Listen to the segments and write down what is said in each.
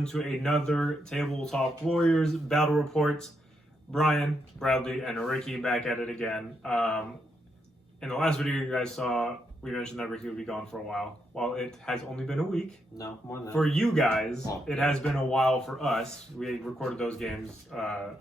into another Tabletop Warriors Battle Reports. Brian, Bradley, and Ricky back at it again. In the last video you guys saw, we mentioned that Ricky would be gone for a while. Well, it has only been a week. No, more than that. For you guys, Oh. it has been a while for us. We recorded those games a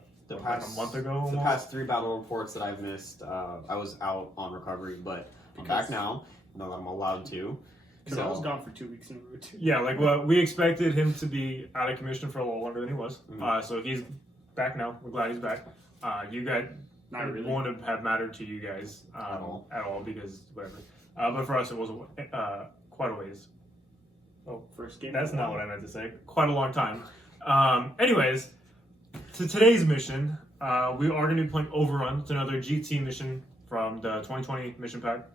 month ago almost? The past 3 battle reports that I've missed, I was out on recovery, but I'm back now that I'm allowed to. Because I was gone for 2 weeks in a row too. Yeah, like well, we expected him to be out of commission for a little longer than he was. So he's back now. We're glad he's back. You guys, Not really. won't have mattered to you guys at all because whatever. But for us, it was quite a ways. Oh, first game. That's not what I meant to say. Quite a long time. Anyways, to today's mission, we are going to be playing Overrun. It's another GT mission from the 2020 mission pack.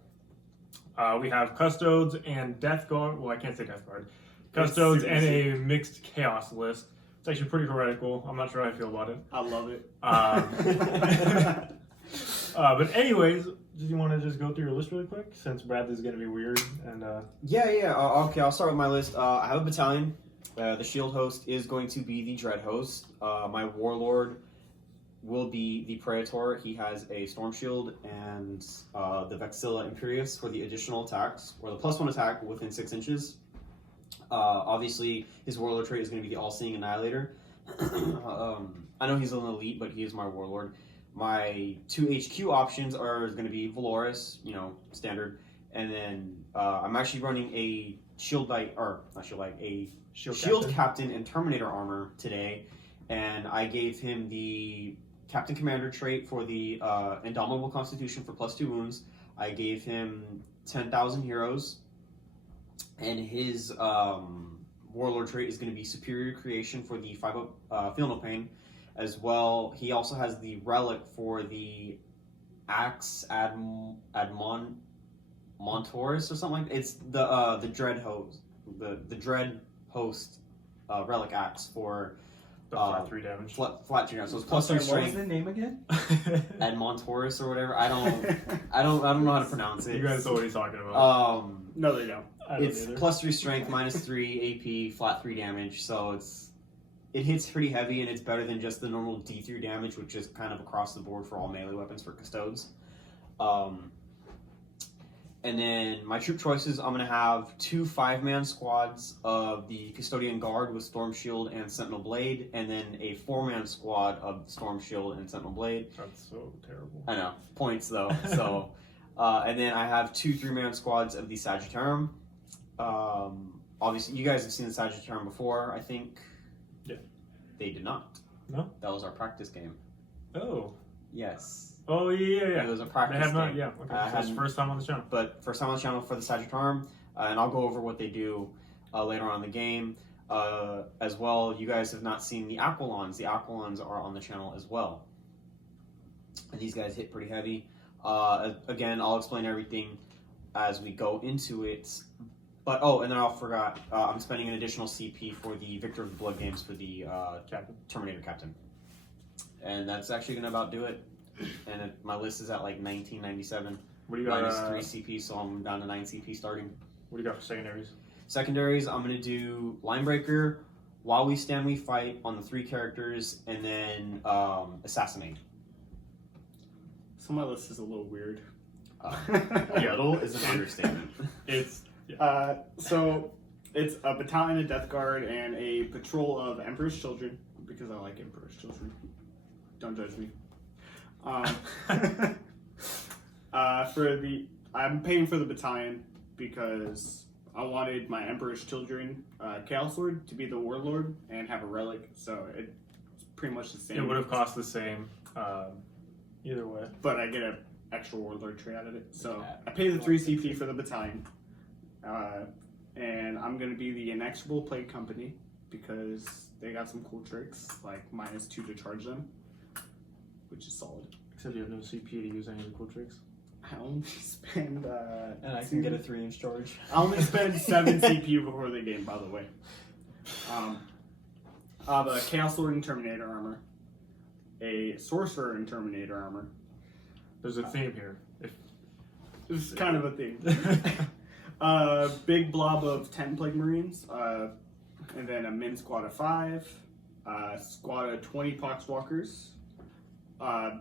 We have Custodes and Death Guard. Well, I can't say Death Guard. Custodes and a mixed chaos list. It's actually pretty heretical. I'm not sure how I feel about it. I love it. But anyways, do you want to just go through your list really quick? Since Bradley's going to be weird. And Okay, I'll start with my list. I have a battalion. The shield host is going to be the dread host. My warlord will be the Praetor. He has a storm shield and the Vexilla Imperius for the additional attacks, or the +1 attack within 6 inches. Obviously, his warlord trait is going to be the All-Seeing Annihilator. I know he's an elite, but he is my warlord. My 2 HQ options are going to be Valoris, standard, and then I'm actually running a shield captain and Terminator armor today, and I gave him the Captain Commander trait for the Indomitable Constitution for +2 wounds. I gave him 10,000 heroes, and his warlord trait is going to be Superior Creation for the 5-up Feel No Pain. As well, he also has the relic for the Axe Montoris or something like that. It's the Dread Host, the Dread Host relic axe for flat 3 damage. Flat 3 damage. So it's +3 strength. What was the name again? Montoris or whatever. I don't know how to pronounce it. You guys know what he's talking about. No, they don't. It's +3 strength, -3 AP, flat 3 damage. So it hits pretty heavy, and it's better than just the normal D3 damage, which is kind of across the board for all melee weapons for Custodes. And then my troop choices, I'm going to have 2 5-man squads of the Custodian Guard with Storm Shield and Sentinel Blade, and then a 4-man squad of Storm Shield and Sentinel Blade. That's so terrible. I know. Points, though. So, and then I have 2 3-man squads of the Sagittarium. Obviously, you guys have seen the Sagittarium before, I think. Yeah. They did not. No? That was our practice game. Oh. Yes. Oh, yeah. It was a practice game. Not, yeah. Okay. So it's first time on the channel. But first time on the channel for the Sagittarium, and I'll go over what they do later on in the game. As well, you guys have not seen the Aquilons. The Aquilons are on the channel as well. And these guys hit pretty heavy. Again, I'll explain everything as we go into it. But, and then I forgot, I'm spending an additional CP for the Victor of the Blood games for the Terminator Captain. And that's actually going to about do it. And my list is at like 1997. What do you got? -3 CP, so I'm down to 9 CP starting. What do you got for secondaries? Secondaries, I'm going to do Linebreaker, While We Stand We Fight on the 3 characters, and then Assassinate. So my list is a little weird. Little is an understatement. So it's a battalion of Death Guard and a patrol of Emperor's Children, because I like Emperor's Children. Don't judge me. I'm paying for the battalion because I wanted my Emperor's Children Chaos Lord to be the warlord and have a relic, so it's pretty much the same. It would have cost the same either way. But I get an extra warlord trait out of it. So I pay the 3 CP for the battalion. And I'm going to be the Inexorable Plague Company because they got some cool tricks, like -2 to charge them, which is solid. Except you have no CP to use any of the cool tricks. I only spend... and I can get a 3-inch charge. I only spend 7 CPU before the game, by the way. The Chaos Lord and Terminator armor. A Sorcerer and Terminator armor. There's a theme here. It's kind of a theme. Big blob of 10 Plague Marines. and then a men's squad of 5, squad of 20 Poxwalkers,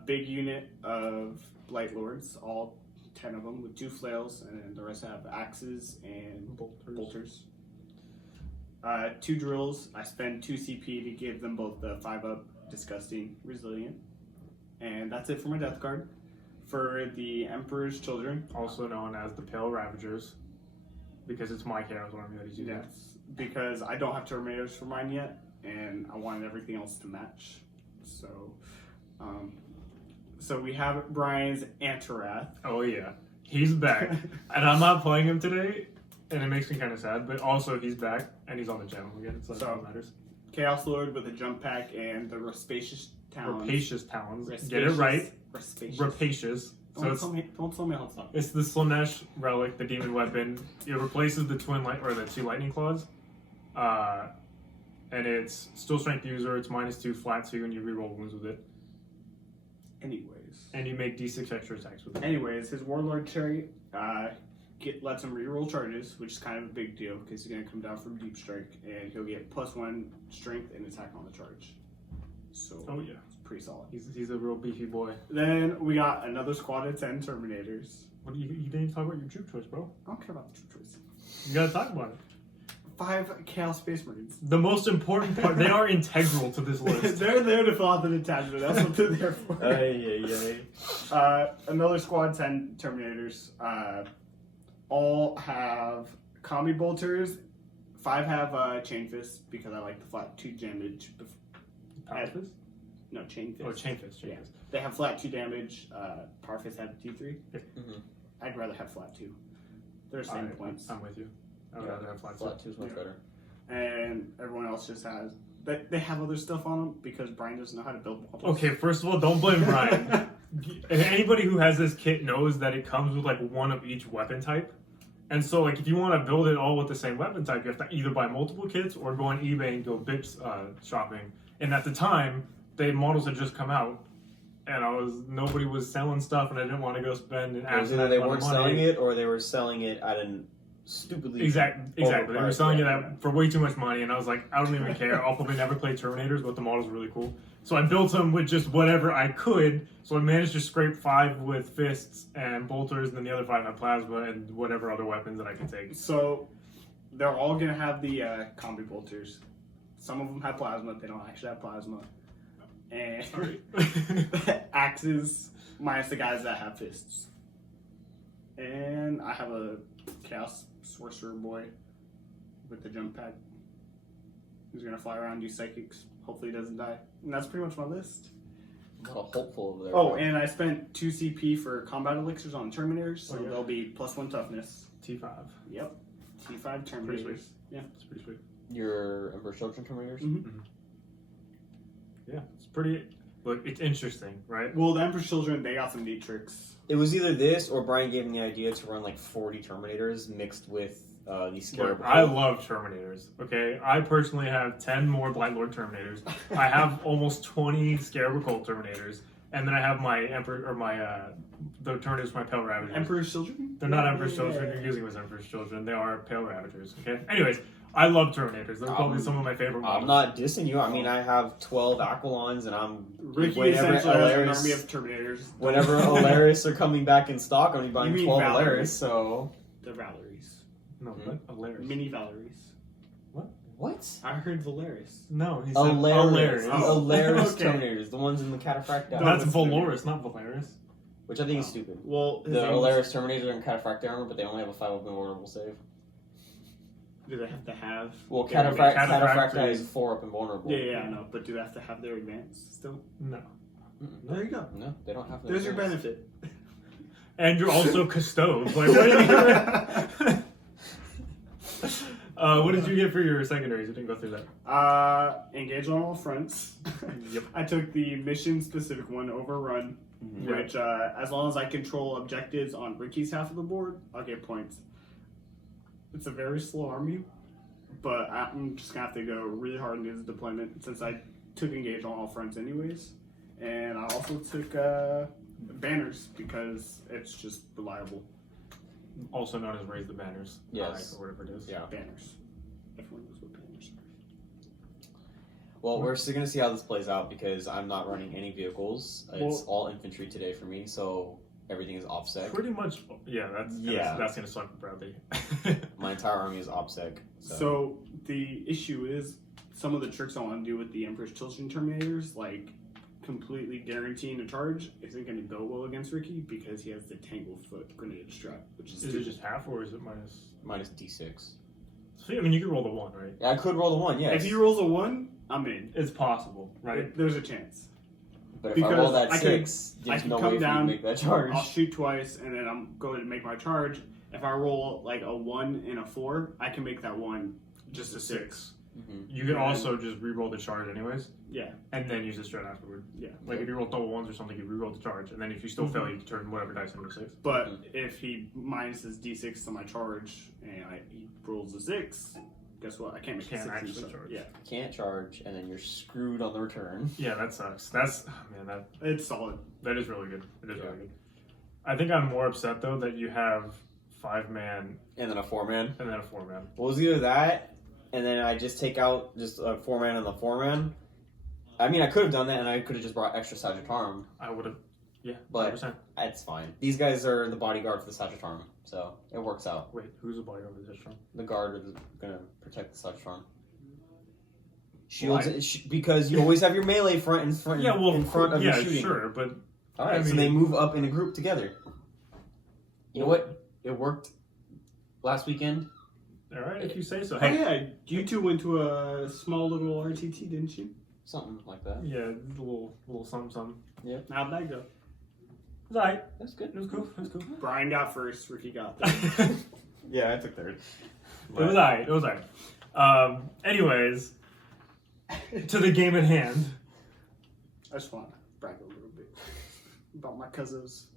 big unit of Blight Lords, all 10 of them with 2 flails, and then the rest have axes and bolters. 2 drills. I spend 2 CP to give them both the 5-up, disgusting, resilient, and that's it for my death card. For the Emperor's Children, Also known as the Pale Ravagers, because it's my Chaos Army that he's using. yes, because I don't have Terminators for mine yet, and I wanted everything else to match. So we have Brian's Antarath. Oh yeah, he's back, and I'm not playing him today, and it makes me kind of sad. But also, he's back, and he's on the channel again, so that's what matters. Chaos Lord with a jump pack and the Rapacious Talons. Rapacious Talons. Get it right. Rapacious. So Don't tell me how it's not. it's the Slanesh relic, the demon weapon. It replaces the the 2 lightning claws, and it's still strength user. It's -2 flat 2, and you reroll wounds with it. Anyways. And you make D6 extra attacks with it. Anyways, his Warlord Chariot lets him reroll charges, which is kind of a big deal because he's going to come down from Deep Strike, and he'll get +1 strength and attack on the charge. So, Oh yeah, it's pretty solid. he's a real beefy boy. Then we got another squad of 10 Terminators. What you didn't even talk about your troop choice, bro. I don't care about the troop choice. You gotta talk about it. 5 Chaos Space Marines. The most important part, they are integral to this list. They're there to fill out the detachment. That's what they're there for. Another squad 10 Terminators. All have combi bolters. 5 have chain fists because I like the flat 2 damage. Power fist? No, chain fists. Oh, chain fist. Chain Yeah. fist. They have flat 2 damage. Power fists have T3. Mm-hmm. I'd rather have flat 2. They're the same points. I'm with you. I would rather have flat Flat 2 is much Yeah. better. And everyone else just has. They have other stuff on them because Brian doesn't know how to build models. Okay, first of all, don't blame Brian. Anybody who has this kit knows that it comes with like 1 of each weapon type. And so, like, if you want to build it all with the same weapon type, you have to either buy multiple kits or go on eBay and go bits shopping. And at the time, the models had just come out, and nobody was selling stuff, and I didn't want to go spend an Either they weren't selling it, or they were selling it at an stupidly Exactly. They were overpriced selling it rate. for way too much money, and I was like, I don't even care. I'll probably never play Terminators, but the models are really cool. So I built them with just whatever I could. So I managed to scrape 5 with fists and bolters, and then the other 5 have plasma and whatever other weapons that I can take. So they're all gonna have the combi bolters. Some of them have plasma. They don't actually have plasma. And Sorry. axes minus the guys that have fists. And I have a Chaos Sorcerer boy with the jump pad. Who's gonna fly around, do psychics. Hopefully he doesn't die. And that's pretty much my list. Got a hopeful over there. Oh, and I spent 2 CP for combat elixirs on Terminators, so Oh, yeah. they'll be +1 toughness. T5. Yep. T5 Pretty Terminators. sweet. Yeah. It's pretty sweet. Your Emperor's Children Terminators? Mhm. Yeah, it's pretty. Look, it's interesting, right? Well, the Emperor's Children, they got some neat tricks. It was either this or Brian gave him the idea to run like 40 Terminators mixed with these Look, Scarab. I love Terminators. Okay, I personally have 10 more Blight Lord Terminators. I have almost 20 Scarab Cult Terminators, and then I have my Emperor or my the Terminators for my Pale Ravagers. Emperor's Children? They're not Emperor's Children. You're using them as Emperor's Children. They are Pale Ravagers. Okay. Anyways, I love Terminators. They're probably some of my favorite models. I'm not dissing you. I mean, I have 12 Aquilons, and I'm Ricky whenever essentially has an Alaris- army of Terminators. whenever Alaris are coming back in stock, I'm gonna be buying You mean 12 Valkyrie. Alaris. So The Valeries. No, what? Alaris. Mini Valeries. what? I heard Valeris. No, he said Alaris, Alaris. Oh, Alaris okay. Terminators, the ones in the Cataphract No, armor, that's Valoris, not Valaris. which I think is stupid. Well, his The name was- Alaris Terminators are in Cataphract armor, but they only have a 5 up invulnerable save. do they have to have? Well, Yeah, Cataphract Cataphract is 4 up invulnerable. Yeah, I know. But do they have to have their advance still? No. There you go. No, they don't have their There's your advance. benefit. And you're also Custodes. Like, what do you what did you get for your secondaries? You didn't go through that. Engage on all fronts. Yep. I took the mission specific one, Overrun, Mhm. which as long as I control objectives on Ricky's half of the board, I'll get points. It's a very slow army, but I'm just gonna have to go really hard in his deployment since I took Engage on all fronts anyways. And I also took banners because it's just reliable. Also known as Raise the Banners. Yes. Or whatever it is. Yeah. Banners. Everyone knows what banners Well, we're still going to see how this plays out because I'm not running any vehicles. It's all infantry today for me, so everything is OPSEC. Pretty much, yeah. That's gonna suck, Bradley. My entire army is OPSEC. So the issue is some of the tricks I want to do with the Emperor's Children Terminators, like completely guaranteeing a charge, isn't going to go well against Ricky because he has the Tanglefoot Grenade Strap, which is Is it just half or is it minus? Minus D6. So, I mean, you could roll the 1, right? Yeah, I could roll the 1, yes. If he rolls a 1, I'm in. It's possible, right? There's a chance. But if I roll that I 6, I there's can no come way for you to down, make that charge. I'll shoot twice, and then I'm going to make my charge. If I roll like a 1 and a 4, I can make that 1 just a 6. Mm-hmm. You can also just re-roll the charge anyways, Yeah. and then use the strat afterward. Yeah. Like if you roll double 1s or something, you re-roll the charge, and then if you still fail, you can turn whatever dice into a 6. But if he minuses D6 to my charge and he rolls a 6, guess what? I can't make a Can't 6 actually charge. charge. Yeah. Can't charge, and then you're screwed on the return. Yeah, that sucks. That's man, It's solid. that is really good. It is Yeah. really good. I think I'm more upset though that you have 5-man And then a 4-man. and then a 4-man. Well, it was either that, and then I just take out just a 4-man and the 4-man. I mean, I could have done that, and I could have just brought extra Sagittarum. I would have, yeah, But 100%. it's fine. These guys are the bodyguard for the Sagittarum, so it works out. Wait, who's the body over this from? The guard is gonna protect the Sagittarum. Shields, because you always have your melee front in front. Yeah, well, in front of yeah, your shooting. sure, but All right, I so mean- they move up in a group together. You know what? It worked last weekend. all right, if you say so. Oh, Hey, yeah. You two went to a small little RTT, didn't you? Something like that. yeah, a little something. How'd that go? It was alright. That's good. It was cool. It was cool. Brian got first, Ricky got third. Yeah, I took third. It was alright. It was alright. Anyways, to the game at hand. I just want to brag a little bit about my cousins.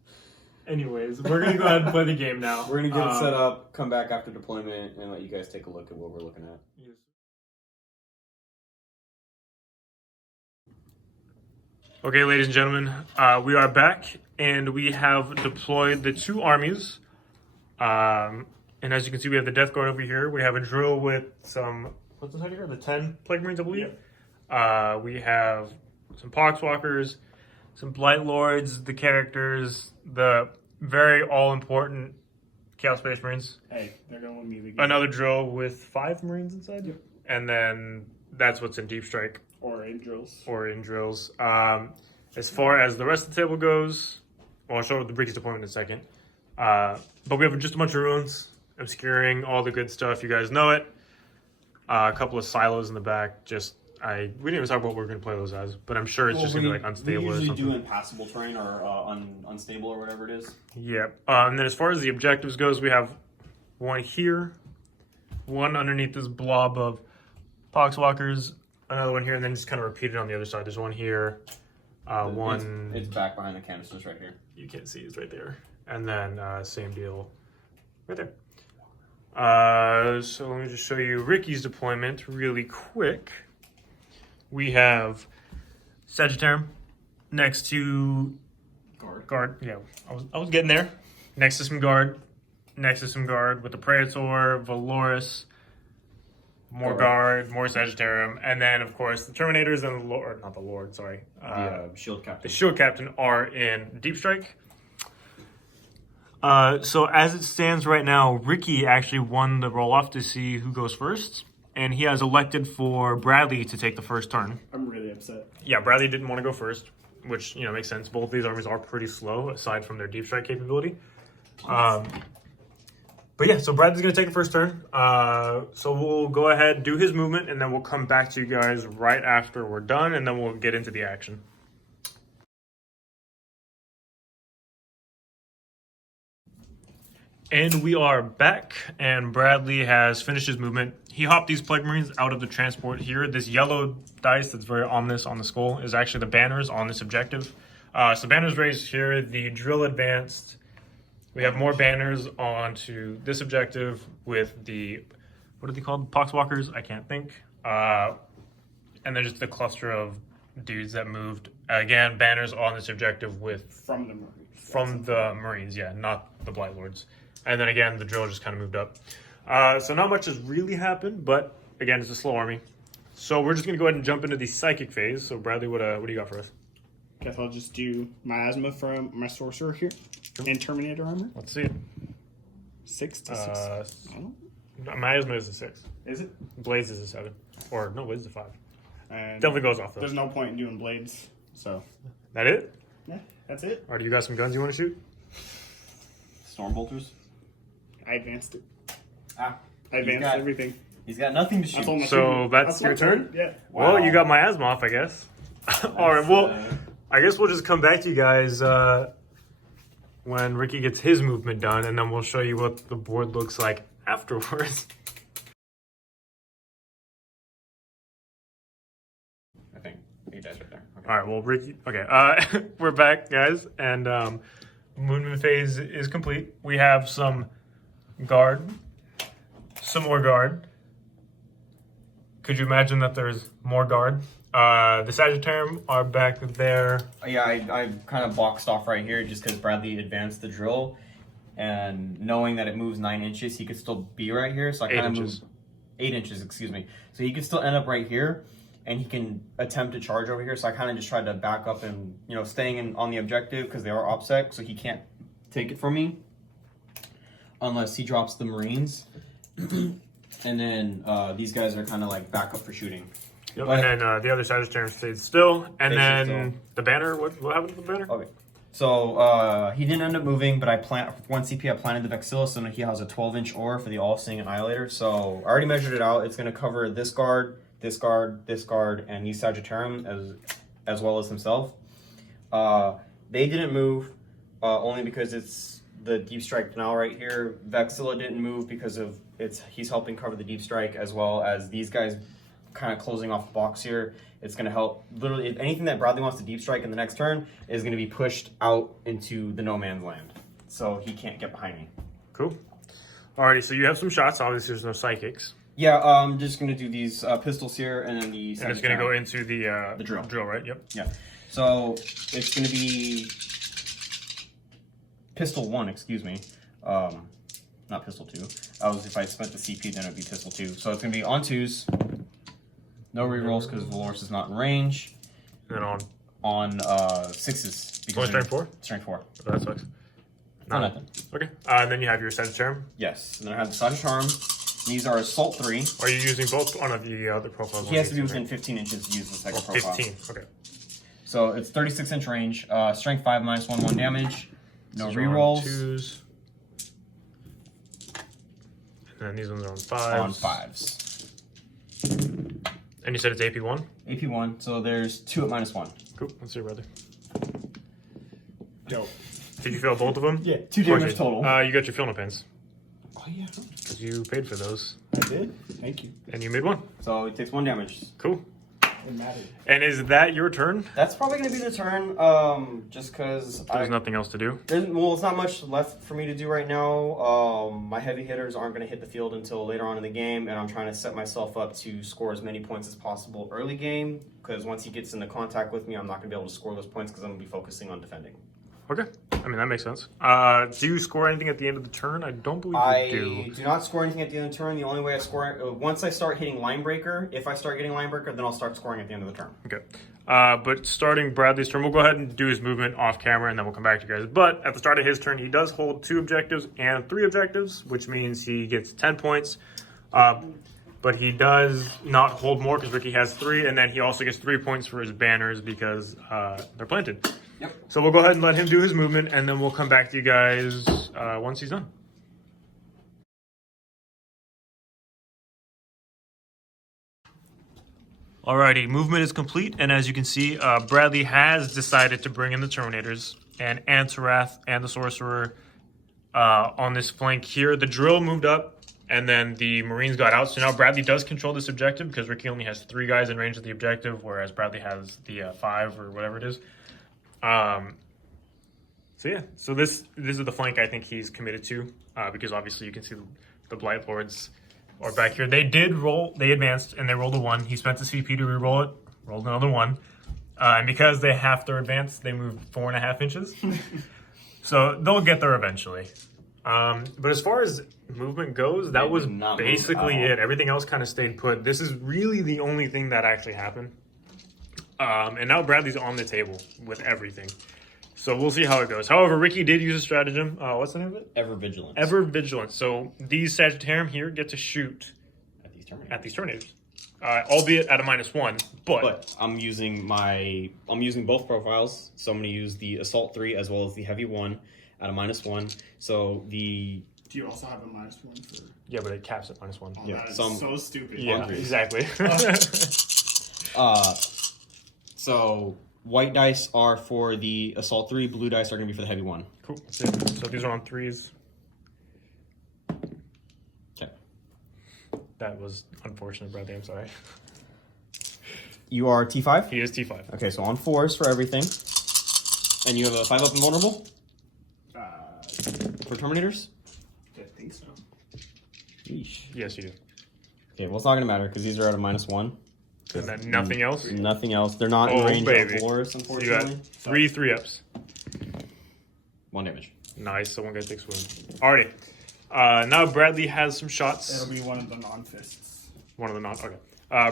Anyways, we're gonna go ahead and play the game now. We're gonna get it set up, come back after deployment, and let you guys take a look at what we're looking at. Yes. Okay, ladies and gentlemen, we are back, and we have deployed the 2 armies. And as you can see, we have the Death Guard over here. We have a drill with some, what's inside here? The 10 Plague Marines, I believe. We have some Poxwalkers, some Blight Lords, the characters, the very all-important Chaos Space Marines. Hey, they're going to win me the game. Another drill with 5 Marines inside. Yep. And then that's what's in Deep Strike. Or in drills. Or in drills. As far as the rest of the table goes, well, I'll show the Ricky's deployment in a second. But we have just a bunch of ruins, obscuring all the good stuff. You guys know it. A couple of silos in the back. We didn't even talk about what we're going to play those as, but I'm sure it's just going to be like unstable we or usually something. do impassable terrain or unstable or whatever it is. Yeah. And then as far as the objectives goes, we have one here, one underneath this blob of Poxwalkers, another one here, and then just kind of repeat it on the other side. There's one here, one... It's back behind the canisters right here. You can't see, it's right there. And then same deal right there. So let me just show you Ricky's deployment really quick. We have Sagittarium next to guard. Yeah, I was getting there. Next to some guard. Next to some guard with the Praetor, Valoris, more guard, more Sagittarium, and then of course the Terminators and the Lord, not the Lord, sorry. The shield captain. The Shield Captain are in Deep Strike. So as it stands right now, Ricky actually won the roll-off to see who goes first, and he has elected for Bradley to take the first turn. I'm really upset. Yeah, Bradley didn't want to go first, which, makes sense. Both these armies are pretty slow, aside from their Deep Strike capability. But yeah, so Bradley's going to take the first turn. So we'll go ahead, do his movement, and then we'll come back to you guys right after we're done, and then we'll get into the action. And we are back, and Bradley has finished his movement. He hopped these Plague Marines out of the transport here. This yellow dice that's very ominous on the skull is actually the banners on this objective. So banners raised here, the drill advanced. We have more banners onto this objective with the, what are they called? Poxwalkers? I can't think. And then just the cluster of dudes that moved. Again, banners on this objective with... From the Marines. From the Marines, yeah, not the Blight Lords. And then again, the drill just kind of moved up. So not much has really happened, but again, it's a slow army. So we're just gonna go ahead and jump into the psychic phase. So Bradley, what do you got for us? Guess I'll just do miasma from my sorcerer here and Terminator armor. Let's see it. 6 to 6. Miasma is a 6. Is it? Blaze is a 7. Or no, Blaze is a 5. And Definitely goes off those. there's no point in doing blades, so That it? yeah, that's it. Or do you got some guns you want to shoot? Stormbolters. I advanced it. Ah, I advanced everything. He's got nothing to shoot. That's all my So that's my your turn? Yeah. Wow. Well, you got miasma off, I guess. All right. Well, I guess we'll just come back to you guys when Ricky gets his movement done, and then we'll show you what the board looks like afterwards. I think he dies right there. Okay. All right. Well, Ricky. Okay. We're back, guys, and movement phase is complete. We have some guard, some more guard. Could you imagine that there's more guard? The Sagittarium are back there. Yeah, I kind of boxed off right here just because Bradley advanced the drill, and knowing that it moves 9 inches, he could still be right here. So I 8 kind of inches. moved 8 inches, excuse me. So he could still end up right here, and he can attempt to charge over here. So I kind of just tried to back up and staying on the objective because they are OPSEC, so he can't take it from me unless he drops the Marines. And then these guys are kind of like backup for shooting. Yep. But- And then the other Sagittarium stayed still. And They then stayed still. the banner, what happened to the banner? Okay. So he didn't end up moving, but with 1 CP, I planted the Vexilla, so he has a 12-inch ore for the All-Seeing Annihilator. So I already measured it out. It's going to cover this guard, this guard, this guard, and these Sagittarium as well as himself. They didn't move only because it's the Deep Strike Canal right here. Vexilla didn't move because of he's helping cover the Deep Strike, as well as these guys kind of closing off the box here. It's going to help. Literally, if anything that Bradley wants to deep strike in the next turn is going to be pushed out into the no man's land. So he can't get behind me. Cool. Alrighty, so you have some shots. Obviously, there's no psychics. Yeah, I'm just going to do these pistols here and then the... And it's going to go into the drill. Drill, right? Yep. Yeah. So it's going to be pistol 1, excuse me. Not pistol 2. If I spent the CP, then it would be pistol 2. So it's going to be on 2s. No rerolls because Valorous is not in range. And then On 6s. Only strength 4? Strength 4. Oh, that sucks. No, nothing. Okay. And then you have your Sagittarium. Yes. And then I have the Side of Charm. These are Assault 3. Are you using both on the other profiles? He has to be within 15 inches to use the second profile. 15. Okay. So it's 36-inch range. Strength 5 minus 1 damage. No These are on rerolls. 2s. And then these ones are on 5s. On 5s. And you said it's AP1? AP1. So there's 2 at -1. Cool. Let's see, brother. Dope. Did you fail both of them? Yeah, 2 Of course damage you- total. You got your Filna pins. Oh yeah, Because you paid for those. I did. Thank you. And you made 1. So it takes 1 damage. Cool. It mattered. And is that your turn? That's probably going to be the turn, just because There's nothing else to do. well, it's not much left for me to do right now. My heavy hitters aren't going to hit the field until later on in the game, and I'm trying to set myself up to score as many points as possible early game, because once he gets into contact with me, I'm not going to be able to score those points because I'm going to be focusing on defending. Okay. I mean, that makes sense. Do you score anything at the end of the turn? I don't believe you do not score anything at the end of the turn. The only way I score, once I start hitting line breaker, if I start getting line breaker, then I'll start scoring at the end of the turn. Okay. But starting Bradley's turn, we'll go ahead and do his movement off camera, and then we'll come back to you guys. But at the start of his turn, he does hold 2 objectives and 3 objectives, which means he gets 10 points. But he does not hold more because Ricky has 3, and then he also gets 3 points for his banners because they're planted. Yep. So we'll go ahead and let him do his movement, and then we'll come back to you guys once he's done. Alrighty, movement is complete, and as you can see, Bradley has decided to bring in the Terminators and Antarath and the Sorcerer on this flank here. The drill moved up, and then the Marines got out. So now Bradley does control this objective because Ricky only has 3 guys in range of the objective, whereas Bradley has the 5 or whatever it is. So yeah, so this is the flank I think he's committed to because obviously you can see the Blight Lords are back here. They did roll, they advanced and they rolled a 1. He spent the CP to re-roll it, rolled another 1. And because they have their advance, they moved 4.5 inches. So they'll get there eventually. But as far as movement goes, that They was did not move basically at all. it. Everything else kind of stayed put. This is really the only thing that actually happened. And now Bradley's on the table with everything. So we'll see how it goes. However, Ricky did use a stratagem. What's the name of it? Ever vigilant. Ever Vigilant. So these Sagittarium here get to shoot At these Terminators. albeit at a -1. But I'm using both profiles, so I'm going to use the Assault 3 as well as the Heavy 1 at a -1. So the Do you also have a -1 for? Yeah, but it caps at -1. Oh, Yeah, that is some- so stupid. Yeah, Hungry. exactly. so white dice are for the Assault 3, blue dice are going to be for the Heavy 1. Cool. So these are on 3s. Okay. That was unfortunate, Bradley. I'm sorry. You are T5? He is T5. Okay, so on 4s for everything. And you have a 5-up invulnerable for Terminators? I think so. Yeesh. Yes, you do. Okay, well, it's not going to matter because these are at a -1. And then nothing else. Nothing else. They're not in Oh, range baby. of Boris, So you got unfortunately. three 3-ups. 1 damage. Nice. So one guy takes wound. Alrighty. Now Bradley has some shots. It'll be one of the non-fists. One of the not. Okay.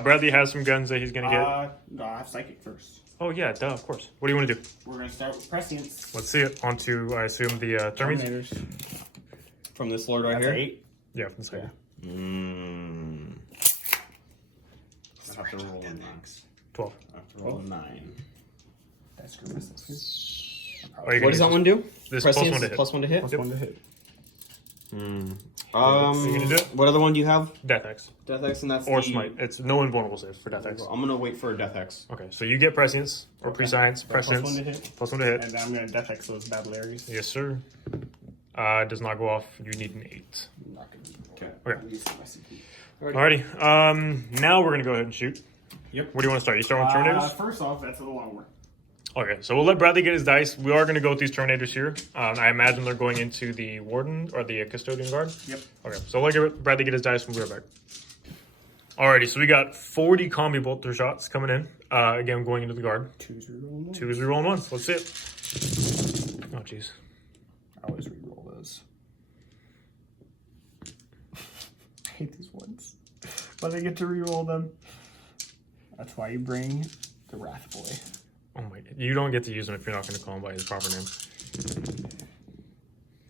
Bradley has some guns that he's gonna get. No, I have psychic first. Oh yeah, duh. Of course. What do you want to do? We're gonna start with prescience. Let's see it. Onto I assume the Termies. Terminators. From this lord right That's here? 8. Yeah, from the side. Mm. I have to roll a 9. 12. I have to roll a 9. That's screw myself here. Oh, you What does that one do? This Prescience +1 to is hit. +1 to hit? Plus 1 to hit. Hmm. you gonna do it? What other one do you have? Death X Death X, and that's or the... Smite. It's no invulnerable save for Death X. I'm gonna wait for a Death X. Okay, so you get Prescience or Okay. Prescience. Plus Prescience. 1 to hit. +1 to hit. And then I'm gonna Death X those Battle Aries. Yes, sir. Does not go off. You need an 8. I'm not gonna do Okay. Okay. I'm using my CP. Alrighty. Now we're gonna go ahead and shoot. Yep. Where do you want to start? You start with Terminators? First off, that's a long one. Okay, so we'll let Bradley get his dice. We are going to go with these Terminators here. I imagine they're going into the Warden or the Custodian Guard. Yep. Okay, so we'll let Bradley get his dice when we're back. Alrighty, so we got 40 combi bolter shots coming in. Again, going into the Guard. 2's rerolling 1. 2s rerolling 1s. Let's see it. Oh, jeez. I always reroll those. I hate these ones. But I get to reroll them. That's why you bring the Wrath Boy. Oh my, you don't get to use him if you're not going to call him by his proper name.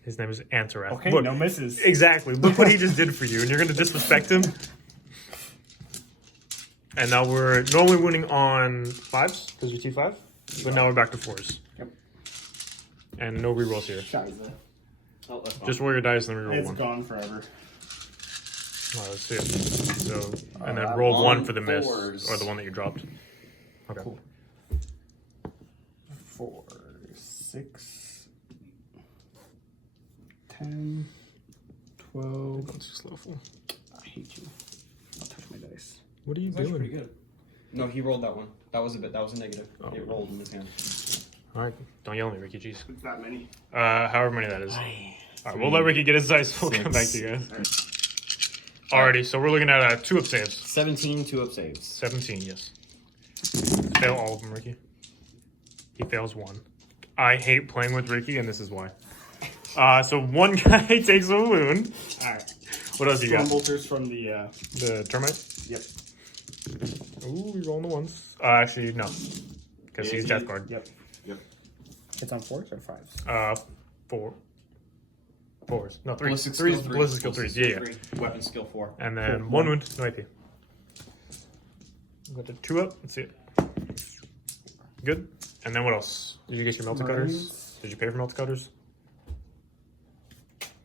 His name is Antarath. Okay, Look, no misses. exactly. Look what he just did for you, and you're going to disrespect him? And now we're normally winning on 5s, because you're T5, but now we're back to 4s. Yep. And no rerolls here. Shiza. Oh, that's fine. Just roll your dice and then reroll It's one. gone forever. Alright, let's see it. So, and then Alright, roll on 1 for the miss, fours. or the one that you dropped. Okay. Cool. 4, 6, 10, 12. That's just slow. I hate you. I'll touch my dice. What are you That's actually doing? pretty good. No, he rolled that one. That was a negative. Oh. It rolled in his hand. Alright, don't yell at me, Ricky, jeez. It's that many. However many that is. Alright, we'll let Ricky get his dice. We'll come back to you guys. Alrighty, so we're looking at 2-up saves. 17 2-up saves. 17, yes. Fail all of them, Ricky. He fails 1. I hate playing with Ricky, and this is why. So one guy takes a wound. Alright. What else you got? Bolters from the. The termite? Yep. Ooh, you're rolling the 1s. Actually, no. Because he's Death Guard. Yep. Yep. It's on 4s or 5s? 4. 4s. No, 3s. Ballistic 3s, skill 3. ballistic skill 3s. Yeah, yeah. 3. Weapon skill 4. And then Cool. 1 wound, no AP. Got the 2-up. Let's see it. Good. And then what else? Did you get your melted cutters? Marines. Did you pay for melted cutters?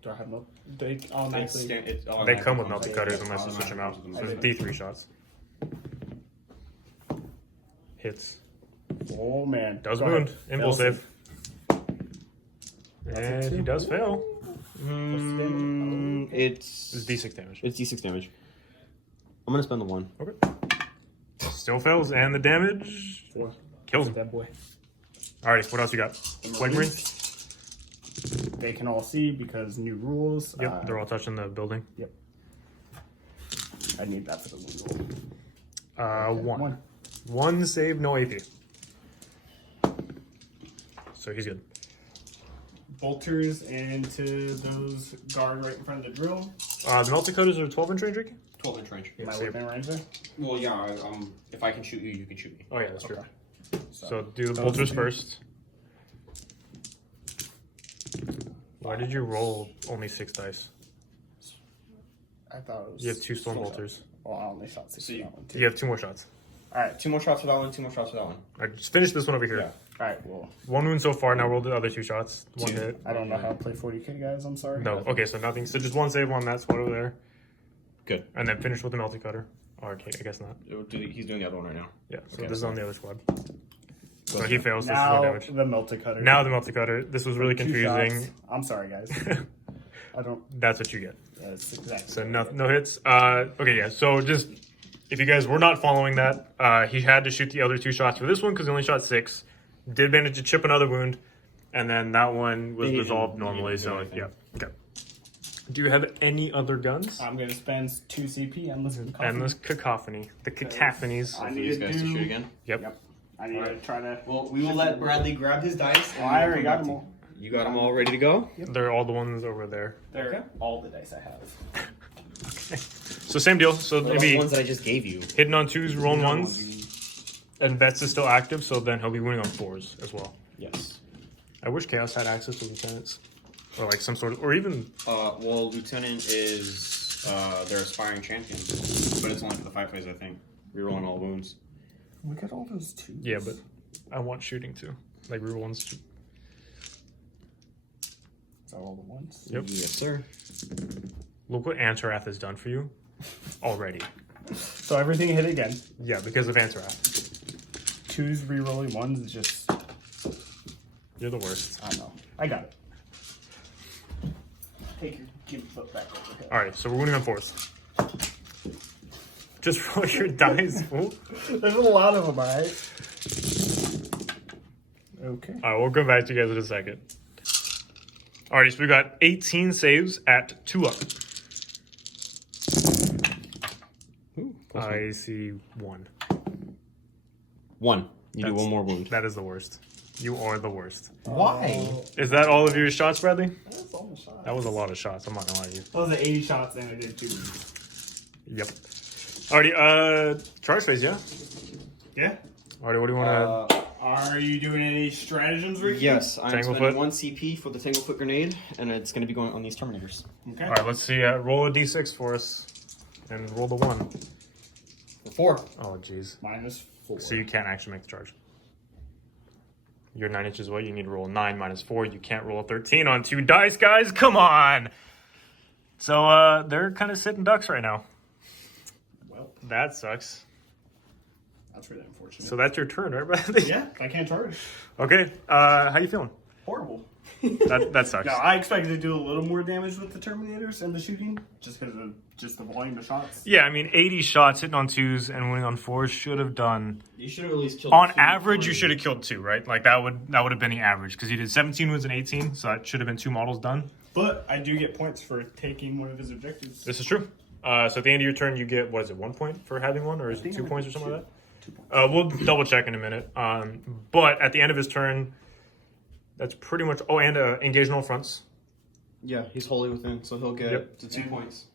Do I have no? They automatically. They come with melted cutters unless you switch them out. So it's D3 shots. Hits. Oh man. Does Go wound. ahead. Impulse Fail save. And he does fail. It's It's D6 damage. It's D6 damage. I'm gonna spend the 1. Okay. Still fails, and the damage 4. kills him. Dead boy. Alrighty, what else you got? Plague Marines? They can all see because new rules. Yep, they're all touching the building. Yep. I need that for the wound roll. 1. 1 save, no AP. So he's good. bolters into those guard right in front of the drill. The multi-coders are 12-inch range, Ricky? 12-inch range. Am I same. within range there? Well, yeah. If I can shoot you, you can shoot me. Oh, yeah, that's true. Okay. So do the those bolters two. first. Why did you roll only 6 dice? I thought it was. You have 2 storm full bolters. shot. Well, I only shot 6 So for you- that one too. You have 2 more shots. All right. 2 more shots for that one. 2 more shots for that one. All right, just finish this one over here. Yeah. All right. Well, 1 wound so far. Now roll the other 2 shots. 1 2. hit. I don't know how to play 40k, guys. I'm sorry. No. Okay, so nothing. So just 1 save on that spot over there. Good. And then finish with the multi-cutter. Or okay, I guess not. He's doing the other one right now. Yeah, so Okay, this is so- on the other squad. So he fails. This is Now 1 damage. the multi-cutter. Now the multi-cutter. This was really 2 confusing. shots. I'm sorry, guys. I don't. That's what you get. That's exactly. So no hits. Okay, yeah. So just if you guys were not following that, he had to shoot the other 2 shots for this one because he only shot 6. Did manage to chip another wound, and then that one was He didn't- resolved he normally. didn't do So anything. yeah. Okay. Do you have any other guns? I'm gonna spend 2 CP and listen to coffee. Endless cacophony. The cacophonies. I For need these to guys to do- shoot again. Yep. I need to try to. Well, we will let Bradley grab his dice. Well, I already got them all. You got them all ready to go? They're all the ones over there. They're all the dice I have. So same deal. So What about the maybe ones that I just gave you? hitting on 2s, rolling 1s, and Vets is still active. So then he'll be winning on 4s as well. Yes. I wish Chaos had access to lieutenants, or like some sort of, or even Well, Lieutenant is their aspiring champion, but it's only for the 5 phase, I think. Rerolling all wounds. Look at all those 2s. yeah. But I want shooting too, like real ones. Is that all the ones? Yep. Yes, sir. Look what Antarath has done for you already. So everything hit again. Yeah, because of Antarath. 2s rerolling 1s is just. You're the worst. I know. I got it. Take your give foot back over here. All right, so we're winning on 4s. Just roll your dice, fool. There's a lot of them, alright? Okay. All right, we'll come back to you guys in a second. Alrighty, so we got 18 saves at 2 up. Ooh, I see 1. 1. You do That's- 1 more wound. That is the worst. You are the worst. Why? Is that all of your shots, Bradley? That's all the shots. That was a lot of shots. I'm not gonna lie to you. Those are 80 shots and I did 2. Yep. Alrighty, charge phase, yeah? Yeah. Alrighty, what do you want to... Are you doing any stratagems, Ricky? Yes, I'm Tanglefoot. spending 1 CP for the Tanglefoot grenade, and it's going to be going on these Terminators. Okay. Alright, let's see. Roll a d6 for us. And roll the 1. For 4. Oh, jeez. -4. So you can't actually make the charge. You're 9 inches away. You need to roll 9 minus 4. You can't roll a 13 on 2 dice, guys. Come on. So they're kind of sitting ducks right now. Well, That sucks. that's really unfortunate. So that's your turn, right, Bradley? yeah, I can't charge. Okay. How you feeling? Horrible. That sucks. No, I expected to do a little more damage with the Terminators and the shooting, just because of just the volume of shots. Yeah, I mean, 80 shots hitting on 2s and winning on 4s should have done. You should have at least killed On 2, average, you 3. should have killed 2, right? Like that would have been the average because you did 17 wins and 18, so that should have been 2 models done. But I do get points for taking one of his objectives. This is true. So at the end of your turn, you get, what is it, 1 point for having one, or is it think 2 I points or did something like 2 points. that? We'll double check in a minute. But at the end of his turn, that's pretty much. Oh, and engage in all fronts. Yeah, he's wholly within, so he'll get Yep. the 2 points.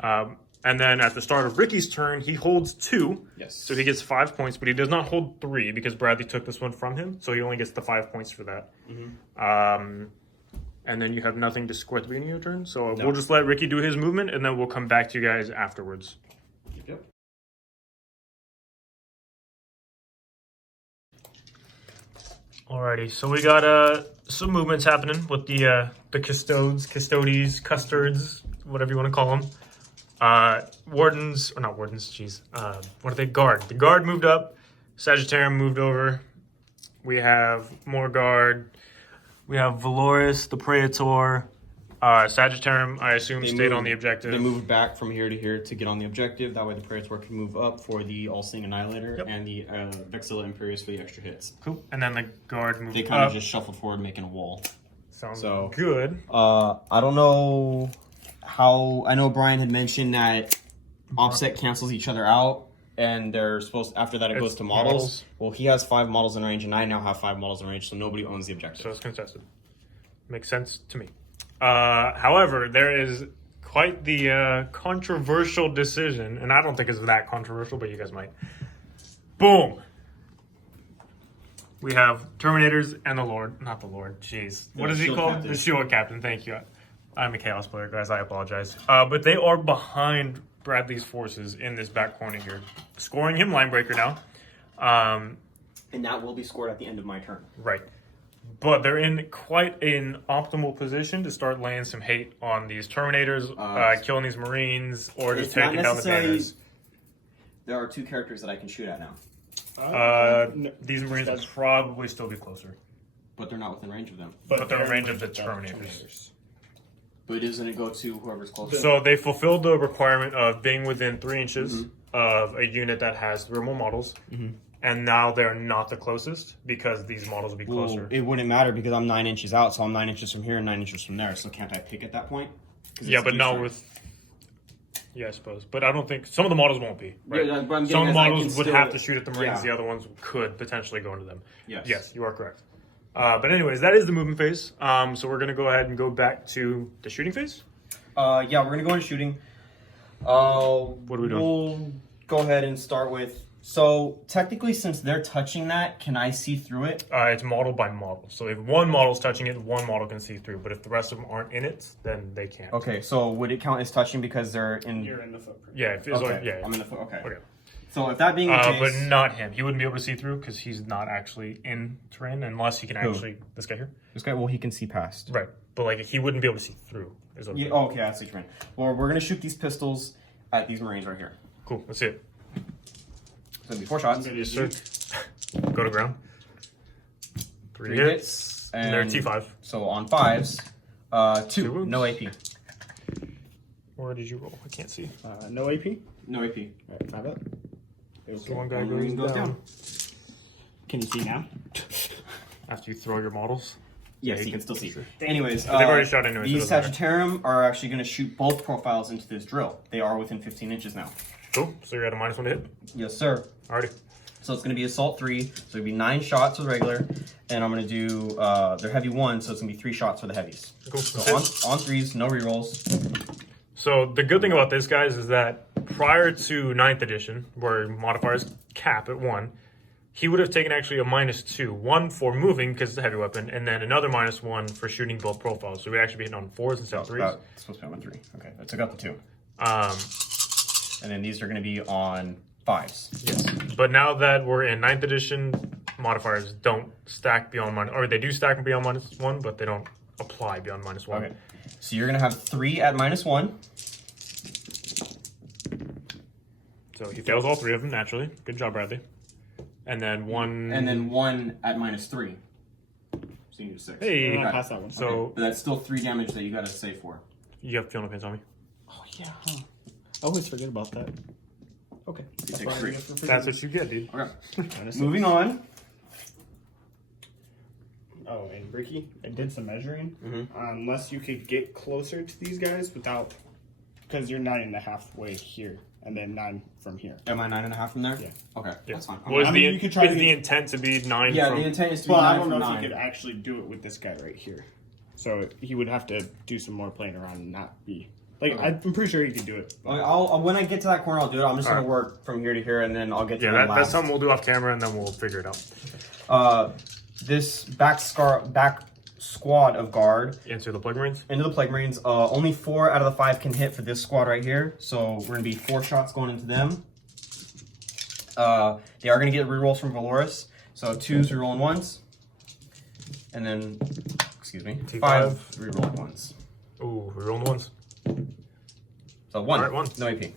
And then at the start of Ricky's turn, he holds 2, Yes. so he gets 5 points, but he does not hold 3 because Bradley took this one from him, so he only gets the 5 points for that. And then you have nothing to score at the beginning of your turn, so No. we'll just let Ricky do his movement, and then we'll come back to you guys afterwards. Yep. Alrighty, so we got some movements happening with the Custodies, Custodes, whatever you want to call them. Wardens, or not Wardens, jeez. What are they? Guard. The Guard moved up. Sagittarium moved over. We have more Guard. We have Valoris, the Praetor. Sagittarium, I assume, They stayed moved- on the objective. They moved back from here to here to get on the objective. That way the Praetor can move up for the All-Seeing Annihilator Yep. and the Vexilla Imperius for the extra hits. Cool. And then the Guard moved They kind up. of just shuffled forward, making a wall. Sounds so- good. I don't know how... I know Brian had mentioned that offset cancels each other out, and they're supposed... After that, it It's goes to models. models. Well, he has 5 models in range, and I now have 5 models in range, so nobody owns the objective. So it's contested. Makes sense to me. However, there is quite the controversial decision, and I don't think it's that controversial, but you guys might. Boom! We have Terminators and the Lord. Not the Lord, jeez. What is he Shield called? Captain. The Shield Captain, thank you. I'm a Chaos player, guys. I apologize. But they are behind Bradley's forces in this back corner here. Scoring him line breaker now. And that will be scored at the end of my turn. Right. But they're in quite an optimal position to start laying some hate on these Terminators, killing these Marines, or just It's not taking down the necessarily- banners. There are 2 characters that I can shoot at now, These Marines will probably still be closer. but they're not within range of them. But they're in range of the Terminators. But doesn't it go to whoever's closer? So they fulfilled the requirement of being within 3 inches of a unit that has remote models. And now they're not the closest because these models will be closer. Well, it wouldn't matter because I'm 9 inches out, so I'm 9 inches from here and 9 inches from there. So can't I pick at that point? Yeah, but not with... Yeah, I suppose. But I don't think... Some of the models won't be. Right? Yeah, but I'm Some getting at, I models can would still- have to shoot at the Marines. Yeah. The other ones could potentially go into them. Yes. You are correct. But anyways, that is the movement phase. So we're going to go ahead and go back to the shooting phase. Yeah, we're gonna go into shooting. What are we doing? We'll go ahead and start with. So technically, since they're touching that, can I see through it? It's model by model. So if one model's touching it, one model can see through. But if the rest of them aren't in it, then they can't. Okay, so would it count as touching because they're in? You're in the footprint. Yeah, if it's Okay, like, yeah. I'm in the foot. Okay. Okay. So if that being the case, But not him. He wouldn't be able to see through because he's not actually in terrain unless he can actually... This guy here? this guy, well, he can see past. Right. But like he wouldn't be able to see through. Is what I'm Yeah. saying. Oh, okay, I see what you mean. Well, we're gonna shoot these pistols at these Marines right here. Cool. Let's see it. So it'll be 4 shots. Yes, sir. Go to ground. 3 3 hits. hits. And they're And T5. so on 5s, 2. Two wounds. No AP. Where did you roll? I can't see. No AP. No AP. All right, 5 up. So one guy One Marine goes down. Can you see now? After you throw your models. Yes, Yeah, you can still see. see. Anyways, They've already shot anyways, These so it doesn't Sagittarium are actually going to shoot both profiles into this drill. They are within 15 inches now. Cool. So you're at a -1 to hit. Yes, sir. Alrighty. So it's going to be Assault 3. So it'll be 9 shots with regular. And I'm going to do their Heavy 1, so it's going to be 3 shots for the heavies. Cool. So on 3s, no rerolls. So the good thing about this, guys, is that prior to 9th edition, where modifiers cap at 1, he would have taken actually a -2. 1 for moving because it's a heavy weapon, and then another -1 for shooting both profiles. So we'd actually be hitting on 4s instead of 3s. It's supposed to be on 3. Okay, I took out the 2. And then these are going to be on 5s. Yes. But now that we're in 9th edition, modifiers don't stack beyond or they do stack beyond -1, but they don't apply beyond -1. Okay. So you're going to have 3 at -1. So he fails all 3 of them naturally. Good job, Bradley. And then 1. And then 1 at -3. So you need a 6. Hey. No, pass that one. So Okay, but that's still 3 damage that you got to save for. you have feeling pins on me. Oh yeah. Huh. I always forget about that. Okay. You take 3. That's what you get, dude. Okay. Minus Moving on. Oh, and Ricky, I did some measuring. Mhm. Unless you could get closer to these guys without, because you're 9.5 way here, and then 9 from here. Am I 9.5 from there? Yeah. Okay, Yeah. that's fine. Well, is I the, mean, you could try is to the be- intent to be 9 Yeah, from... the intent is to be Well, 9 I don't know from if 9. you could actually do it with this guy right here. So he would have to do some more playing around and not be like. Okay. I'm pretty sure he could do it. but- Okay, I'll when I get to that corner, I'll do it. I'm just All going right. to work from here to here, and then I'll get to Yeah, the that's last. something we'll do off camera, and then we'll figure it out. This back squad of guard Into the Plague Marines. into the Plague Marines. Only 4 out of the 5 can hit for this squad right here. So we're going to be 4 shots going into them. They are going to get rerolls from Valoris. So 2s rerolling 1s. And then, excuse me, T5. 5 rerolling 1s. Ooh, we're rolling the ones. So 1. All right, 1. No AP.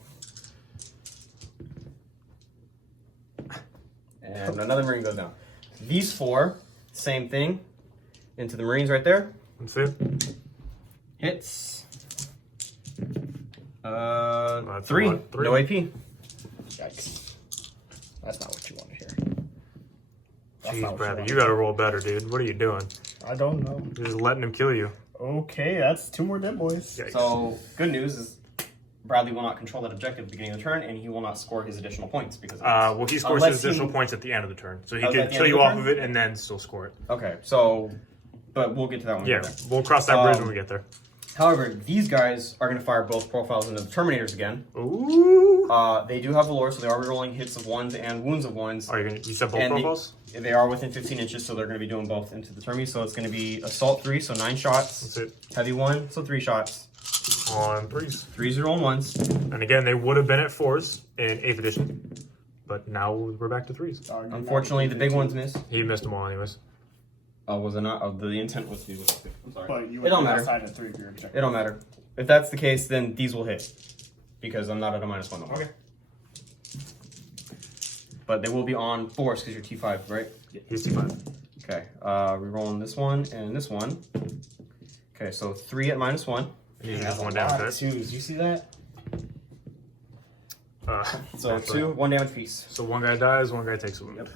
And another Marine goes down. These 4, same thing. Into the Marines right there. That's it. Hits. That's 3. a lot. 3. No AP. Yikes! That's not what you want to hear. That's not Jeez, what Bradley, want. you gotta roll better, dude. What are you doing? I don't know. You're just letting him kill you. Okay, that's 2 more dead boys. Yikes. So, good news is Bradley will not control that objective at the beginning of the turn, and he will not score his additional points because of this. Well, he scores Unless his additional he- points at the end of the turn. So he Oh, at can the kill end you of the off turn? of it and then still score it. Okay, so but we'll get to that one. Yeah, later. we'll cross that bridge when we get there. However, these guys are going to fire both profiles into the Terminators again. Ooh. They do have Valor, so they are rolling hits of 1s and wounds of 1s. Are you said both And profiles? They are within 15 inches, so they're going to be doing both into the Termies. So it's going to be Assault 3, so 9 shots. That's it. Heavy 1, so 3 shots. On 3s. 3s are rolling 1s. And again, they would have been at 4s in 8th edition. But now we're back to 3s. Unfortunately, the big ones miss. He missed them all anyways. Oh, was it not? Oh, the intent was to be. I'm sorry. But you It don't would be matter. outside of 3 of your objectives. It don't matter. If that's the case, then these will hit. Because I'm not at a -1 no more. Okay. But they will be on 4s because you're T5, right? He's T5. Okay. Rerolling this one and this one. Okay, so 3 at -1. And he's just 1 damage, right? 2s. You see that? So Naturally. 2, 1 damage piece. So one guy dies, one guy takes a wound.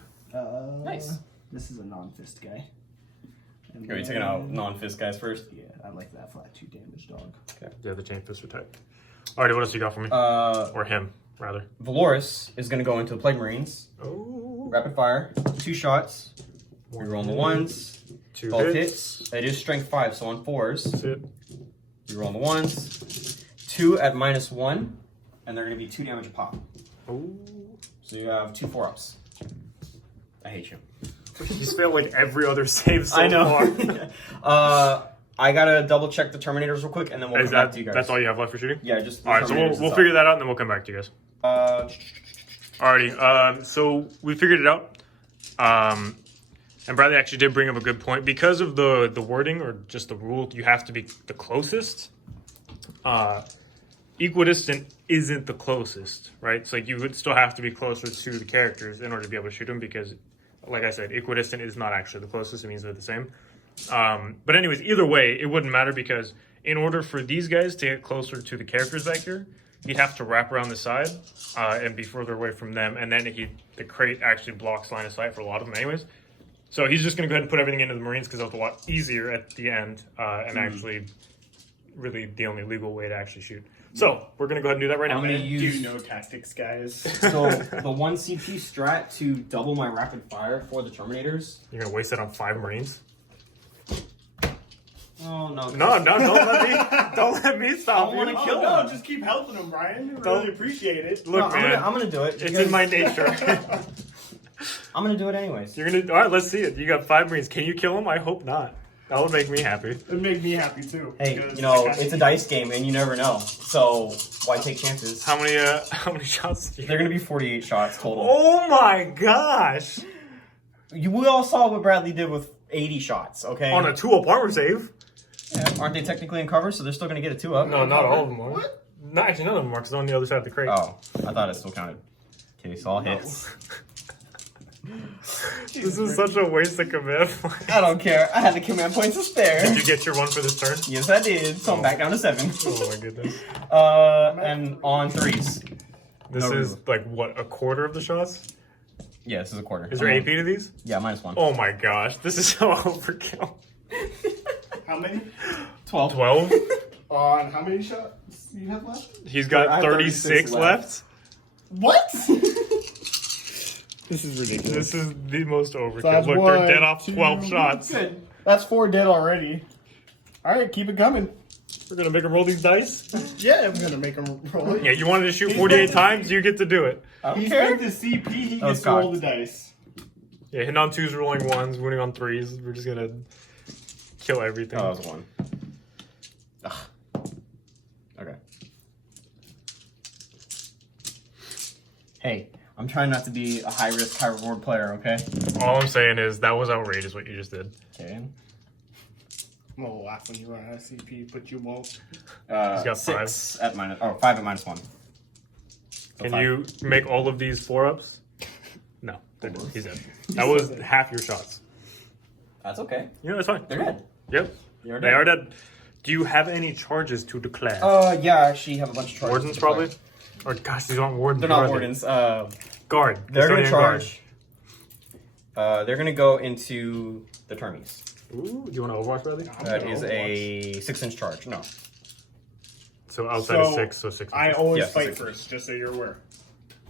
Nice. This is a non-fist guy. And Are you taking out non-fist guys first? Yeah, I like that flat 2 damage dog. Yeah, the chain fists are tight. Alrighty, what else you got for me? Or him, rather. Valoris is going to go into the Plague Marines. Oh. Rapid fire. 2 shots. Reroll the 1s. 2 Both hits. hits. It is strength 5, so on 4s. That's it. Reroll the 1s. 2 at -1. And they're going to be 2 damage a pop. Ooh. So you have 2 4-ups. I hate you. He's failed like every other save so I know. far. I gotta double check the Terminators real quick, and then we'll Is come back that, to you guys. that's all you have left for shooting? Yeah, just the Alright, so Terminators we'll and figure that out and then we'll come back to you guys. stuff. Alrighty, so we figured it out. And Bradley actually did bring up a good point. Because of the wording or just the rule, you have to be the closest. Equidistant isn't the closest, right? So you would still have to be closer to the characters in order to be able to shoot them because, like I said, equidistant is not actually the closest. It means they're the same. But anyways, either way, it wouldn't matter because in order for these guys to get closer to the characters back here, he'd have to wrap around the side and be further away from them. And then the crate actually blocks line of sight for a lot of them anyways. So he's just going to go ahead and put everything into the Marines because that's a lot easier at the end and actually really the only legal way to actually shoot. So we're going to go ahead and do that right now. I'm gonna Do use no tactics, guys. so the 1 CP strat to double my rapid fire for the Terminators. You're going to waste it on 5 Marines? Oh no! No, don't let me stop I wanna you. kill no, him. just keep helping him, Brian. We Don't- really appreciate it. Look, No, man, I'm gonna do it. it's because in my nature. I'm gonna do it anyways. You're gonna. All right, let's see it. You got 5 Marines. Can you kill them? I hope not. That would make me happy. It'd make me happy too. Hey, because you know I- it's a dice game, and you never know. So why take chances? How many shots? Do you... They're gonna be 48 shots total. Oh my gosh! We all saw what Bradley did with 80 shots. Okay. On a 2-up armor save? Yeah, aren't they technically in cover? So they're still gonna get a 2-up. No, not all of them are. What? No, actually, none of them are because they're on the other side of the crate. Oh, I thought it still counted. Okay, so all hits. This is such a waste of command. I don't care. I had the command points to spare. Did you get your one for this turn? Yes, I did. So I'm back down to 7. Oh my goodness. And on 3s. This No is reroll. like what, a quarter of the shots? Yeah, this is a quarter. Is there AP to these? Yeah, -1. Oh my gosh, this is so overkill. How many? 12. 12? On how many shots you have left? He's I got have 36 left. What? This is ridiculous. This is the most overkill. So that's Look, one, they're dead off 12 2, shots. Good. That's 4 dead already. All right, keep it coming. We're gonna make him roll these dice? Yeah, I'm gonna make him roll it. Yeah, you wanted to shoot He's 48 meant to- times, you get to do it. I don't He's care. spent the CP. He Oh, gets to roll cocked. the dice. Yeah, hitting on 2s, rolling 1s, winning on 3s. We're just gonna kill everything. Oh, that was 1. Ugh. Okay. Hey, I'm trying not to be a high risk, high reward player, okay? All I'm saying is that was outrageous what you just did. Okay. I'm gonna laugh when you run out of CP, but you won't. He's got 6 at -, or 5 at -1. So Can 5. you make all of these 4-ups? No, he's dead. That was half your shots. That's okay. You know, that's fine. They're dead. Yep, They're they are dead. Do you have any charges to declare? Yeah, I actually have a bunch of charges. Wardens, to probably? declare. Or, gosh, these aren't wardens. They're what not are they? wardens. Guard. They're going to Custodian guard. charge. They're going to go into the Termies. Ooh, do you want to Overwatch, Bradley? That is a 6-inch charge. No. So outside of So, 6, so 6. I always Yes, fight 6. first, just so you're aware.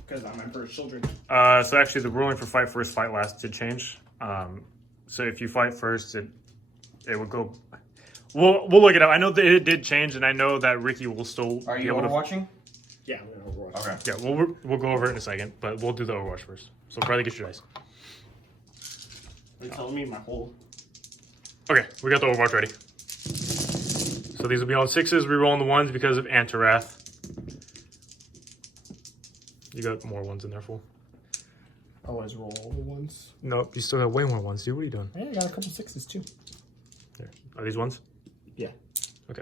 Because I'm Emperor's children. So actually, the ruling for fight first, fight last did change. So if you fight first, it it would go. We'll look it up. I know that it did change, and I know that Ricky will still Are be you able to. overwatching? Yeah, I'm gonna overwatch. Okay. Yeah, we'll go over it in a second, but we'll do the Overwatch first. So Bradley, get your dice. Are you telling me my whole? Okay, we got the Overwatch ready. So these will be on 6s. Rerolling the 1s because of Antarath. You got more 1s in there, fool. Always roll all the ones. Nope, you still got way more 1s, dude. What are you doing? Yeah, I got a couple 6s too. Here. Are these 1s? Yeah. Okay.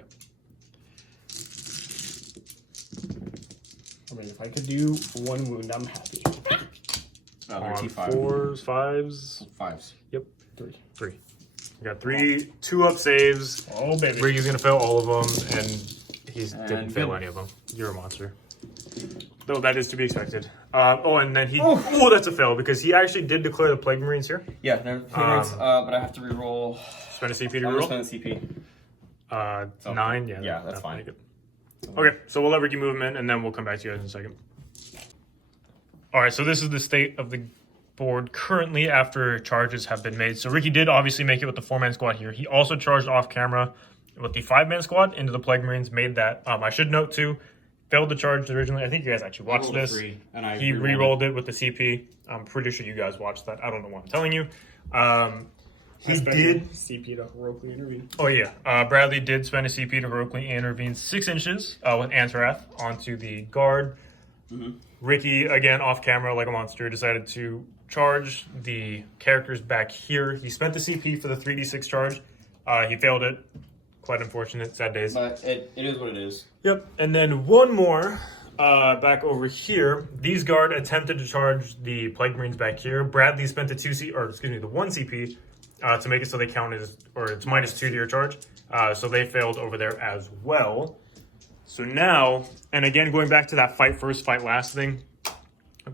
I mean, if I could do 1 wound, I'm happy. Oh, they're On T5. 4s, 5s. 5s. Yep. 3. 3. You got 3 2-up saves. Oh, baby. Ricky's gonna fail all of them, and he didn't And fail good. any of them. You're a monster. Though that is to be expected. And then he. Oh, that's a fail because he actually did declare the Plague Marines here. Yeah, they're Phoenix, but I have to reroll. Spend a CP to I'm gonna reroll. spend a CP. 9. Yeah. Yeah, that's pretty fine. good. Okay, so we'll let Ricky move him in, and then we'll come back to you guys in a second. All right, so this is the state of the board currently after charges have been made. So Ricky did obviously make it with the 4-man squad here. He also charged off camera with the 5-man squad into the Plague Marines, made that. I should note too, failed the charge originally. I think you guys actually watched this. He re-rolled it with the CP. I'm pretty sure you guys watched that. I don't know why I'm telling you. He did. CP to heroically intervene. Oh, yeah. Bradley did spend a CP to heroically intervene 6 inches with Antarath onto the guard. Ricky, again, off camera like a monster, decided to charge the characters back here. He spent the CP for the 3d6 charge. He failed it. Quite unfortunate. Sad days. But it is what it is. Yep. And then one more back over here. These guard attempted to charge the Plague Marines back here. Bradley spent the 1 CP to make it so they count as, or it's -2 to your charge. So they failed over there as well. So now, and again, going back to that fight first, fight last thing,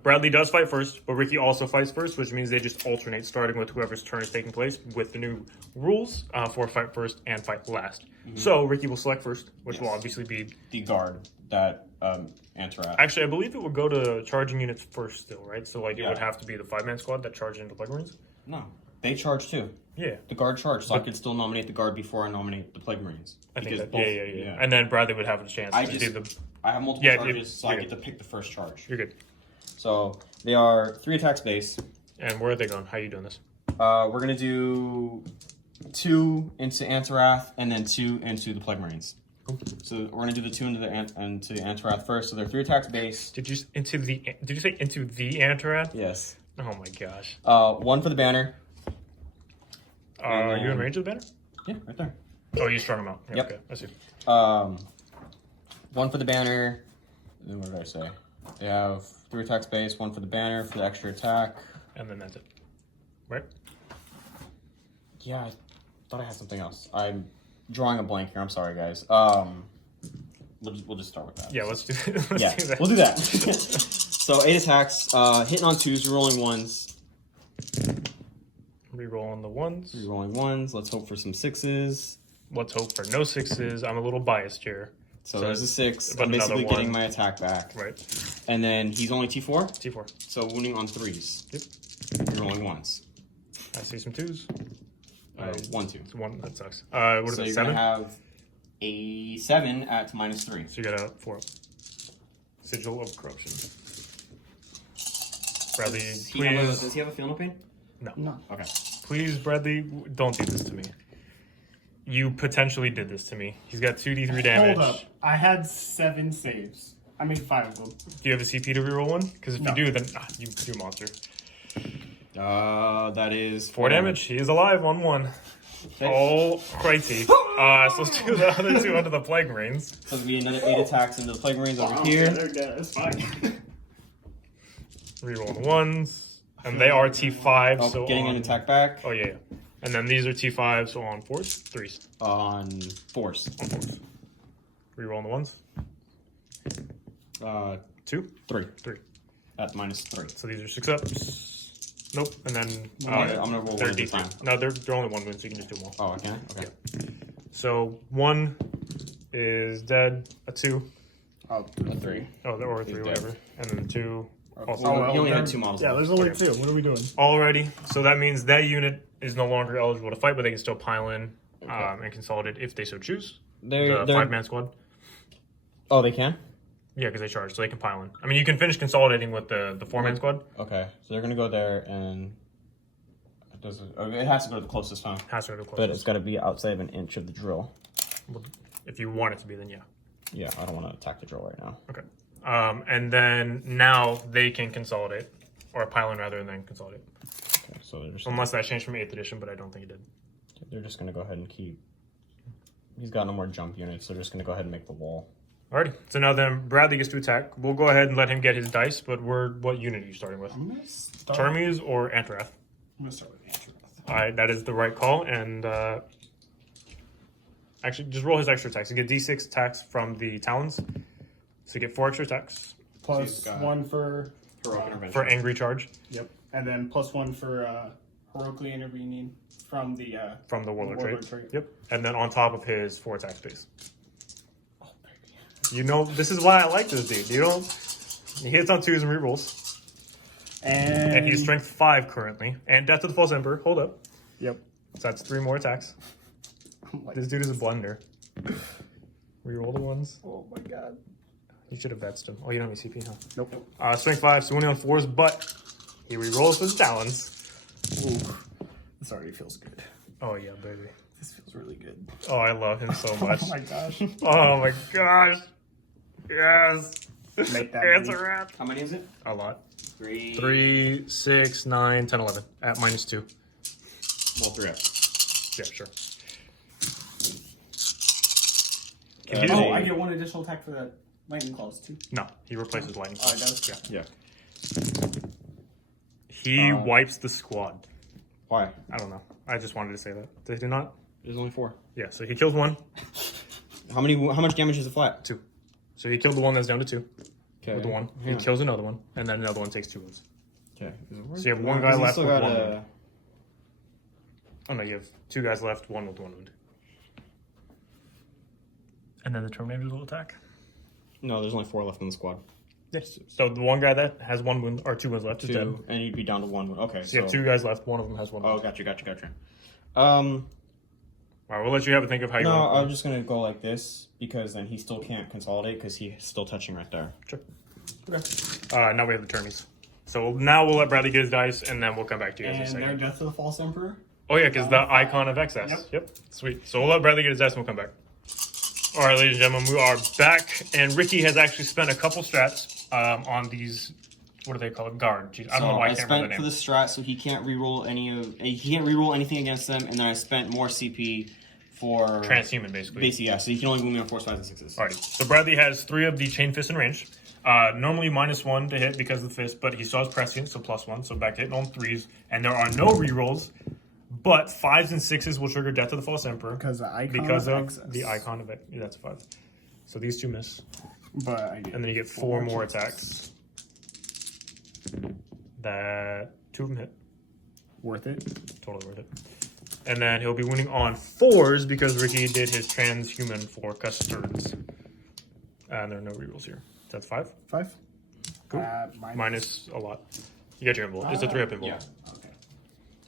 Bradley does fight first, but Ricky also fights first, which means they just alternate starting with whoever's turn is taking place with the new rules for fight first and fight last. So Ricky will select first, which will obviously be... The guard that Antarath. Actually, I believe it would go to charging units first still, right? So like it Yeah. would have to be the 5-man squad that charged into Plague Marines? No, they charge too. Yeah. The guard charged, so I could still nominate the guard before I nominate the Plague Marines. I think that, Both- yeah. And then Bradley would have a chance I to just- do the... I have multiple Yeah, charges, so I you're get to pick the first charge. You're good. So they are 3 attacks base. And where are they going? How are you doing this? We're gonna do 2 into Antarath and then 2 into the Plague Marines. So we're gonna do the 2 into into Antarath first. So they're 3 attacks base. Did you say into the Antarath? Yes. Oh my gosh. 1 for the banner. Are you in range of the banner? Yeah, right there. Oh, you strung them out. Yeah, Yep. Okay, I see. 1 for the banner. And then what did I say? They have 3 attacks base. 1 for the banner for the extra attack. And then that's it. Right? Yeah, I thought I had something else. I'm drawing a blank here. I'm sorry, guys. We'll just start with that. Yeah, let's do do that. We'll do that. So 8 attacks, hitting on 2s, rolling 1s. Rerolling the 1s. Rolling 1s. Let's hope for some 6s. Let's hope for no 6s. I'm a little biased here. So there's a 6. but I'm basically another getting one. my attack back. Right. And then he's only T4, T4. so wounding on 3s. Yep. Rolling 1s. I see some 2s. 1, 2. It's 1. That sucks. What is So it? you're 7? gonna have a 7 at -3. So you got a 4. Sigil of Corruption. Bradley, Does he have please. a feel no pain? No. Okay. Please, Bradley, don't do this to me. You potentially did this to me. He's got 2d3 damage. Hold up. I had 7 saves. I made 5 of them. Do you have a CP to reroll one? Because if No. you do, then you're a monster. That is 4 damage. He is alive on 1. Okay. Oh, righty. So let's do the other 2 under the Plague Marines. So it'll be another 8 attacks into the Plague Marines over Wow, here. they're dead. That's fine. Reroll the 1s. And they are T5, Oh, so getting on... an attack back Oh, yeah. And then these are T5, so on 4s? 3s. on 4s. On 4s. Reroll the 1s. 2? 3 3. at -3. So these are 6-ups. Nope. And then... I'm gonna roll they're 1 at a D3. time. No, they're only 1 wound, so you can just do them all. Oh, okay. Okay. So 1 is dead. A 2. Oh, A 3. Oh, or a 3, He's whatever. dead. And then 2. Also Oh, dead. he only had 2 models. Yeah, there's only 2. What are we doing? Alrighty. So that means that unit is no longer eligible to fight, but they can still pile in and consolidate if they so choose. They're, The 5-man squad. Oh, they can? Yeah, because they charge, so they can pile in. I mean, you can finish consolidating with the 4-man squad. Okay, so they're gonna go there and it has to go to the closest, huh? Has to go to the But closest. it's got to be outside of an inch of the drill. If you want it to be, then yeah. Yeah, I don't want to attack the drill right now. Okay. And then now they can consolidate, or pile in rather than consolidate. Okay, so they're just Unless that changed from 8th edition, but I don't think it did. they're just gonna go ahead and keep. He's got no more jump units, so they're just gonna go ahead and make the wall. Alrighty. So now then Bradley gets to attack. We'll go ahead and let him get his dice, but what unit are you starting with? I'm gonna start. Termes or Antrath? I'm gonna start with Antarath. Alright, that is the right call, and actually just roll his extra attacks. You get D6 attacks from the talons. So you get 4 extra attacks Plus He's got 1 for Heroic intervention. for angry charge Yep, and then plus 1 for heroically intervening from the from the warlord warlord trait. trait. Yep. And then on top of his 4 attack space. Oh baby. You know, this is why I like this dude. You don't. He hits on 2s and rerolls. And he's strength 5 currently. And Death to the False Emperor. Hold up. Yep. So that's 3 more attacks. I'm like, This dude is a blender. Reroll the ones. oh my god. You should have vetsed him. Oh, you don't have any CP, huh? Nope. Strength 5, so winning on 4s, but he rerolls with talons. Ooh, this already feels good. Oh, yeah, baby. This feels really good. Oh, I love him so much. Oh my gosh. Oh, my gosh. Yes. Make that It's a many. wrap. How many is it? A lot. 3. 3, 6, 9, 10, 11. At -2. Well, 3 up. Yeah, sure. Oh, I get 1 additional attack for that lightning claws too. No, he replaces lightning. Oh, it does? Yeah. Yeah. He wipes the squad. Why? I don't know. I just wanted to say that. Did he not? There's only 4. Yeah, so he kills 1, How much damage is the flat? 2. So he killed the one that's down to 2 Okay. with the 1. He Yeah. kills another one, and then another one takes 2 wounds. Okay. So you have 1 guy left Still with got 1 a. wound. Oh no, you have 2 guys left, 1 with 1 wound. And then the Terminators will attack. No, there's only 4 left in the squad. Yes. So the one guy that has 1 wound, or 2 wounds left, is dead. 2, and you'd be down to 1. Okay. So you have 2 guys left, 1 of them has 1 Oh, wound. gotcha. Alright, we'll let you have a think of how you No, want. I'm just gonna go like this because then he still can't consolidate because he's still touching right there. Sure. Okay. Now we have the Termies. So now we'll let Bradley get his dice, and then we'll come back to you guys in a And second. their Death of the False Emperor. Oh yeah, because the icon of excess. Yep. Sweet. So we'll let Bradley get his dice and we'll come back. All right, ladies and gentlemen, we are back, and Ricky has actually spent a couple strats on these. What do they call it? Guard. Jeez, I don't know why I can't remember the for name. the strat, so he can't reroll anything against them, and then I spent more CP for Transhuman, basically. Basically, yeah. So he can only move me on 4s, 5s, and 6s. Alrighty. So Bradley has 3 of the chain fist in range. Normally -1 to hit because of the fist, but he still has prescient, so +1. So back to hitting on 3s, and there are no rerolls. But 5s and 6s will trigger Death of the False Emperor Because the icon because of of excess. the icon of it. Yeah, that's a 5. So these 2 miss, But I get and then you get 4 more attacks. That 2 of them hit. worth it. Totally worth it. And then he'll be winning on 4s because Ricky did his transhuman for Custodes. And there are no rerolls here. That's 5. 5. Cool. Minus a lot. You got your invul. It's a 3-up invul. Yeah. Okay.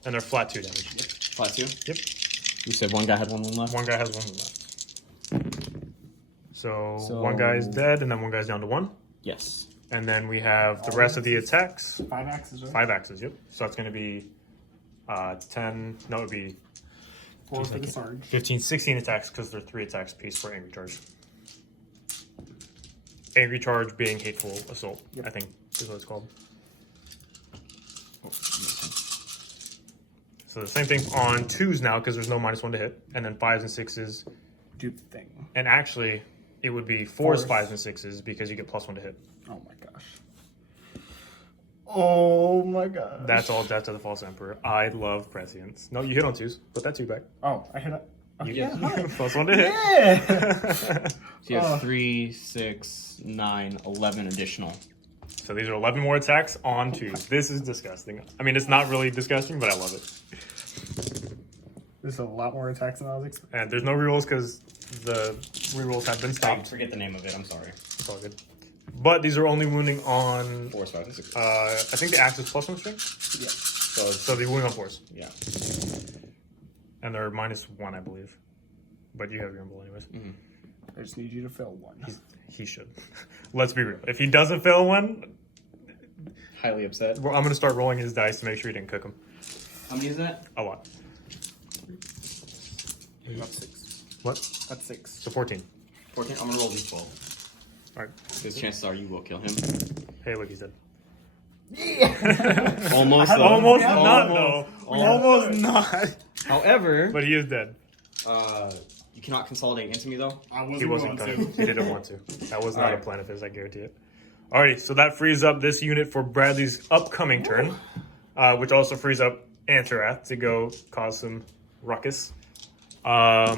And they're flat 2 damage. Flat 2? Yep. You said 1 guy had 1 wound left? 1 guy has 1 wound left. So 1 guy is dead, and then 1 guy's down to 1. Yes. And then we have the rest of the attacks. 5 axes, right? 5 axes, yep. So that's going to be 10. No, it would be 4 for the Sarge. 15, 16 attacks because they're 3 attacks piece for Angry Charge. Angry Charge being Hateful Assault, I think is what it's called. So the same thing on 2s now because there's no -1 to hit. And then 5s and 6s. Do the thing. And actually, it would be 4s, 5s, and 6s because you get +1 to hit. Oh my gosh. Oh my gosh. That's all Death to the False Emperor. I love Prescience. No, you hit on 2s. Put that 2 back. Oh, I hit it. Oh, You yeah. get +1 to hit. Yeah. So you have 3, 6, 9, 11 additional. So these are 11 more attacks on 2s. This is disgusting. I mean, it's not really disgusting, but I love it. There's a lot more attacks than I was expecting. And there's no rerolls because the rerolls have been I stopped. forget the name of it, I'm sorry. It's all good. But these are only wounding on, 4s, 5s, and 6s. I think the axe is +1 strength. Yeah. So they're wounding on 4s. Yeah. And they're -1, I believe. But you have your symbol anyways. I just need you to fill one. He should. Let's be real. If he doesn't fail one, Highly upset. I'm going to start rolling his dice to make sure he didn't cook them. How many is that? A lot. That's 6. What? That's 6. So 14. 14. I'm gonna roll d12. All right. Because chances are you will kill him. Hey, look, he's dead. Almost. Though. Almost not, though. Almost. Almost not. However, But he is dead. you cannot consolidate into me though. He wasn't going to. He didn't want to. That was not a plan of his, I guarantee it. Alrighty, so that frees up this unit for Bradley's upcoming turn, which also frees up Antarath to go cause some ruckus. At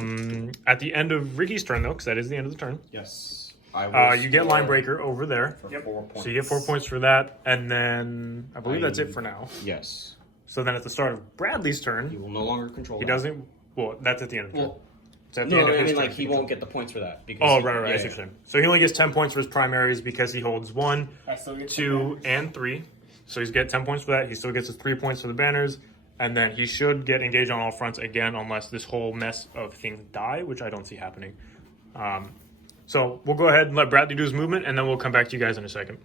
the end of Ricky's turn, though, because that is the end of the turn, Yes. I you get Line Breaker over there. for 4 points. So you get 4 points for that, and then I believe that's it for now. Yes. So then at the start of Bradley's He turn, will no longer control. he that. doesn't. Well, that's at the end of the turn. Well, So at the no, end of I his mean turn, like he controls. won't get the points for that because. Oh, right. I see Yeah, what you're saying. So he only gets 10 points for his primaries because he holds 1, I still get 2, and 3. So he's get 10 points for that. He still gets his 3 points for the banners. And then he should get engaged on all fronts again unless this whole mess of things die, which I don't see happening. So we'll go ahead and let Bradley do his movement, and then we'll come back to you guys in a second.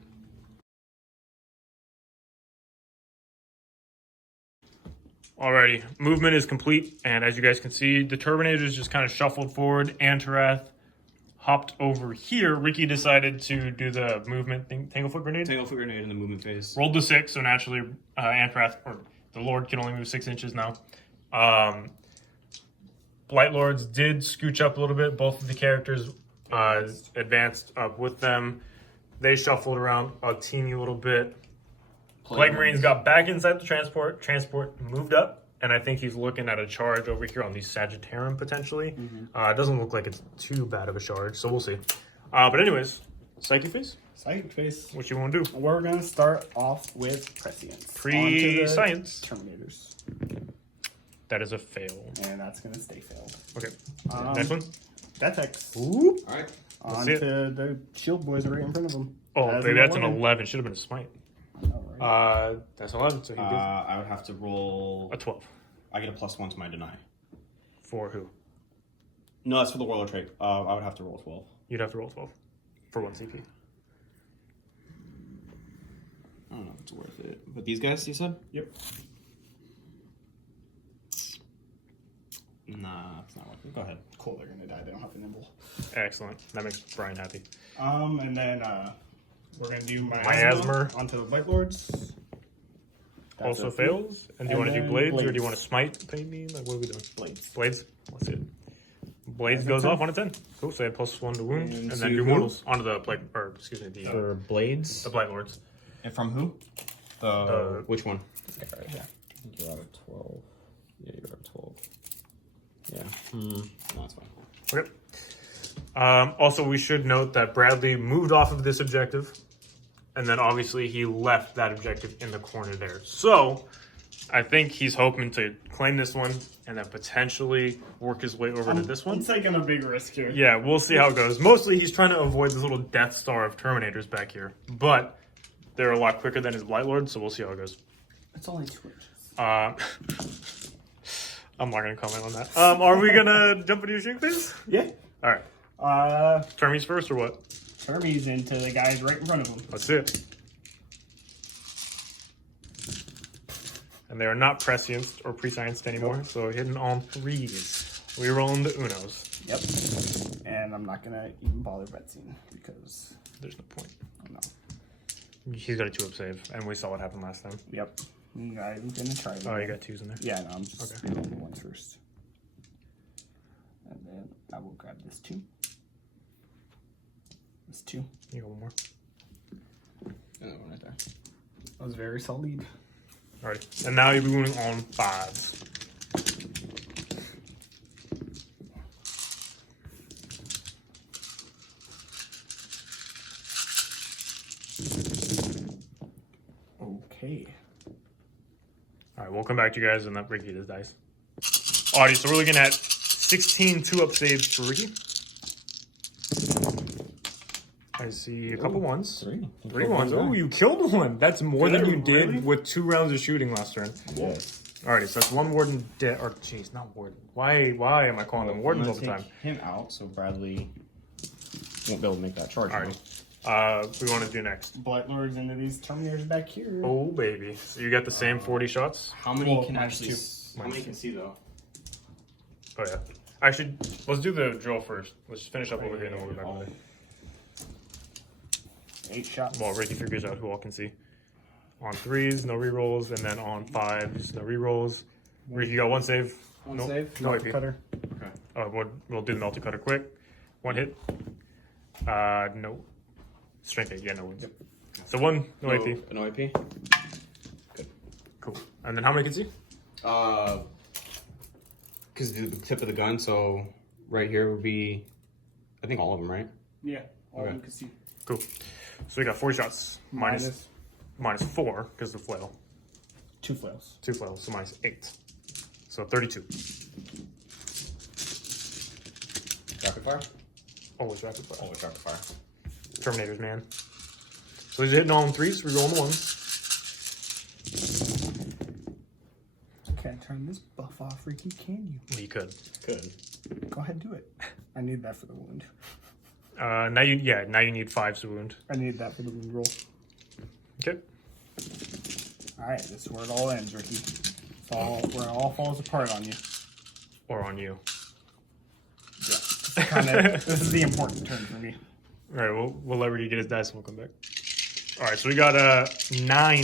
Alrighty, movement is complete, and as you guys can see, the Turbinators just kind of shuffled forward. Antarath hopped over here. Ricky decided to do the movement thing, Tanglefoot Grenade. Tanglefoot Grenade in the movement phase. Rolled the 6, so naturally Antarath, or the Lord, can only move 6 inches now. Blight Lords did scooch up a little bit. Both of the characters advanced up with them. They shuffled around a teeny little bit. Plague Marines got back inside the transport. Transport moved up, and I think he's looking at a charge over here on the Sagittarium potentially. It doesn't look like it's too bad of a charge, so we'll see. But anyways, Psychic Phase, Psychic Phase. what you want to do? We're going to start off with Prescience. Pre-science. Terminators. That is a fail. And that's going to stay failed. Okay, Um, next one. Death Whoop. All right. On see to it. the shield boys right in front of them. Oh, As baby, an that's an 11. Should have been a smite. All right. That's 11, so he gets I would have to roll. a 12. I get a +1 to my deny. For who? No, that's for the warlord trait. I would have to roll 12. You'd have to roll 12 for 1 CP. I don't know if it's worth it. But these guys, you said? Yep. Nah, it's not worth it. Go ahead. Cool, they're going to die. They don't have a nimble. Excellent. That makes Brian happy. And then we're going to do Miasma. onto the Blight Lords. That's Also a fails. And do you And want to do then blades, or do you blades. want to smite? Maybe? Like, what are we doing? Blades. Blades? Let's see it. Blades And goes a 10. off on a 10. Cool. So they had +1 to wound, And and then to do who? mortals onto the Blight, or excuse me, For blades. the Blight Lords. And from who? Which one? This guy right here. I think you're out of 12. Yeah, you're out of 12. Yeah. No, that's fine. Okay. Also, we should note that Bradley moved off of this objective, and then obviously he left that objective in the corner there. So, I think he's hoping to claim this one and then potentially work his way over to this I'm one. taking a big risk here. Yeah, we'll see how it goes. Mostly, he's trying to avoid this little Death Star of Terminators back here, but they're a lot quicker than his Blight Lord, so we'll see how it goes. It's only 2 inches. I'm not going to comment on that. Are we going to jump into your shooting phase? Yeah. All right. Termies first or what? Termies into the guys right in front of them. Let's see it. And they are not prescienced or prescienced anymore, so hidden on 3s. We rolling the Unos. Yep. And I'm not going to even bother Betsy because, There's no point. no. He's got a 2-up save, and we saw what happened last time. Yep. I'm going to try it. Oh, you got 2s in there? Yeah, no, I'm just Okay. doing the ones first. And then I will grab this 2. This 2. You got one more. And that one right there. That was very solid. Alrighty. And now you'll be moving on 5s. Okay. Alright, we'll come back to you guys and let Ricky his dice. Alrighty, so we're looking at 16 2-up saves for Ricky. I see a couple ones. 3 ones. Oh, you killed one. That's more than you did with 2 rounds of shooting last turn. Yes. Alrighty, so that's one warden dead. Or, jeez, not warden. Why am I calling them wardens all the time? Him out, so Bradley won't be able to make that charge. Alrighty. We want to do next. Blight Lords into these Terminators back here. Oh, baby. So you got the same 40 shots? How many Well, can minus actually? two. How many can see though? Oh, yeah. Actually, let's do the drill first. Let's just finish up over here and then we'll go back over there. 8 shots. Well, Ricky figures out who all can see. On 3s, no rerolls, and then on 5s, no rerolls. Ricky, you got one save. One Nope. save? No No AP. cutter. We'll do the melted cutter quick. One hit. No. Strength 8, yeah, no wounds. So one, no AP. No AP. Cool. And then how many can see? Because the tip of the gun, so right here would be, I think all of them, right? Yeah, all Okay. of them can see. Cool. So we got 40 shots. Minus 4 because of the flail. 2 flails. 2 flails, so minus 8. So 32. Rapid fire. Always rapid fire. Always rapid fire. Terminators, man. So these are hitting all in 3s, re-rolling the 1s. Can't turn this buff off, Ricky, can you? Well, you could. Good. Go ahead, do it. I need that for the wound. Now you need 5s to wound. I need that for the wound roll. Okay. Alright, this is where it all ends, Ricky. It's all where it all falls apart on you. Or on you. Yeah. This is the important turn for me. Alright, we'll let Ricky get his dice and we'll come back. Alright, so we got 9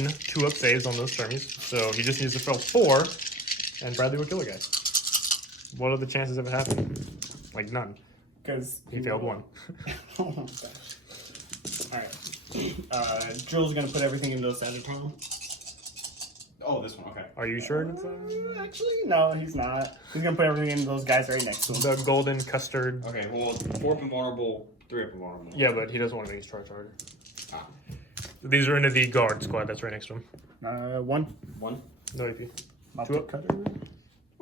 2-up saves on those termies. So he just needs to fail 4, and Bradley will kill a guy. What are the chances of it happening? Like none. Because He failed 1. Oh my gosh. Alright. Drill's gonna put everything into a Sagittarius. Oh, this one. Okay. Are you sure? Actually, no, he's not. He's gonna put everything into those guys right next to him. The golden custard. Okay. Well, 4 up and vulnerable, 3 up and vulnerable. Yeah, but he doesn't want to make his charge harder. Ah. These are into the guard squad that's right next to him. 1. 1. No AP. Not 2 up. cutter.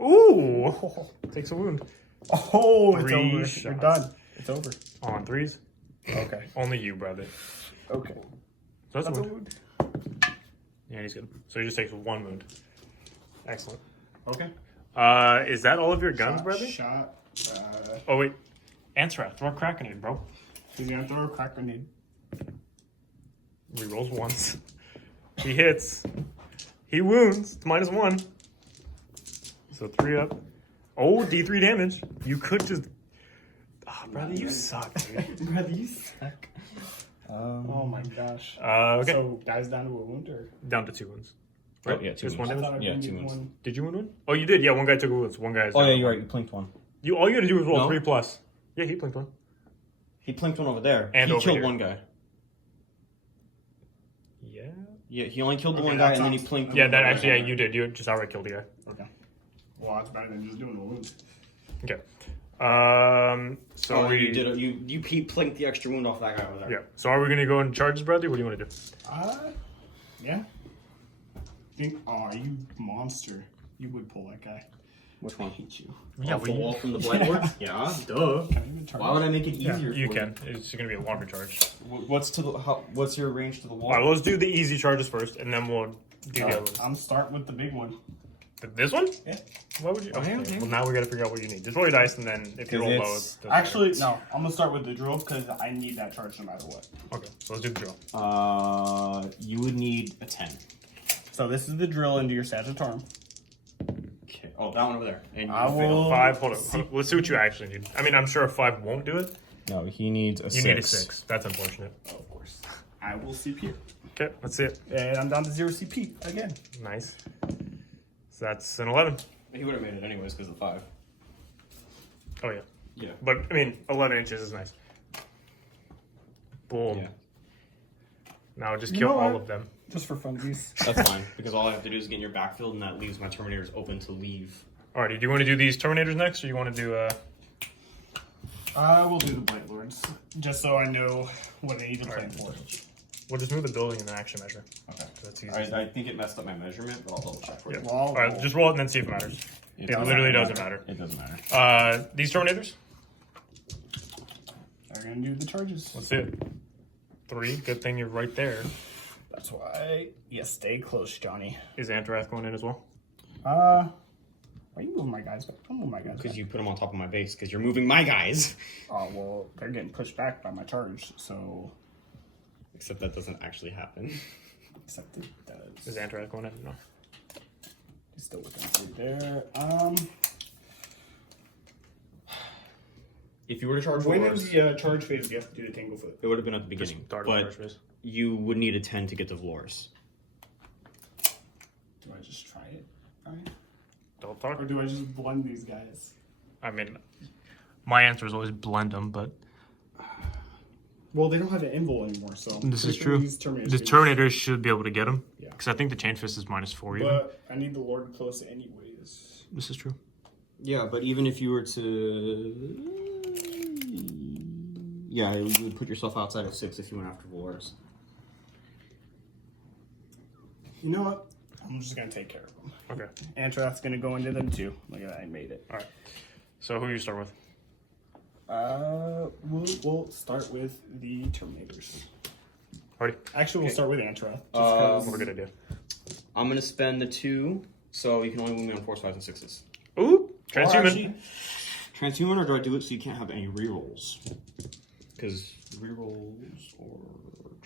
Ooh! Takes a wound. Oh, it's 3 over. You're shots. done. It's over. On 3s. Okay. Only you, brother. Okay. So that's That's a a wound. wound. Yeah, he's good. So he just takes 1 wound. Excellent. Okay. Is that all of your guns, brother? Shot. Oh, wait. Answer, throw a crack grenade, bro. He's gonna throw a crack grenade. Rerolls once. He hits. He wounds. It's -1. So 3 up. Oh, D3 damage. You could just... Oh, brother, you suck, dude. Brother, you suck. Oh my gosh. Okay. So, guys down to a wound or? Down to 2 wounds. Oh, yeah, 2 Just wounds. one I damage? thought I Yeah, wounded 2 wounds. one. Did you wound 1? Oh, you did. Yeah, one guy took a wound. So one guy's Oh down. yeah, you're right. You plinked 1. All you had to do was roll No. 3+. Yeah, he plinked 1. He plinked 1 over there. And he over killed here. 1 guy. Yeah. Yeah, he only killed the Okay, 1 guy, that and then he sounds- plinked. Yeah, the that one actually, guy. yeah, you did. You just outright killed the guy. Okay. Well, that's better than just doing a wound. Okay. So Oh, we... you did. You plinked the extra wound off that guy over there. Yeah. So are we going to go in charges, Bradley? What do you want to do? Yeah. You monster. You would pull that guy. Which one? I hate you. Yeah, Off the wall from the Blight Lords? Yeah, duh. Can I even charge? Why would I make it Yeah, easier? you for can. It's going to be a longer charge. What's to the? What's your range to the wall? All right, well, let's do the easy charges first, and then we'll do the other ones. I'm starting with the big one. This one? Yeah. Why would you? Okay. okay. Well, now we got to figure out what you need. Just roll your dice, and then if you roll low, it's- it doesn't Actually, no. I'm gonna start with the drill because I need that charge no matter what. matter. Okay, so let's do the drill. You would need a 10. So this is the drill into your Sagittarium. Okay. Oh, that one over there. And you I failed. will- 5. Hold on. Let's see what you actually need. I mean, I'm sure a 5 won't do it. No, he needs a 6. You need a 6. That's unfortunate. Of course. I will CP it. Okay, let's see it. And I'm down to 0 CP again. Nice. So that's an 11. He would have made it anyways because of 5. Oh, yeah. Yeah. But, I mean, 11 inches is nice. Boom. Yeah. Now just You kill know all what? of them. Just for funsies. That's fine because all I have to do is get in your backfield, and that leaves my Terminators open to leave. Alrighty, do you want to do these Terminators next, or you want to do, I will do the Blight Lords. Just so I know what I need to plan Alright. for. we'll just move the building in the action measure. Okay. That's easy. I think it messed up my measurement, but I'll double check for Yeah. you. Well, Alright, just roll it and then see if it matters. It literally doesn't matter. It doesn't matter. These Terminators? I'm gonna do the charges. Let's see it. 3, good thing you're right there. That's why you stay close, Johnny. Is Antarath going in as well? Why are you moving my guys back? Don't move my guys Because back. you put them on top of my base, because you're moving my guys. Oh, well, they're getting pushed back by my charge, so... Except that doesn't actually happen. Except it does. Is Antrath going in? No. He's still within through there. If you were to charge When in Wars, the charge phase do you have to do the Tanglefoot? it would have been at the beginning. Start with But charge phase. you would need a 10 to get to Vlors. Do I just try it? Ryan? Don't talk. Or do I just blend these guys? I mean, my answer is always blend them, but Well, they don't have an invul anymore, so... this is pretty sure true. these Terminators The do- Terminators should be able to get them. Yeah. Because I think the Chain Fist is -4 even. But I need the Lord close anyways. This is true. Yeah, but even if you were to... Yeah, you would put yourself outside of 6 if you went after Vlors. You know what? I'm just gonna take care of them. Okay. Antrath's gonna go into them too. Look at that, I made it. All right. So who you start with? We'll start with the Terminators. Already. Actually, we'll start with Antrath. What we're gonna do? I'm going to spend the 2, so you can only move me on 4s, 5s, and 6s. Ooh, transhuman. Actually, Transhuman, or do I do it so you can't have any rerolls? Because rerolls or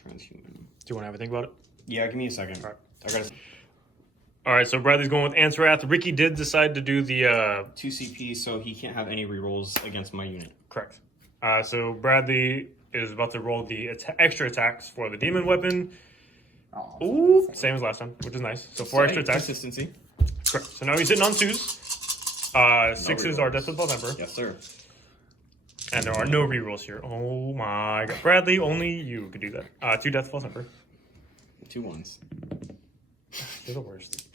transhuman. Do you want to have a think about it? Yeah, give me a second. All right. I got All right. So Bradley's going with Antrath. Ricky did decide to do the 2 CP, so he can't have any rerolls against my unit. correct. So Bradley is about to roll the extra attacks for the demon weapon. oh, Ooh, same as last time, which is nice. So 4 extra attacks. Consistency. Correct. So now he's sitting on 2s. 6s are Death of Emperor. Yes, sir. And there are no rerolls here. Oh my god. Bradley, only you could do that. 2 Death of Emperor. 2 1s. You're the worst.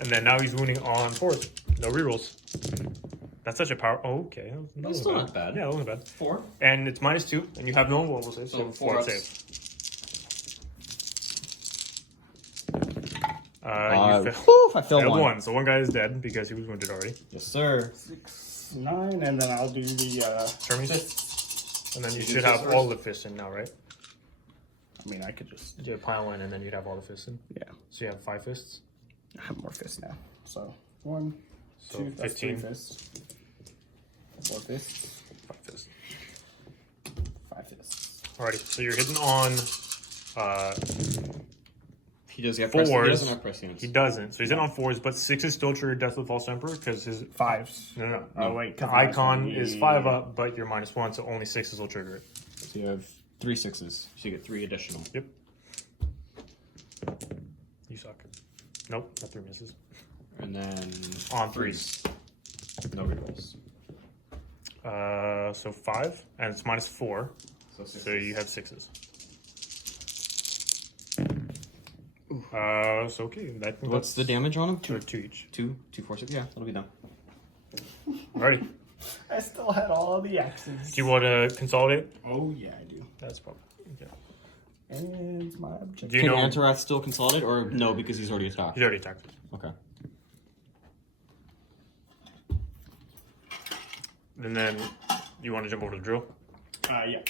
And then now he's wounding on 4s. No rerolls. That's such a power. Oh, okay. That That's still not bad. Yeah, that wasn't bad. 4. And it's -2, and you have no invulnerable save, so So 4 4 save. You I failed failed 1. 1, so one guy is dead because he was wounded already. Yes, sir. 6, 9, and then I'll do the. Termies. And then you You should do have this all the fists in now, right? I mean, I could just. You have pile in, and then you'd have all the fists in. Yeah, So you have 5 fists. I have more fists now. So 1, So 2, that's 3 15. fists. 4 fists. 5 fists. 5 fists. Alrighty, so you're hitting on. He does get 4s. He doesn't have prescience. He doesn't. So he's hitting on 4s, but 6s still trigger Death of the False Emperor because his. 5s. No. Oh wait, The 'cause icon that's is 5 up, but you're -1, so only 6s will trigger it. So you have 3 6s. So you get 3 additional. Yep. You suck. Nope, not 3 misses. And then On 3s. No rerolls. So 5, and it's -4, So 6. so you have 6s. So okay, What's the damage on him? 2 each. 2, 2, 4, 6. Yeah, that'll be done. Alrighty. I still had all the axes. Do you want to consolidate? Oh yeah, I do. That's probably. Yeah. And my objective. Do you Can know Antarath still consolidate, or no, because he's already attacked? he's already attacked? Okay. And then you want to jump over to the drill? Yeah.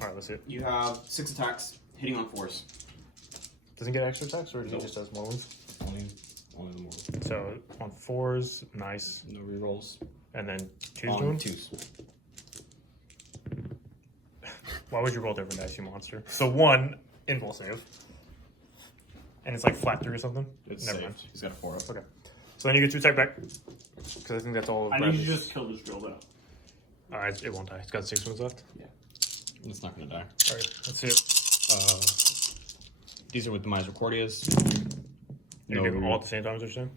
All right, let's see it. You have 6 attacks, hitting on 4s. Does he get extra attacks, or does he Nope. just does more wounds? Only the more. So on 4s, nice, No rerolls. and then 2s On doing. 2s. Why would you roll different dice, you monster? So 1 invul save, and it's like flat 3 or something. It's Never saved. mind. He's got a 4 up. Okay. So then you get 2 attack back, because I think that's all. Of I need to Bradley's. just kill this drill though. All right, it won't die. It's got 6 wounds left. It's not going to die. All right, let's see it. These are with the Misericordias. You're No doing them all reroll. at the same time, is what you're saying?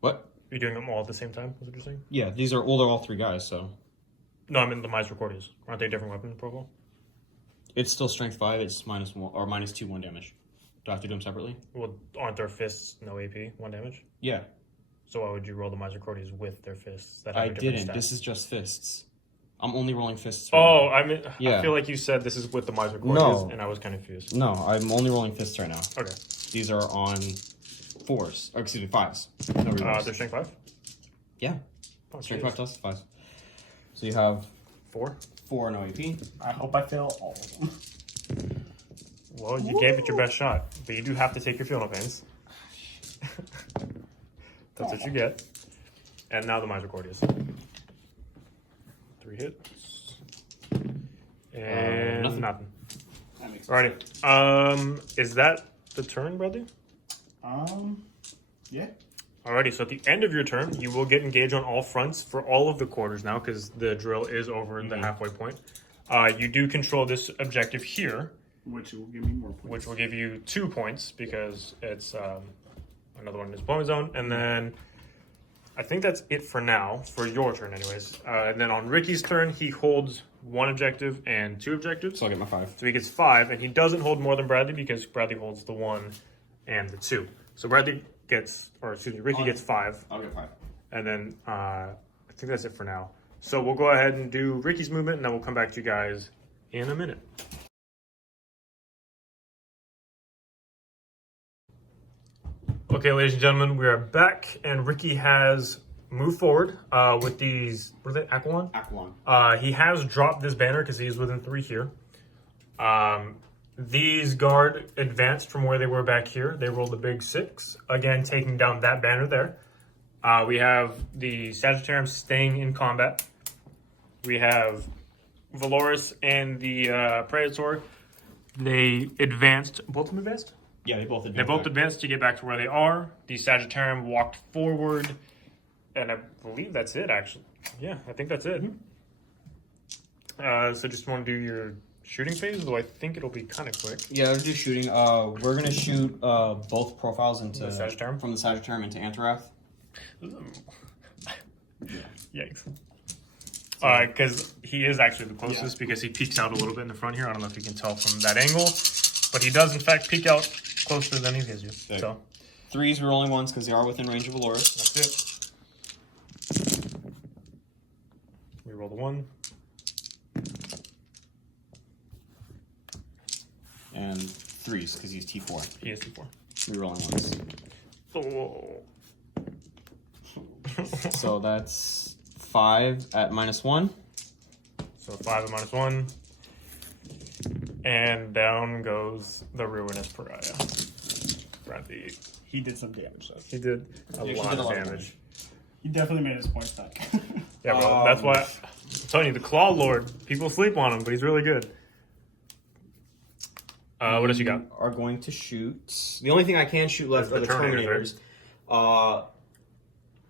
What? You're doing them all at the same time, is what you're saying? Yeah, these are they're all 3 guys, so. No, I mean the Misericordias. Aren't they different weapon profile? It's still strength 5, it's -1 or -2, 1 damage. Do I have to do them separately? Well, aren't their fists no AP, 1 damage? Yeah. So why would you roll the Misericordias with their fists? That have I a different didn't. stat? This is just fists. I'm only rolling fists. Right Oh, now. I mean, Yeah. I feel like you said this is with the Misericordias, No. and I was kind of confused. No, I'm only rolling fists right now. Okay. These are on 4s. Or excuse me, 5s. No rerolls. They're strength 5? Yeah. Oh, Strength geez. 5 plus 5. So you have 4? 4 no AP. I hope I fail all of them. Well, you gave it your best shot, but you do have to take your feel no pains. That's what you get. And now the Misericordias. 3 hits. And nothing. That makes Alrighty. Is that the turn, Bradley? Yeah. Alrighty, so at the end of your turn, you will get engaged on all fronts for all of the quarters now, because the drill is over the halfway point. You do control this objective here, Which will give me more points. which will give you 2 points because it's another one in his opponent zone. And then I think that's it for now, for your turn anyways. And then on Ricky's turn, he holds 1 objective and 2 objectives. So I'll get my 5. So he gets 5, and he doesn't hold more than Bradley because Bradley holds the 1 and the 2. So Bradley gets, or excuse me, Ricky gets 5. I'll get 5. And then I think that's it for now. So we'll go ahead and do Ricky's movement, and then we'll come back to you guys in a minute. Okay, ladies and gentlemen, we are back, and Ricky has moved forward with these, what are they, Aquilon? Aquilon. He has dropped this banner because he's within 3 here. These guard advanced from where they were back here. They rolled a big 6, again taking down that banner there. We have the Sagittarium staying in combat. We have Valoris and the Praetor. They advanced. Both of them advanced? Yeah, they both They advanced. both advanced to get back to where they are. The Sagittarium walked forward. And I believe that's it, actually. Yeah, I think that's it. So just want to do your shooting phase, though I think it'll be kind of quick. Yeah, let's do shooting. We're gonna shoot both profiles into The Sagittarium? from the Sagittarium into Antarath. Yikes. Because he is actually the closest because he peeks out a little bit in the front here. I don't know if you can tell from that angle, but he does in fact peek out closer than he gives you. Okay. So 3s we're rolling 1s because they are within range of Valoris. that's it. We roll the 1. And 3s because he's T4. He is T4. We're rolling 1s. Oh. So that's 5 at -1. So 5 and -1. And down goes the Ruinous Pariah. Bradley. He did some damage, though. He did a Yeah, he lot did a of lot of damage. He definitely made his points back. Yeah, bro. That's why I'm telling you, the Claw Lord, people sleep on him, but he's really good. What else you got? Are going to shoot. The only thing I can shoot left The are the Terminators, Terminators.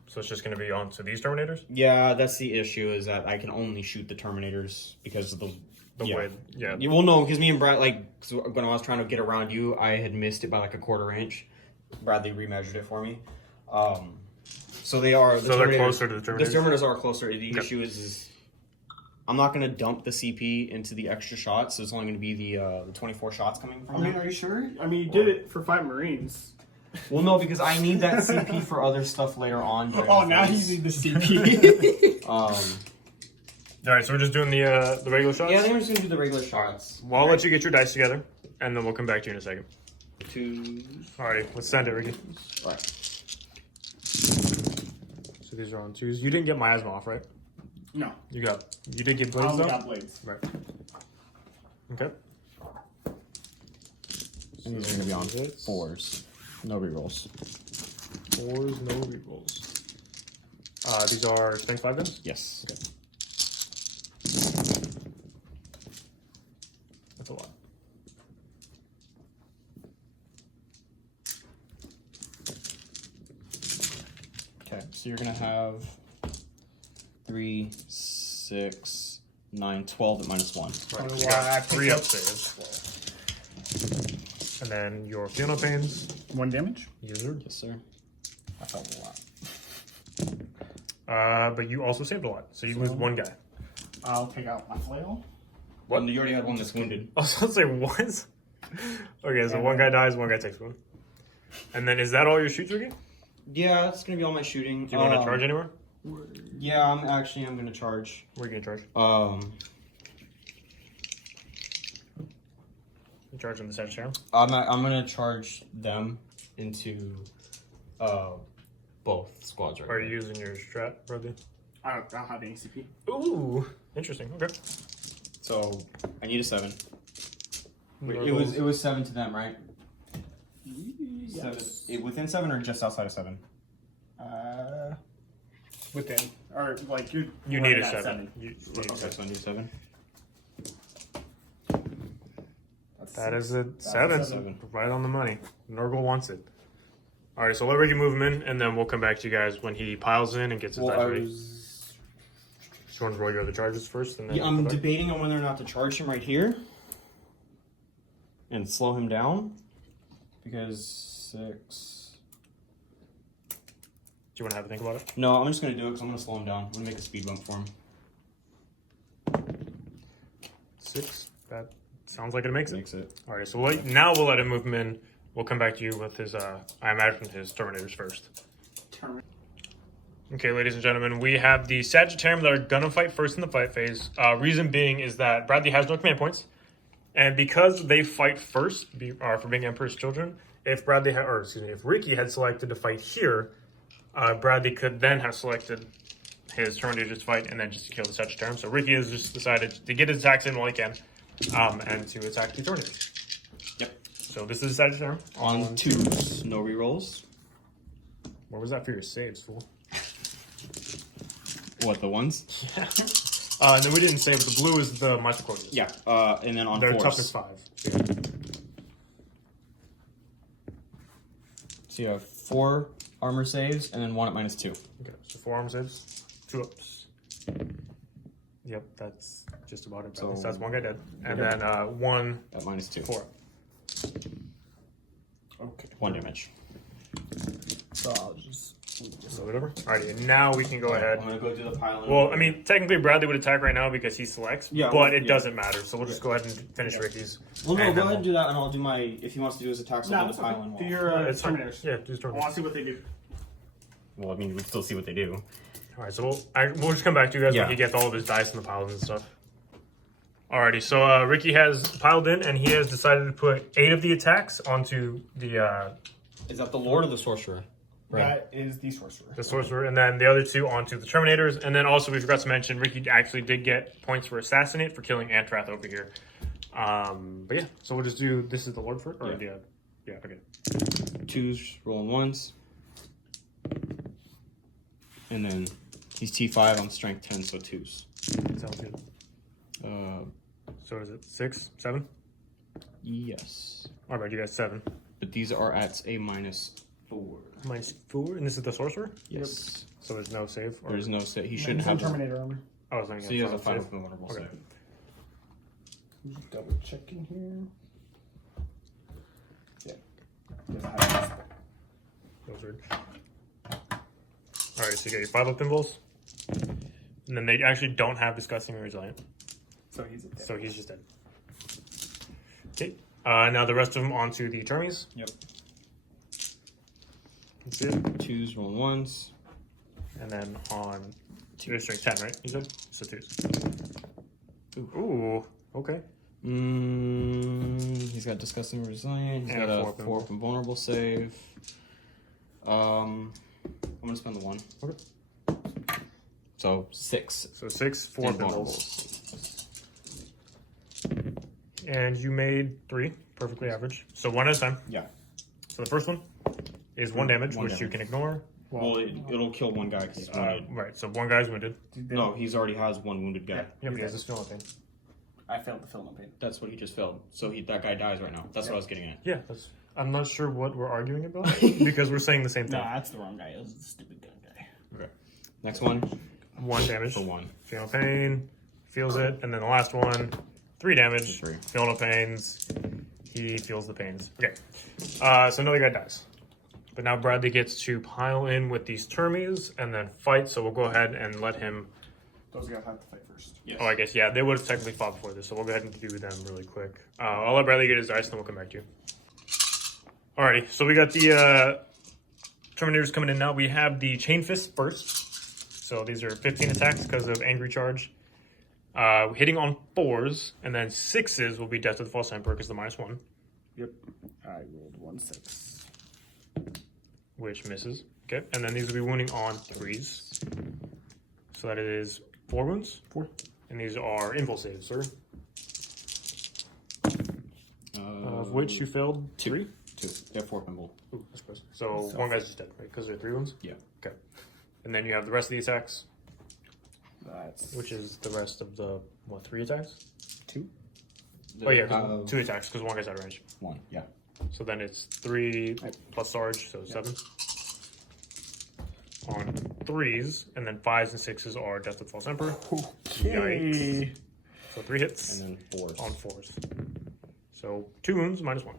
So it's just going to be on to these Terminators? Yeah, that's the issue, is that I can only shoot the Terminators because of the way, yeah. You will know because me and Brad, like, so when I was trying to get around you, I had missed it by like a quarter inch. Bradley remeasured it for me. So they are. So they're closer to the Terminators? The Terminators are closer. The Okay. issue is I'm not going to dump the CP into the extra shots. So it's only going to be the 24 shots coming from I mean, them. are you sure? I mean, you did it for 5 Marines. Well, no, because I need that CP for other stuff later on. Oh, now you need the CP. Alright, so we're just doing the regular shots? Yeah, I think I'm just going to do the regular shots. Well, I'll let you get your dice together, and then we'll come back to you in a second. 2. Alrighty, let's send it, Ricky. All right. So these are on 2s. You didn't get miasma off, right? No. You did get I blades, only though? got blades. Right. Okay. And these are going to be on Hits. 4s. No rerolls. 4s, no rerolls. These are strength 5 guns? Yes. Okay. That's a lot. Okay, so you're going to have 3, 6, 9, 12 at -1. Right. So You I got picked 3 up up saves. And then your Fiona Pains. 1 damage? User. Yes, sir. I felt a lot. But you also saved a lot, so you lose 1 guy. I'll take out my flail. What? You already had one that's wounded. I was going to say what? Okay, so 1 guy dies, 1 guy takes 1. And then is that all your shoots, Ricky? Yeah, that's going to be all my shooting. Do you want to charge anywhere? Yeah, I'm going to charge. Where are you going to charge? You charge on the Sagittarium? I'm going to charge them into both squads right Are now. you using your strat, brother? I don't have any CP. Ooh, interesting. Okay. So I need a 7. Wait, it was 7 to them, right? Yes. Within 7 or just outside of 7? Within. Or, like, you're You running need a at 7. You need a Okay, 7. so I need 7. That is a That's 7. a 7. Right on the money. Norgal wants it. All right, so let Ricky move him in, and then we'll come back to you guys when he piles in and gets his dice ready. So you want to roll your other charges first? And then Yeah, come I'm back? debating on whether or not to charge him right here and slow him down because 6. Do you want to have a think about it? No, I'm just gonna do it because I'm gonna slow him down. I'm gonna make a speed bump for him. 6. That sounds like it makes it. Makes it. All right, so now we'll let him move him in. We'll come back to you with his, I imagine, his Terminators first. Okay, ladies and gentlemen, we have the Sagittarium that are gonna fight first in the fight phase. Reason being is that Bradley has no command points, and because they fight first, for being Emperor's children, if Ricky had selected to fight here, Bradley could then have selected his Terminators to fight and then just to kill the Sagittarium. So Ricky has just decided to get his attacks in while he can, and to attack the Terminators. Yep. So this is Sagittarium. On 2s, no rerolls. What was that for your saves, fool? What, the ones? Yeah. And then we didn't say, but the blue is the Microcordials. Yeah. And then on They're 4s. toughness 5. So you have 4 armor saves and then 1 at -2. Okay, so 4 armor saves, 2 ups. Yep, that's just about it. So that's 1 guy dead. And then 1 At -2. 4 up. Okay. 1 damage. So I'll just... So whatever. Alrighty, and now we can go ahead. I'm gonna go do the piling. Well, I mean, technically Bradley would attack right now because he selects, Yeah, but it yeah. doesn't matter. So we'll just go ahead and finish Ricky's. Well, no, and go then ahead and do that, and I'll do my. If he wants to do his attacks, I'll No, do the piling. do your It's fine. Terminators. Yeah, do his I turn. want to see what they do. Well, I mean, we still see what they do. Alright, so we'll just come back to you guys Yeah. when he gets all of his dice and the piles and stuff. Alrighty, so Ricky has piled in, and he has decided to put 8 of the attacks onto the Is that the Lord or the Sorcerer? That is the sorcerer. Sorcerer, and then the other 2 onto the Terminators. And then also, we forgot to mention, Ricky actually did get points for Assassinate for killing Antrath over here. But yeah, so we'll just do, this is the Lord for it? Or yeah, okay. 2s, rolling 1s. And then he's T5 on strength 10, so 2s. Sounds good. Uh, So is it 6, 7? yes. Alright, you guys 7. But these are at a -4. -4, and this is the Sorcerer? Yes. So there's no save? Or, There's no set. He He's shouldn't in have. Terminator armor. I was thinking So he has a final final vulnerable Okay. save. Just double checking here. Yeah. Doesn't have That was weird. Alright, so you got your 5 up thimbles. And then they actually don't have Disgusting or Resilient. So he's a dead. So he's just dead. Okay. Now the rest of them onto the Termies. Yep. That's it. 2s, rolling 1s. And then on your strength 10, right? You said? So 2s. Ooh. Okay. He's got Disgusting Resilient. He's And got a a 4 from vulnerable save. I'm gonna spend the 1. Okay. So 6. So 6, 4 and vulnerable. thimbles. And you made 3. Perfectly average. So 1 at a time. Yeah. So the first one is 1 damage, 1 which you damage. can ignore. Well, it'll kill 1 guy because he's wounded. Right, so 1 guy's wounded. No, he's already has 1 wounded guy. Yeah, but he has a skill pain. I failed to fill no pain. That's what he just failed. So that guy dies right now. That's what I was getting at. Yeah, I'm not sure what we're arguing about because we're saying the same thing. Nah, that's the wrong guy. It was the stupid gun guy. Okay. Next one 1 damage. for 1. Feel no pain, feels it, and then the last one, 3 damage. 3. Feel no pains. He feels the pains. Okay, so another guy dies. But now Bradley gets to pile in with these Termies and then fight. So we'll go ahead and let him. Those guys have to fight first. Yes. Oh, I guess yeah, they would have technically fought before this. So we'll go ahead and do them really quick. I'll let Bradley get his dice, and then we'll come back to you. Alrighty, so we got the Terminators coming in now. We have the Chain Fist first. So these are 15 attacks because of Angry Charge. Hitting on 4s, and then 6s will be Death of the False Emperor because the -1, Yep. I rolled 1-6. which misses. Okay, and then these will be wounding on 3s. So that is 4 wounds. 4. And these are impulse saves, sir. Of which you failed 3. 2. They have 4 pinball. Ooh, that's close. So one guy's just dead, right? Because there are 3 wounds? Yeah. Okay. And then you have the rest of the attacks, That's which is the rest of the, 3 attacks? 2. Oh, yeah, 2 attacks, because one guy's out of range. 1, yeah. So then it's 3 plus Sarge, so 7. On 3s, and then 5s and 6s are Death to the False Emperor. Okay. So 3 hits And then 4s. on 4s. So 2 wounds, -1.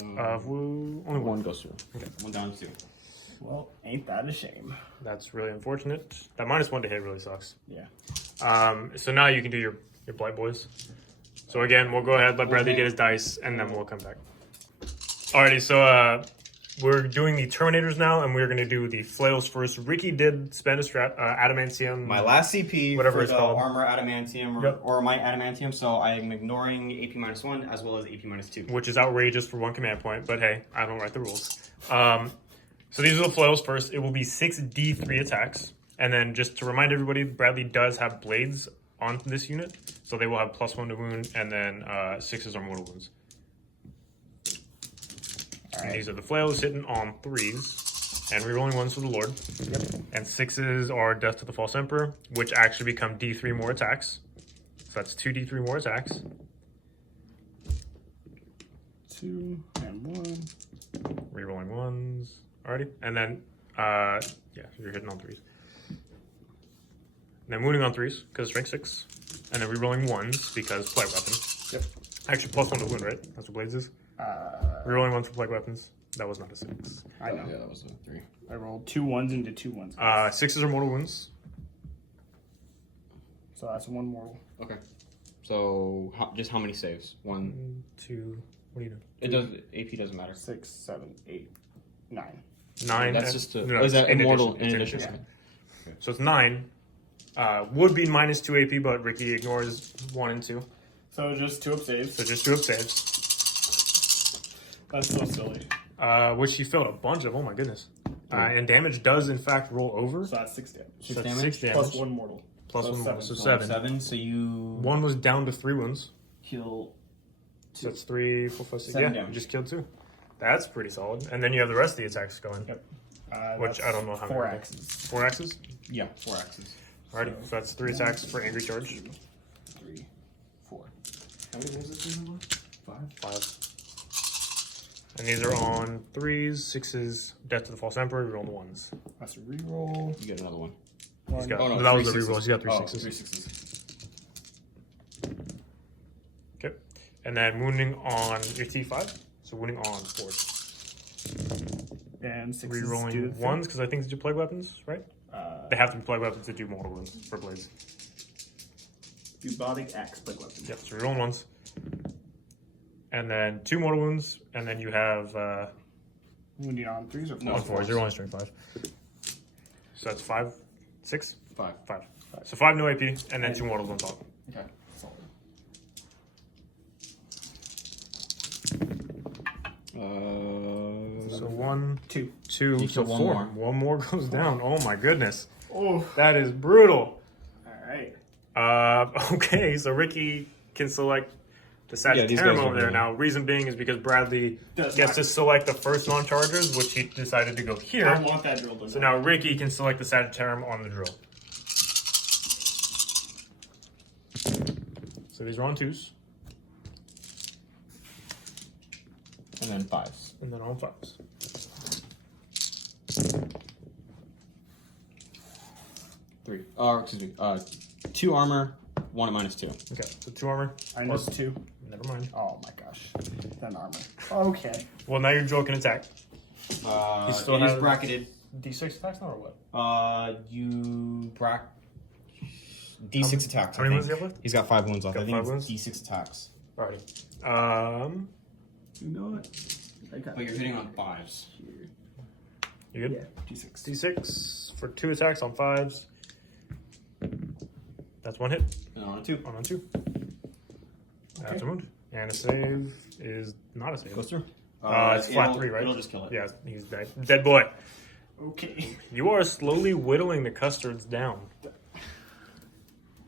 Only 1. 1 goes through. Okay. 1 down, 2. Well, ain't that a shame? That's really unfortunate. That -1 to hit really sucks. Yeah. So now you can do your Blight Boys. So again, we'll go ahead, let Bradley get his dice, and then we'll come back. Alrighty, so we're doing the Terminators now, and we're going to do the Flails first. Ricky did spend a strat, Adamantium. My last CP Whatever for it's the called. armor adamantium or, Yep. or my adamantium, so I am ignoring AP -1 as well as AP -2. Which is outrageous for 1 command point, but hey, I don't write the rules. So these are the Flails first. It will be 6 D3 attacks. And then just to remind everybody, Bradley does have blades on this unit. So they will have +1 to wound, and then 6s are mortal wounds. And these are the Flails hitting on 3s. And rerolling 1s for the Lord. Yep. And 6s are Death to the False Emperor, which actually become D3 more attacks. So that's 2 D3 more attacks. 2 and 1. Rerolling 1s. Alrighty. And then, yeah, you're hitting on 3s. And then wounding on 3s, because it's rank 6. And then rerolling 1s, because plague weapon. Yep. Actually, +1 to wound, right? That's what blades is. Rerolling 1s for plague weapons. That was not a 6. I know. Yeah, that was a 3. I rolled 2 1s into 2 1s. 6s are mortal wounds. So that's 1 mortal. Okay. So just how many saves? 1. 1, 2, what are you doing? It does. AP doesn't matter. 6, 7, 8, 9. 9. That's just a. no, is that in immortal addition. in It's addition? Yeah. So it's 9. Would be -2 AP, but Ricky ignores 1 and 2. So just 2 up saves. So just 2 up saves. That's so silly. Which he failed a bunch of. Oh my goodness. And damage does in fact roll over. So that's 6 damage. So that's damage? 6 damage. Plus 1 mortal. Plus So 1 more. 7. So So 7. 7. So you 1 was down to 3 wounds. Kill So that's 3, 4, 5, 6. 7 Yeah, damage. you just killed 2. That's pretty solid. And then you have the rest of the attacks going. Yep. Which that's I don't know how 4 many. axes. 4 axes? yeah 4 axes. Alrighty. So that's 3 attacks for Angry Charge. 3, 4. How many was this? 5. 5. And these are on 3s, 6s, Death to the False Emperor, reroll the 1s. That's a reroll. You get another one. He's got, Oh, no, that was the 3 rerolls. sixes. You got 3 Oh, 6s. 3 6s. Okay. And then wounding on your T5. So wounding on 4s. And 6 Rerolling 1s, because I think these are plague weapons, right? They have to be plague weapons to do mortal wounds for blades. Bubotic axe plague weapon. Yep, so rerolling 1s. And then 2 mortal wounds, and then you have Wounding on 3s or 4s? No. on 4s. You're only strength 5. So that's 5, 6? 5. 5. So 5 no AP, and then 2 mortals on top. Okay. Solid. So 1, 2. 2, You so kill 4. one One more goes down. Oh my goodness. Oh. That is brutal. Alright. Okay, so Ricky can select the Yeah, these Sagittarium guys are over there. really- Now, reason being is because Bradley Does gets not- to select the first non-chargers, which he decided to go I here. want that drill done. So now Ricky can select the Sagittarium on the drill. So these are on 2s, And then 5s. and then on 5s. 3. Excuse me. 2 armor, 1 at -2. Okay, so 2 armor. Minus 2. Never mind. Oh my gosh. Then armor. Okay. Well, now your drill can attack. He still it is has- bracketed. D6 attacks now or what? You D6 attacks. How many wounds do you have left? He's got 5 wounds left. Got I think 5 it's wounds? D6 attacks. Alrighty. You know what? I got But you're hitting on 5s. here. You good? Yeah. D6. D6 for 2 attacks on 5s. That's 1 hit. And on a 2. On 2. That's Okay. a wound. And a save is not a save. Goes through. It's flat it'll- 3, right? It'll just kill it. Yeah, he's dead. Dead boy. Okay. You are slowly whittling the Custodes down.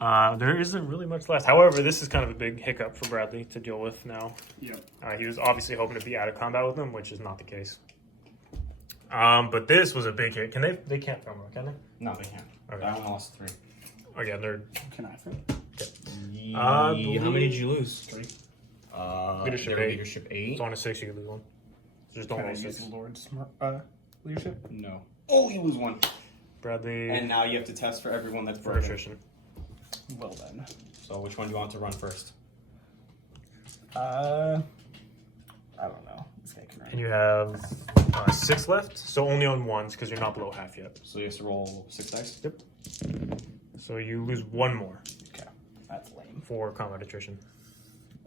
There isn't really much left. However, this is kind of a big hiccup for Bradley to deal with now. Yep. He was obviously hoping to be out of combat with them, which is not the case. But this was a big hit. Can they can't throw more, can they? No, they can't. Okay. I only lost 3. Again, they're Can I throw? How many did you lose? 3. Leadership they were 8. Leadership 8. it's on a 6, you can lose one. So just don't Can I lose use 6. Lord's leadership? No. Oh, you lose 1. Bradley And now you have to test for everyone that's for broken. attrition. Well then. So which one do you want to run first? I don't know. This guy can run. And you have 6 left, so only on 1s because you're not below half yet. So you have to roll 6 dice? Yep. So you lose 1 more Okay. That's lame. for combat attrition.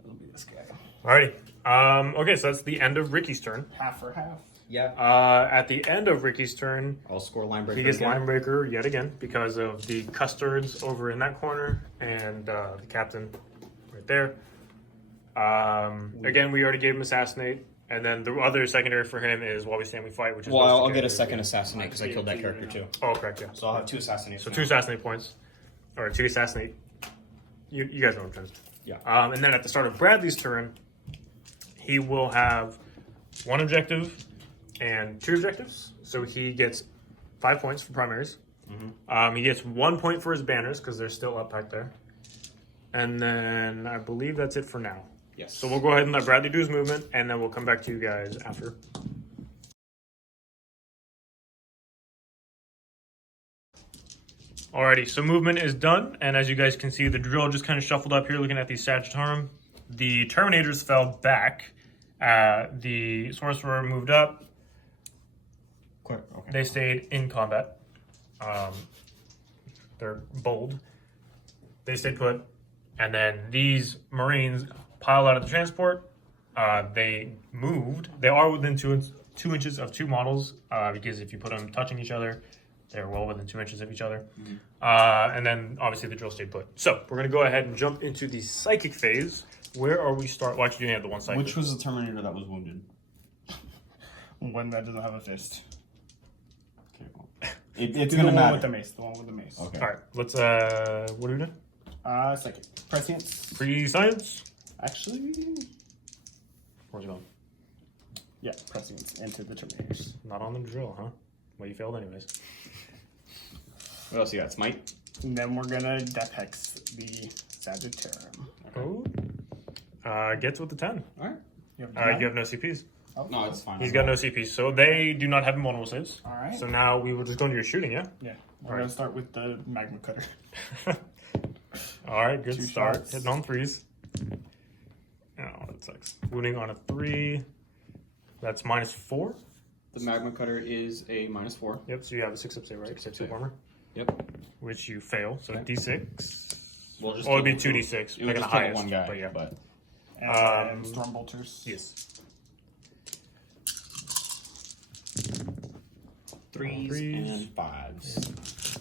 It'll be this guy. Alrighty. Okay, so that's the end of Ricky's turn. Half for half. Yeah. At the end of Ricky's turn, I'll score line breaker. he gets again. line breaker yet again because of the Custodes over in that corner and the captain right there. Again, we already gave him assassinate, and then the other secondary for him is while we stand we fight, which is Well, those I'll two get a characters. second assassinate because I killed that character too. Oh, correct, yeah. So I'll have 2 assassinates. So now. 2 assassinate points, or 2 assassinate. You guys know what I'm trying to do. Yeah. And then at the start of Bradley's turn, he will have 1 objective and 2 objectives. So he gets 5 points for primaries. He gets 1 point for his banners because they're still up back there. And then I believe that's it for now. Yes. So we'll go ahead and let Bradley do his movement, and then we'll come back to you guys after. Alrighty, so movement is done, and as you guys can see, the drill just kind of shuffled up here looking at the Sagittarum. The Terminators fell back. The Sorcerer moved up. Quick. Okay. They stayed in combat. They're bold. They stayed put. And then these Marines piled out of the transport. They moved. They are within 2 inches of 2 models because if you put them touching each other, they're well within 2 inches of each other. And then obviously the drill stayed put. So we're going to go ahead and jump into the psychic phase. Where are we start? Well, actually, you have the one psychic. Which was the Terminator that was wounded? One that doesn't have a fist. Okay. Well, it's Do gonna the one matter. with the mace. The one with the mace. Okay. All right, let's. What are we doing? Second. Prescience. Free science. Actually, Where's it going? yeah, prescience into the Terminators. Not on the drill, huh? Well, you failed anyways. What else you got? Smite. And then we're gonna Death Hex the Sagittarum. Oh. Gets with the 10. All right. You have, You have no CPs. No, it's fine. He's got no CPs, so they do not have invulnerable saves. All right. So now we will just go into your shooting, yeah? Yeah, we're gonna start with the magma cutter. All right, good 2 start. shots. Hitting on 3s. Oh, that sucks. Wounding on a 3. That's -4. The magma cutter is a -4. Yep, so you have a 6 up save, right? 6 up save. armor, Yep. which you fail. So Okay. D6. We'll just Well, it'd be kill 2d6. It would Picking just the kill highest. one guy, But yeah. but And Stormbolters. Yes. 3s Threes. and 5s.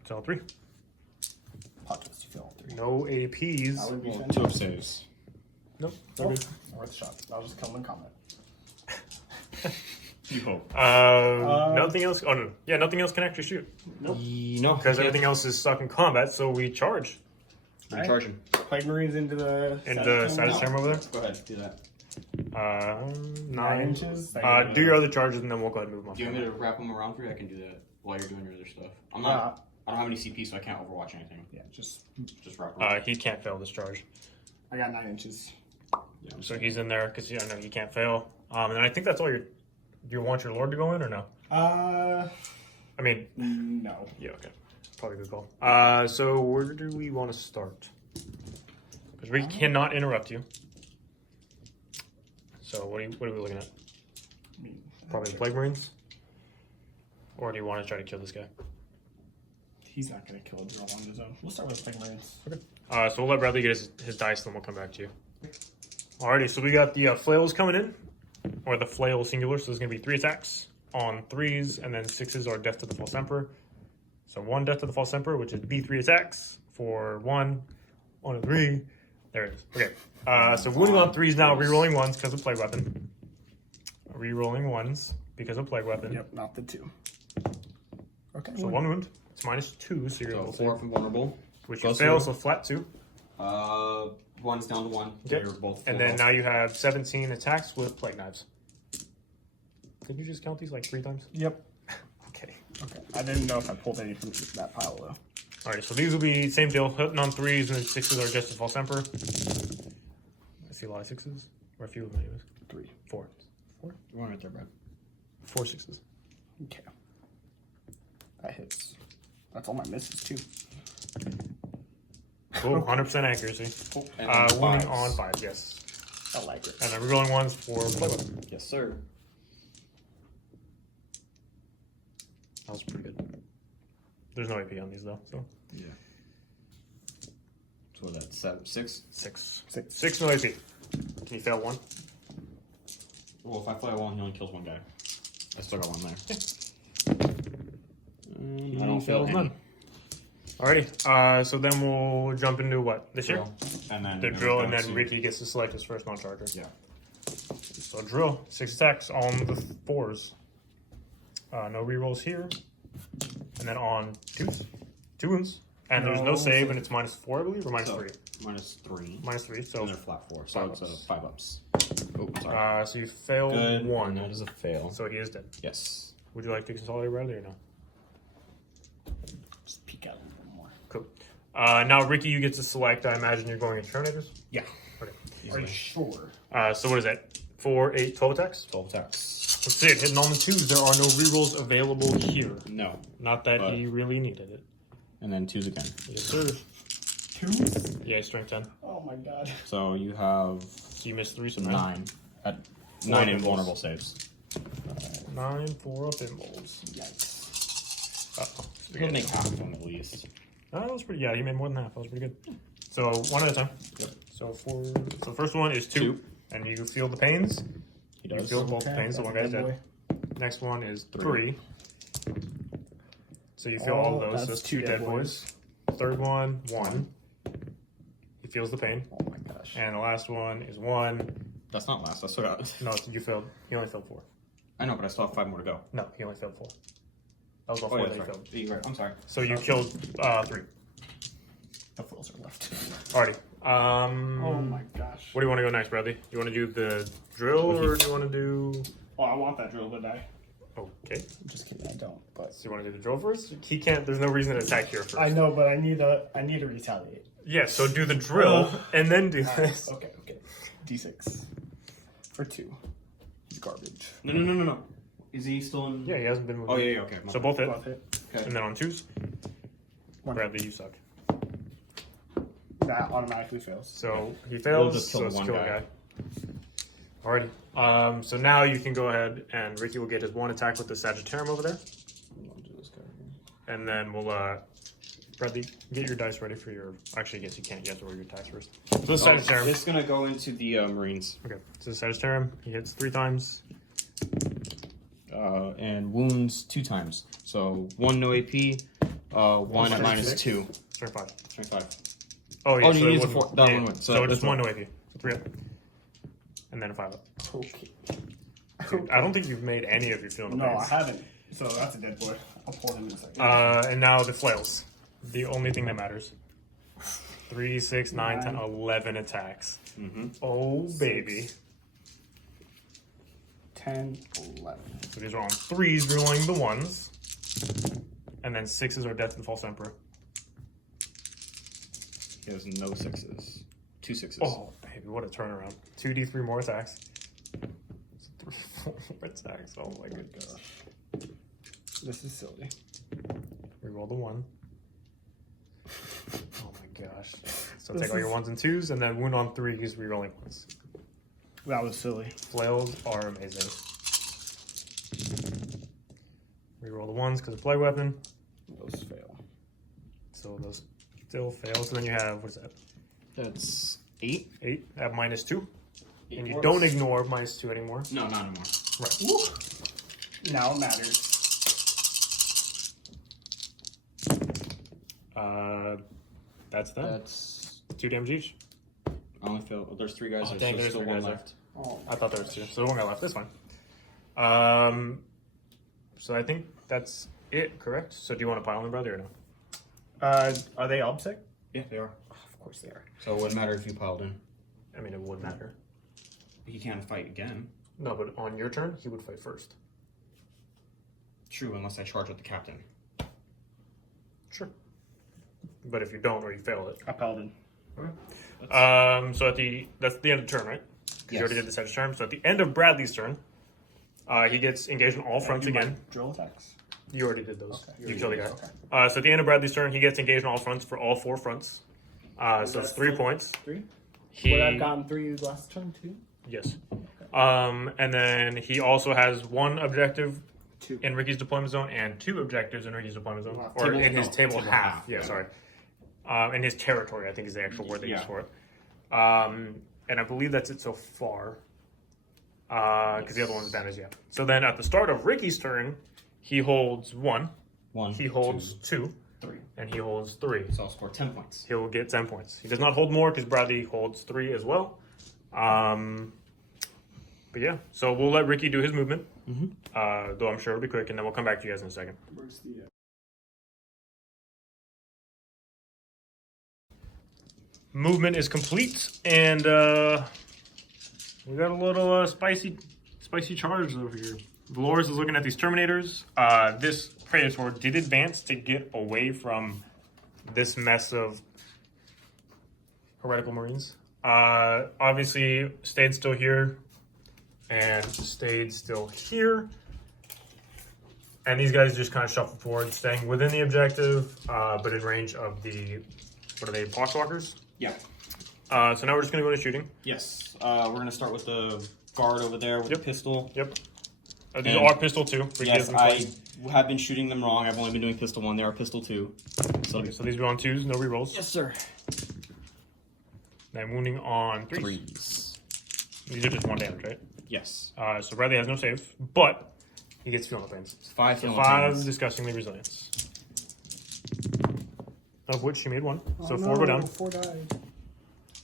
It's all 3. Plot twist, you fail all 3. No That APs. would be Well, fantastic. 2 up saves. Nope. Oh, Okay. worth a shot. I'll just kill him in combat. You hope. Nothing else. Oh, no. Yeah, nothing else can actually shoot. Nope. No, Because everything else is stuck in combat, so we charge. Recharge him. Plague Marines into the Into the Sagittarum over there. Go ahead, do that. 9 inches. Do your other charges, and then we'll go ahead and move them off. Do you want me to wrap them around for you? I can do that while you're doing your other stuff. I don't have any CP, so I can't overwatch anything. Yeah, just Just wrap around. He can't fail this charge. I got 9 inches. Yeah, So he's in there because I know he can't fail. And I think that's all your. Do you want your Lord to go in or no? I mean, No. yeah, okay. Probably a good call. So where do we want to start? Because we cannot interrupt you. So what are we looking at? I mean, Probably Plague Marines? Or do you want to try to kill this guy? he's not gonna kill a drill on his own. We'll start with Plague Marines. So we'll let Bradley get his dice, then we'll come back to you. Alrighty, so we got the flails coming in, or the flail singular. So there's going to be 3 attacks on 3s, and then 6s are death to the false emperor. So 1 death to the false emperor, which is B3 attacks for 1 on a 3. There it is. Okay. So wounding on 3s now, rerolling 1s because of plague weapon. Rerolling 1s because of plague weapon. Yep, not the 2. Okay. So 1 wound. It's -2, so you're So able 4 to. from vulnerable. Which you Plus fail, 1. so flat 2. One's down to 1. Okay. You're both And full then health. now you have 17 attacks with plague knives. Did you just count these like 3 times? Yep. Okay. Okay. I didn't know if I pulled any from that pile though. Alright, so these will be same deal. Hitting on 3s and then 6s are just a false emperor. I see a lot of 6s. Or a few of them anyways. 3. 4. 4? One right there, Brad. 4 6s. Okay. That hits. That's all my misses too. Cool, 100% accuracy. And then Wounding fives. on 5, yes. I like it. And then rerolling 1s for plague weapon. Yes, sir. That was pretty good. There's no AP on these though, so. Yeah. So what is that 6? 6. 6. 6 no AP. Can you fail 1? Well, if I fly 1, he only kills 1 guy. I still got 1 there. I don't fail any. none. Alrighty, so then we'll jump into what? This year? Drill. And then The drill, and then then Ricky gets to select his first non-charger. Yeah. So drill, 6 attacks on the 4s. No rerolls here. And then on 2s. 2 wounds. And there's no No save, save. and it's -4, I believe, or -3? So, -3. -3, so. And they're flat 4. So 5 it's ups. 5 ups. Oh, sorry. So you failed Good. 1. That is a fail. So he is dead. Yes. Would you like to consolidate Bradley or no? Just peek out a little bit more. Cool. Now, Ricky, you get to select. I imagine you're going into Terminators? Yeah. Okay. Are you sure? So what is that? 4, 8, 12 attacks? 12 attacks. Let's see it. Hitting on the 2s. There are no rerolls available here. No. Not that But- he really needed it. And then 2s again. Yes, sir. 2s? Yeah, strength 10. Oh my god. So you have So you missed 3, so 9. At 9 Four invulnerable invulns. saves. 9 for up involves. Yikes. Uh-oh. He'll make half of them at least. That was pretty, yeah, he made more than half. That was pretty good. So, 1 at a time. Yep. So, so first one is 2. 2. And you feel the pains. He You does. feel both the pains, so that's one a guy's good dead. boy. Next one is 3. 3. So you feel all of those. So that's it's 2 dead boys. Third one, 1. He feels the pain. Oh my gosh. And the last one is 1. That's not last. That's what I... No, you failed. He only failed 4. I know, but I still have 5 more to go. No, he only failed 4. That was all Oh, 4 yeah, that he that's failed. right. You're right. I'm sorry. So you killed 3. The fools are left. Alrighty. Oh my gosh. What do you want to go next, Bradley? You want to do the drill, or do you want to do? Oh, I want that drill to die. Okay. Just kidding, I don't. But So you want to do the drill first? He can't. There's no reason to attack here first. I know, but I need to retaliate. Yeah. So do the drill and then do Alright, this. okay. D6 for 2. He's garbage. No. Is he still in... Yeah, he hasn't been moved. Oh, yeah, okay. So both hit, Both hit. Okay. and then on 2s, One. Bradley, you suck. That automatically fails. So he We'll fails. just kill So let's one kill guy. a guy. Alrighty. So now you can go ahead and Ricky will get his 1 attack with the Sagittarium over there, I'll do this guy here. and then we'll Bradley, get your dice ready for your. Actually, I guess you can't. You have to roll your attacks first. So the Sagittarium. It's going to go into the Marines. Okay. So the Sagittarium, he hits 3 times. And wounds 2 times. So 1 no AP, 1 at Strength -2. Strength 5. Strength 5. Oh, yeah. Oh, so you it use the wouldn't- 4. That yeah, one went. So, So it's this 1 no AP. So 3 up. And then a 5 up. Okay. Dude, I don't think you've made any of your field No, I pains. haven't. So that's a dead boy. I'll pull him in a second. And now the flails. The only thing that matters. 3, 6, 9, 10, 11 attacks. Mm-hmm. Oh, baby. 10, 11. So these are on 3s, rerolling the 1s. And then 6s are Death and False Emperor. He has no 6s. 2 6s. Oh, baby, what a turnaround. 2d3 more attacks. 3 more attacks. Oh, my good gosh. This is silly. Reroll the 1. Oh, my gosh. So This take all your is- 1s and 2s, and then wound on 3s, rerolling 1s. That was silly. Flails are amazing. Reroll the 1s because of play weapon. Those fail. So those still fail. So then you have, what is that? That's 8. 8 at -2. And you worse. don't ignore -2 anymore. No, not anymore. Right. Now it matters. That's them. That's... 2 damage each. I only fail. Oh, there's 3 guys. Oh, There's dang, there's still 3 1 guys there. left. Oh, I thought there was 2. So the 1 guy left. That's fine. So I think that's it, correct? So do you want to pile in, brother, or no? Are they obsec? Yeah, they are. Of course they are. So it wouldn't matter if you piled in. I mean, it would matter. He can't fight again. No, but on your turn, he would fight first. True, unless I charge with the captain. Sure. But if you don't or you fail it. I piled in. So that's the end of the turn, right? Because you already Yes. did the second turn. So at the end of Bradley's turn, he gets engaged on all fronts again. Drill attacks. You already did those. Okay. You killed the guy. Okay. So at the end of Bradley's turn, he gets engaged on all fronts for all 4 fronts. So it's 3 points. 3? He, Would I have gotten 3 last turn too? yes. And then he also has 1 objective 2. in Ricky's deployment zone and 2 objectives in Ricky's deployment zone. Wow. Or Table- in his no, table table half. half, Yeah, yeah. sorry. In his territory, I think is the actual word they use Yeah. for it. And I believe that's it so far. Because the other one's damaged, yeah. So then at the start of Ricky's turn, he holds 1, 1. he holds 2, 3. and he holds 3. So I'll score 10 points. He'll get 10 points. He does not hold more because Bradley holds 3 as well. But yeah, so we'll let Ricky do his movement, though I'm sure it'll be quick, and then we'll come back to you guys in a second. Where's the... Movement is complete, and we got a little spicy charge over here. Valores is looking at these Terminators. This Praetor did advance to get away from this mess of heretical Marines. Obviously, stayed still here, and stayed still here. And these guys just kind of shuffle forward, staying within the objective, but in range of the, what are they, Poxwalkers? Yeah. So now we're just going to go into shooting. Yes. We're going to start with the guard over there with the pistol. Yep. These And- are pistol 2. Ricky Yes, doesn't I play. have been shooting them wrong. I've only been doing pistol 1. They are pistol 2. So, Okay, so these are on 2s, no rerolls. yes, sir. Then wounding on 3s. 3s. These are just 1 damage, right? Yes. So Bradley has no save, but he gets feeling the pains. 5 So feeling 5 pains. disgustingly resilience. Of which he made 1. So 4 go down. 4 died.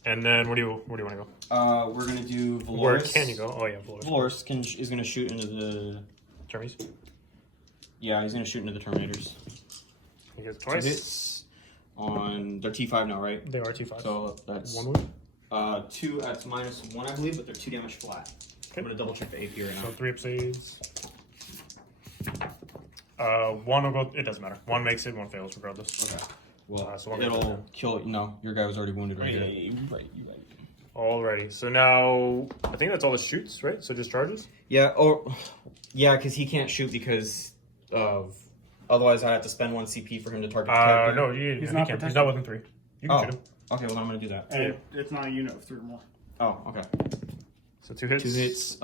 And then where do you want to go? We're going to do Valores. Where can you go? Oh yeah, Valores. Valores is going to shoot into the... Termies. Yeah, he's going to shoot into the Terminators. He gets 2 twice. hits on... They're T5 now, right? They are T5. So that's... 1 wound. 2 at -1, I believe, but they're 2 damage flat. Okay. I'm going to double check the AP right now. So 3 upsades. 1 will go. It doesn't matter. 1 makes it, 1 fails regardless. Okay. Well, So one goes it'll down. kill... No, your guy was already wounded right there. Right. Alrighty. So now I think that's all the shoots, right? So just charges. Yeah, or... Yeah, because he can't shoot because of... Otherwise, I'd have to spend 1 CP for him to target the character. No, He's he not can't. He's protected. not within 3. You can Oh. shoot him. Okay, well, then I'm going to do that. And it's not a unit of 3 or more. Oh, okay. So 2 hits. 2 hits.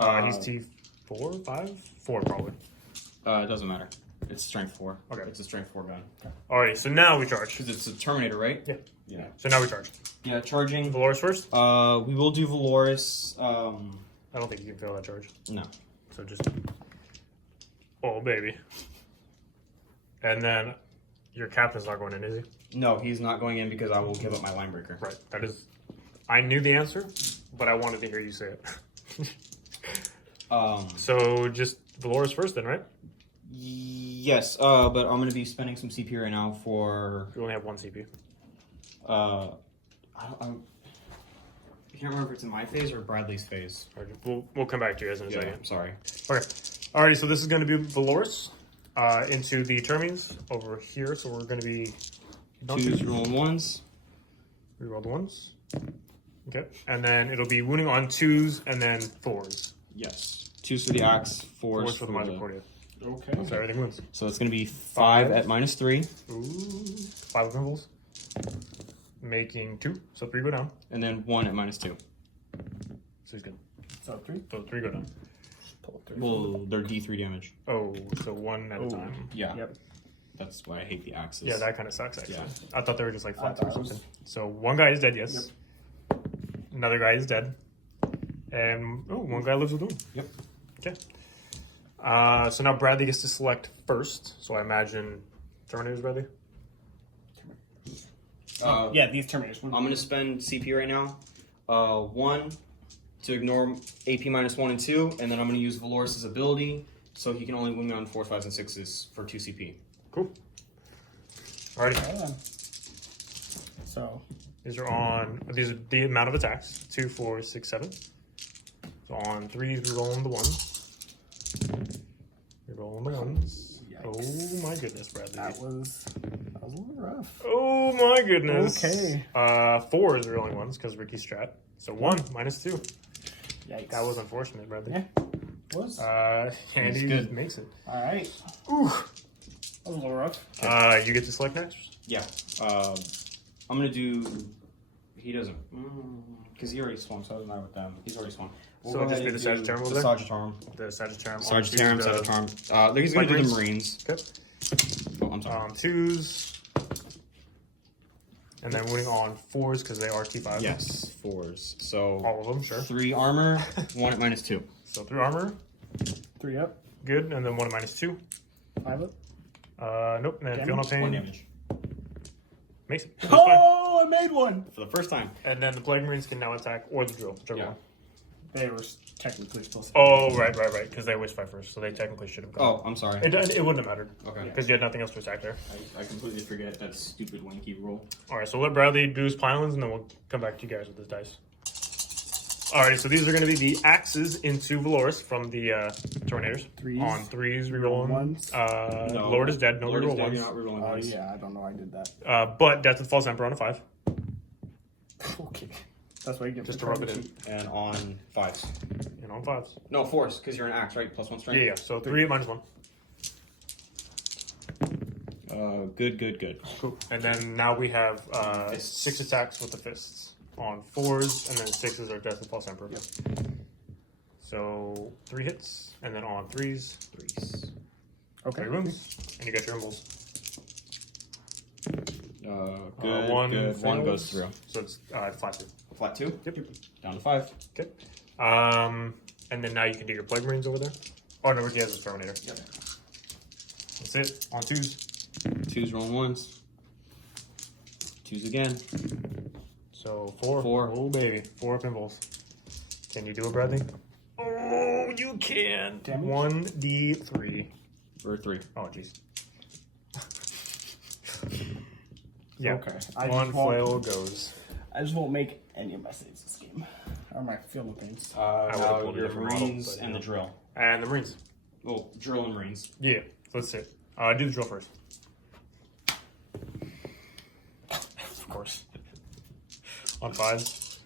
He's T4, 5, 4 probably. It doesn't matter. It's strength 4. Okay. It's a strength 4 gun. Alrighty. So now we charge. Because it's a Terminator, right? Yeah. Yeah. So now we charge. Yeah, charging. Valores first. We will do Valores. I don't think you can fail that charge. No. So just. Oh baby. And then your captain's not going in, is he? No, he's not going in because I will give up my line breaker. Right. That is. I knew the answer, but I wanted to hear you say it. So just Valores first, then, right? Yes, but I'm going to be spending some CP right now for... You only have 1 CP. I can't remember if it's in my phase or Bradley's phase. Alright, we'll come back to you guys in a Yeah, second. sorry. Okay. Alrighty, so this is going to be Valores into the Termies over here. So we're going to be. Twos rolling 1s. Reroll the 1s. Okay. And then it'll be wounding on 2s and then 4s. Yes. 2s for the axe, 4s 4s for for the the... minor accordion. Okay. So everything wins. So it's going to be 5 at -3. Ooh. 5 removals. Making 2. So 3 go down. And then 1 at -2. So he's good. So 3. So 3 go down. Pull 3. Well, they're D3 damage. Oh, so 1 at a time. Yeah. Yep. That's why I hate the axes. Yeah, that kind of sucks, actually. Yeah. I thought they were just like flat thought or it was- something. So 1 guy is dead, yes. Another guy is dead. And, 1 guy lives with wound. Yep. Okay. So now Bradley gets to select first. So I imagine Terminators, Bradley? Yeah, these Terminators. I'm going to spend CP right now. 1 to ignore AP -1 and 2, and then I'm going to use Valores' ability, so he can only wound me on 4s, 5s, and 6s for 2 CP. Cool. Alrighty. Okay, then. So, These are the amount of attacks. 2, 4, 6, 7. So on 3s, we're rolling the 1s. We're rolling the 1s. Yikes. Oh my goodness, Bradley. that was a little rough. Oh my goodness. Okay. 4s are rolling 1s because Ricky's strat. So 1 minus 2. Yikes. That was unfortunate, Bradley. Yeah. Was. Andy good. makes it. All right. Ooh. That was a little rough. You get to select next. Yeah. I'm gonna do. He doesn't. Because he already swung, so it doesn't matter with them. He's already swung. So it'll just be the Sagittarium over The there? Sagittarium. The Sagittarium. Sagittarium, Sagittarium. He's gonna do the Marines. Okay. Oh, I'm sorry. 2s. And then winning on 4s because they are T5. Yes, 4s. So All of them, sure. 3 armor, 1 at -2. So 3 armor. 3 up, Good. And then 1 at -2. 5 up. Nope. And then Damage? feel no 1 pain. damage. Makes it. That's fine. Oh, I made one. For the first time. And then the Plague Marines can now attack or the drill, whichever Yeah. one. They were technically supposed to. Oh, right. Because they wished 5 first, so they technically should have gone. Oh, I'm sorry. It wouldn't have mattered Okay. because you had nothing else to attack there. I completely forget that stupid wanky roll. All right, so let Bradley do his plans, and then we'll come back to you guys with his dice. All right, so these are going to be the axes into Valoris from the Tornadors. 3s. On 3s, reroll 1s. No. Lord is dead. No Lord is reroll dead, ones. You're not rerolling Oh ones. yeah, I don't know. I did that. But Death of the False Emperor on a 5. Okay, that's what you get. Just for to rub it trying in. cheat. And on 5s. And on 5s. No, 4s, because you're an axe, right? +1 strength? Yeah. So 3 at -1. Good. Cool. And then now we have Fists. 6 attacks with the fists on 4s, and then 6s are Death of the False Emperor. Yep. So 3 hits, and then on 3s, 3s. 3 wounds, and you get your impulse. Good, One good. 1 fails. goes through. So it's flat 2. Flat 2? Yep. Down to 5. Okay. And then now you can do your Plague Marines over there. Oh no, Ricky has his Terminator. Yep. That's it. On 2s. 2s rolling 1s. 2s again. So 4. 4. Oh baby. 4 up impulse. Can you do it, Bradley? Oh, you can. Damage? 1d3. Or 3. Oh jeez. Yeah. Okay. One flail goes. I just won't make any of my saves this game, or my field of pains. would've Now pulled a your different model, Marines but, and yeah. the drill. And the Marines. Well, drill and Marines. Yeah. So let's see. Do the drill first. Of course. On 5s.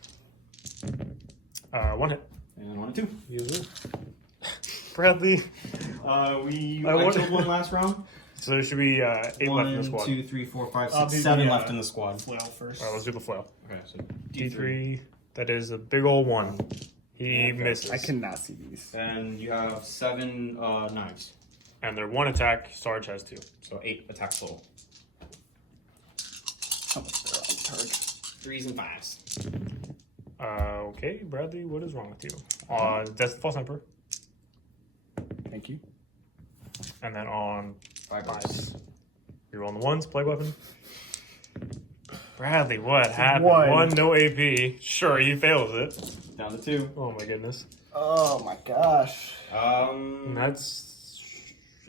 1 hit. And 1 and 2. Usually. Bradley. I want- killed 1 last round. So there should be 8 left in the 1, squad. 2, 3, 4, 5, I'll 6, do 7 the, left in the squad. Flail first. All right, let's do the flail. Okay, so D3. That is a big old 1. He misses. I cannot see these. And you have 7 knives. And their 1 attack, Sarge has 2. So 8 attacks total. How much they're on target? 3s and 5s. Okay, Bradley, what is wrong with you? That's the False Emperor. Thank you. And then on 5s. 5s. You're on the 1s, Plague Weapon. Bradley, what happened? 1. 1, no AP. Sure, he fails it. Down to 2. Oh my goodness. Oh my gosh. And that's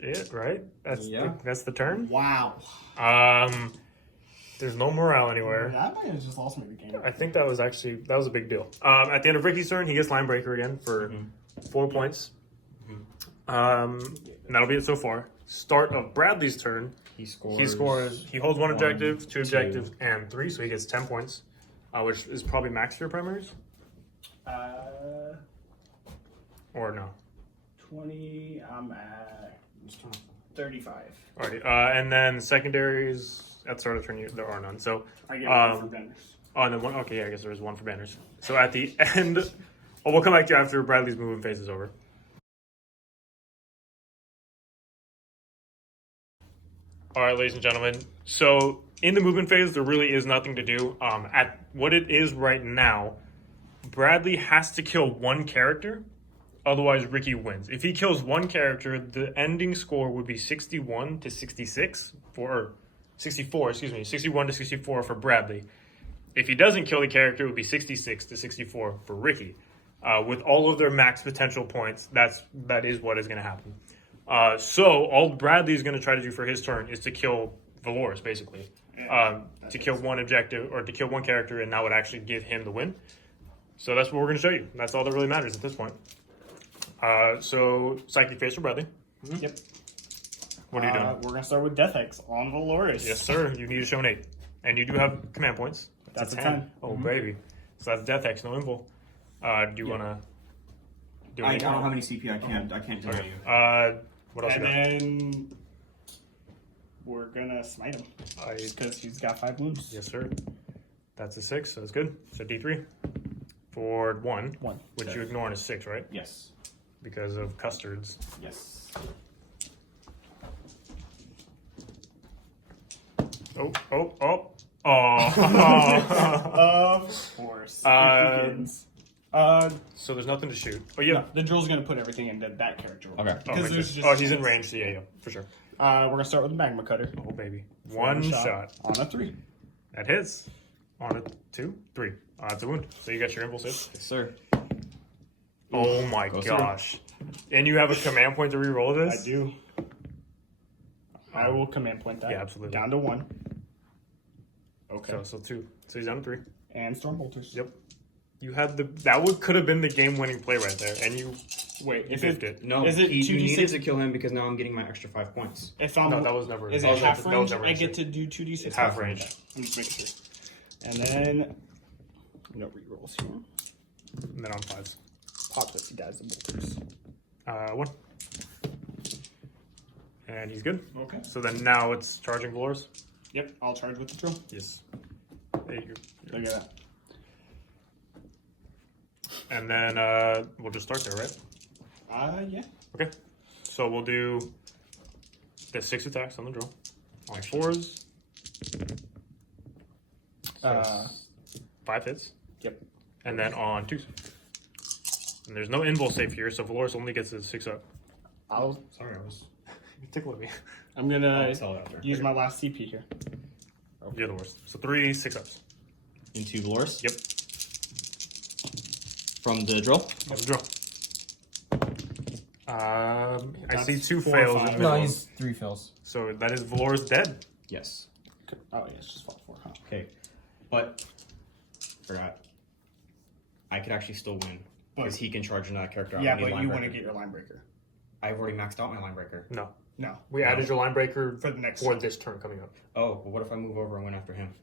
it, right? That's the turn. Wow. There's no morale anywhere. That might have just lost me the game. I think that was a big deal. At the end of Ricky's turn, he gets Line Breaker again for 4 points. And that'll be it so far. Start of Bradley's turn. He scores. He holds 1 objective, 2 2. objectives, and 3, so he gets 10 points, which is probably max for your primaries, or no? 20. I'm at 35. Alrighty. And then secondaries. At the start of the turn, there are none. So I get 1 for banners. Oh, and then 1. Okay, yeah, I guess there is 1 for banners. So at the end, we'll come back to you after Bradley's movement phase is over. All right, ladies and gentlemen. So in the movement phase, there really is nothing to do. At what it is right now, Bradley has to kill 1 character, otherwise Ricky wins. If he kills 1 character, the ending score would be 61 to 66 for 64. Excuse me, 61 to 64 for Bradley. If he doesn't kill the character, it would be 66 to 64 for Ricky. With all of their max potential points, that is what is going to happen. So all Bradley is going to try to do for his turn is to kill Valorous, basically. To kill one objective, or to kill one character, and that would actually give him the win. So that's what we're going to show you. That's all that really matters at this point. So, Psychic Phase for Bradley. Yep. What are you doing? We're gonna start with Death X on Valorous. Yes, sir. You need to show an 8. And you do have command points. That's a 10. Oh, baby. So that's Death X, no Invul. Do you want to do I anything? don't know how many CP I can't tell you. What else And you got? then we're gonna smite him because he's got 5 wounds. Yes, sir. That's a 6, so that's good. So D3 for 1, which you ignore in a 6, right? Yes. Because of Custodes. Yes. Oh. Of course. It begins. So there's nothing to shoot. Oh, yeah. No, the drill's gonna put everything into that character. Okay. Because there's just He's in range. So yeah, for sure. We're gonna start with the magma cutter. Oh, baby. One shot. on a 3. That hits. On a 2, 3. That's a wound. So you got your impulse hit. Yes, sir. Oh my Go gosh. And you have a command point to reroll this? I do. I will command point that. Yeah, absolutely. Down to 1. Okay. So 2. So he's down to 3. And storm bolters. Yep. You had could have been the game-winning play right there, and you Wait, if biffed it, it. No, Is it you 2d6? needed to kill him because now I'm getting my extra 5 points. if I'm No, that was never. is that it was half never- that was range? never I get answered. to do 2d6. It's half range. I'm just making sure. And then no rerolls here. And then on 5s. Pop this. He dies the bolters. 1. And he's good. Okay. So then now it's charging Valorous. Yep. I'll charge with the drill. Yes. There you go. Look at that. And then we'll just start there, right? Yeah. Okay. So we'll do the 6 attacks on the drill. On 4s. 5 hits. Yep. And then on 2s. And there's no invul safe here, so Valorous only gets a 6 up. Sorry, I was. You tickle at me. I'm gonna I'll tell after. use my last CP here. You're the worst. So 3 6 ups. Into Valorous. Yep. From the drill. On the drill. I That's see 2 4 or fails. 5. with No, Invul. he's 3 fails. So that is Valorous dead. Yes. Oh yeah, it's just fall 4. Huh? Okay. But forgot. I could actually still win because he can charge another character. I Yeah, don't need but line you breaker. want to get your line breaker. I've already maxed out my line breaker. No. No. We added your line breaker For the next for turn. this turn coming up. Oh, but what if I move over and went after him?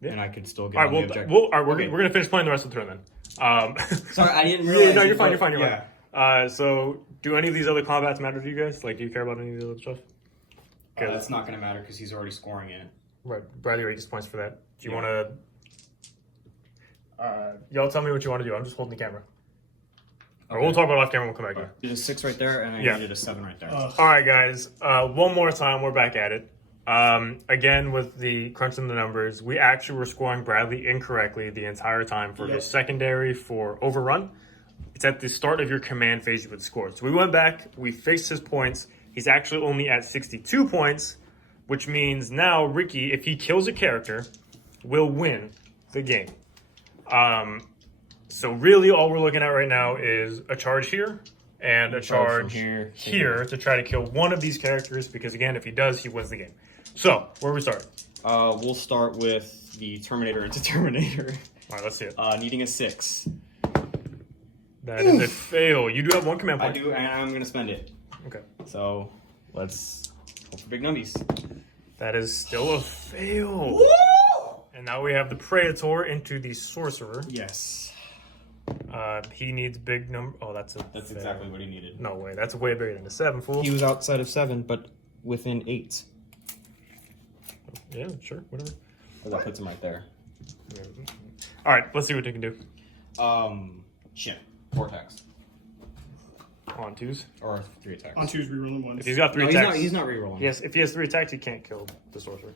Yeah. And I could still get All right, on well, the objective. we're Okay. going to finish playing the rest of the turn then. Sorry, I didn't Yeah, realize. no, you're it, fine, but- you're fine, you're yeah. fine. So, do any of these other combats matter to you guys? Like, do you care about any of the other stuff? That's not going to matter because he's already scoring it. Right, Bradley already gets points for that. Do you Yeah. want to... Y'all tell me what you want to do. I'm just holding the camera. Or we'll talk about it off camera when we'll come back here. There's a 6 right there, and I Yeah. needed a 7 right there. All right, guys. One more time, we're back at it. Again, with the crunching the numbers, we actually were scoring Bradley incorrectly the entire time for his secondary for overrun. It's at the start of your command phase you would score. So we went back, we fixed his points. He's actually only at 62 points, which means now Ricky, if he kills a character, will win the game. So really all we're looking at right now is a charge here and a charge from here to try to kill one of these characters, because again, if he does, he wins the game. So, where we start? We'll start with the Terminator into Terminator. All right, let's see it. Needing a 6. That is a fail. You do have one command I point. do, and I'm going to spend it. Okay. So, let's hope for big numbies. That is still a fail. And now we have the Praetor into the Sorcerer. Yes. He needs big number. Oh, that's a That's fail. exactly what he needed. No way. That's way bigger than a 7, fool. He was outside of 7, but within 8. Yeah, sure. Whatever. So that puts him right there. All right, let's see what he can do. Shit. 4 attacks. On 2s. Or 3 attacks. On 2s, rerolling 1s. If he's got 3 No, attacks. he's not rerolling. Yes, if he has 3 attacks, he can't kill the Sorcerer.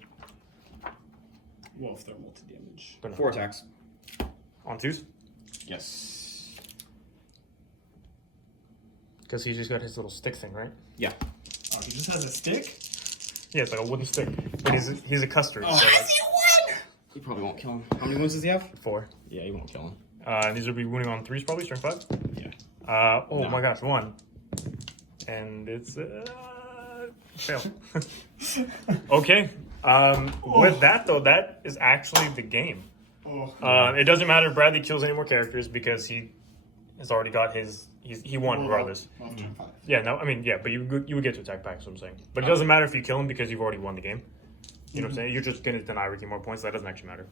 Well, if they're multi-damage. But no. 4 attacks. On 2s? Yes. Because he just got his little stick thing, right? Yeah. Oh, he just has a stick? Yeah, it's like a wooden stick. But he's a custard. So like He probably won't kill him. How many wounds does he have? 4. Yeah, he won't kill him. And these will be wounding on 3s probably, strength 5. Yeah. Oh No. my gosh, 1. And it's fail. Okay. With that though, that is actually the game. It doesn't matter if Bradley kills any more characters because he has already got he won regardless. Yeah, no, I mean, yeah, but you would get to attack back, that's what I'm saying. But it doesn't matter if you kill him because you've already won the game. You know what I'm saying? You're just going to deny Ricky more points. That doesn't actually matter.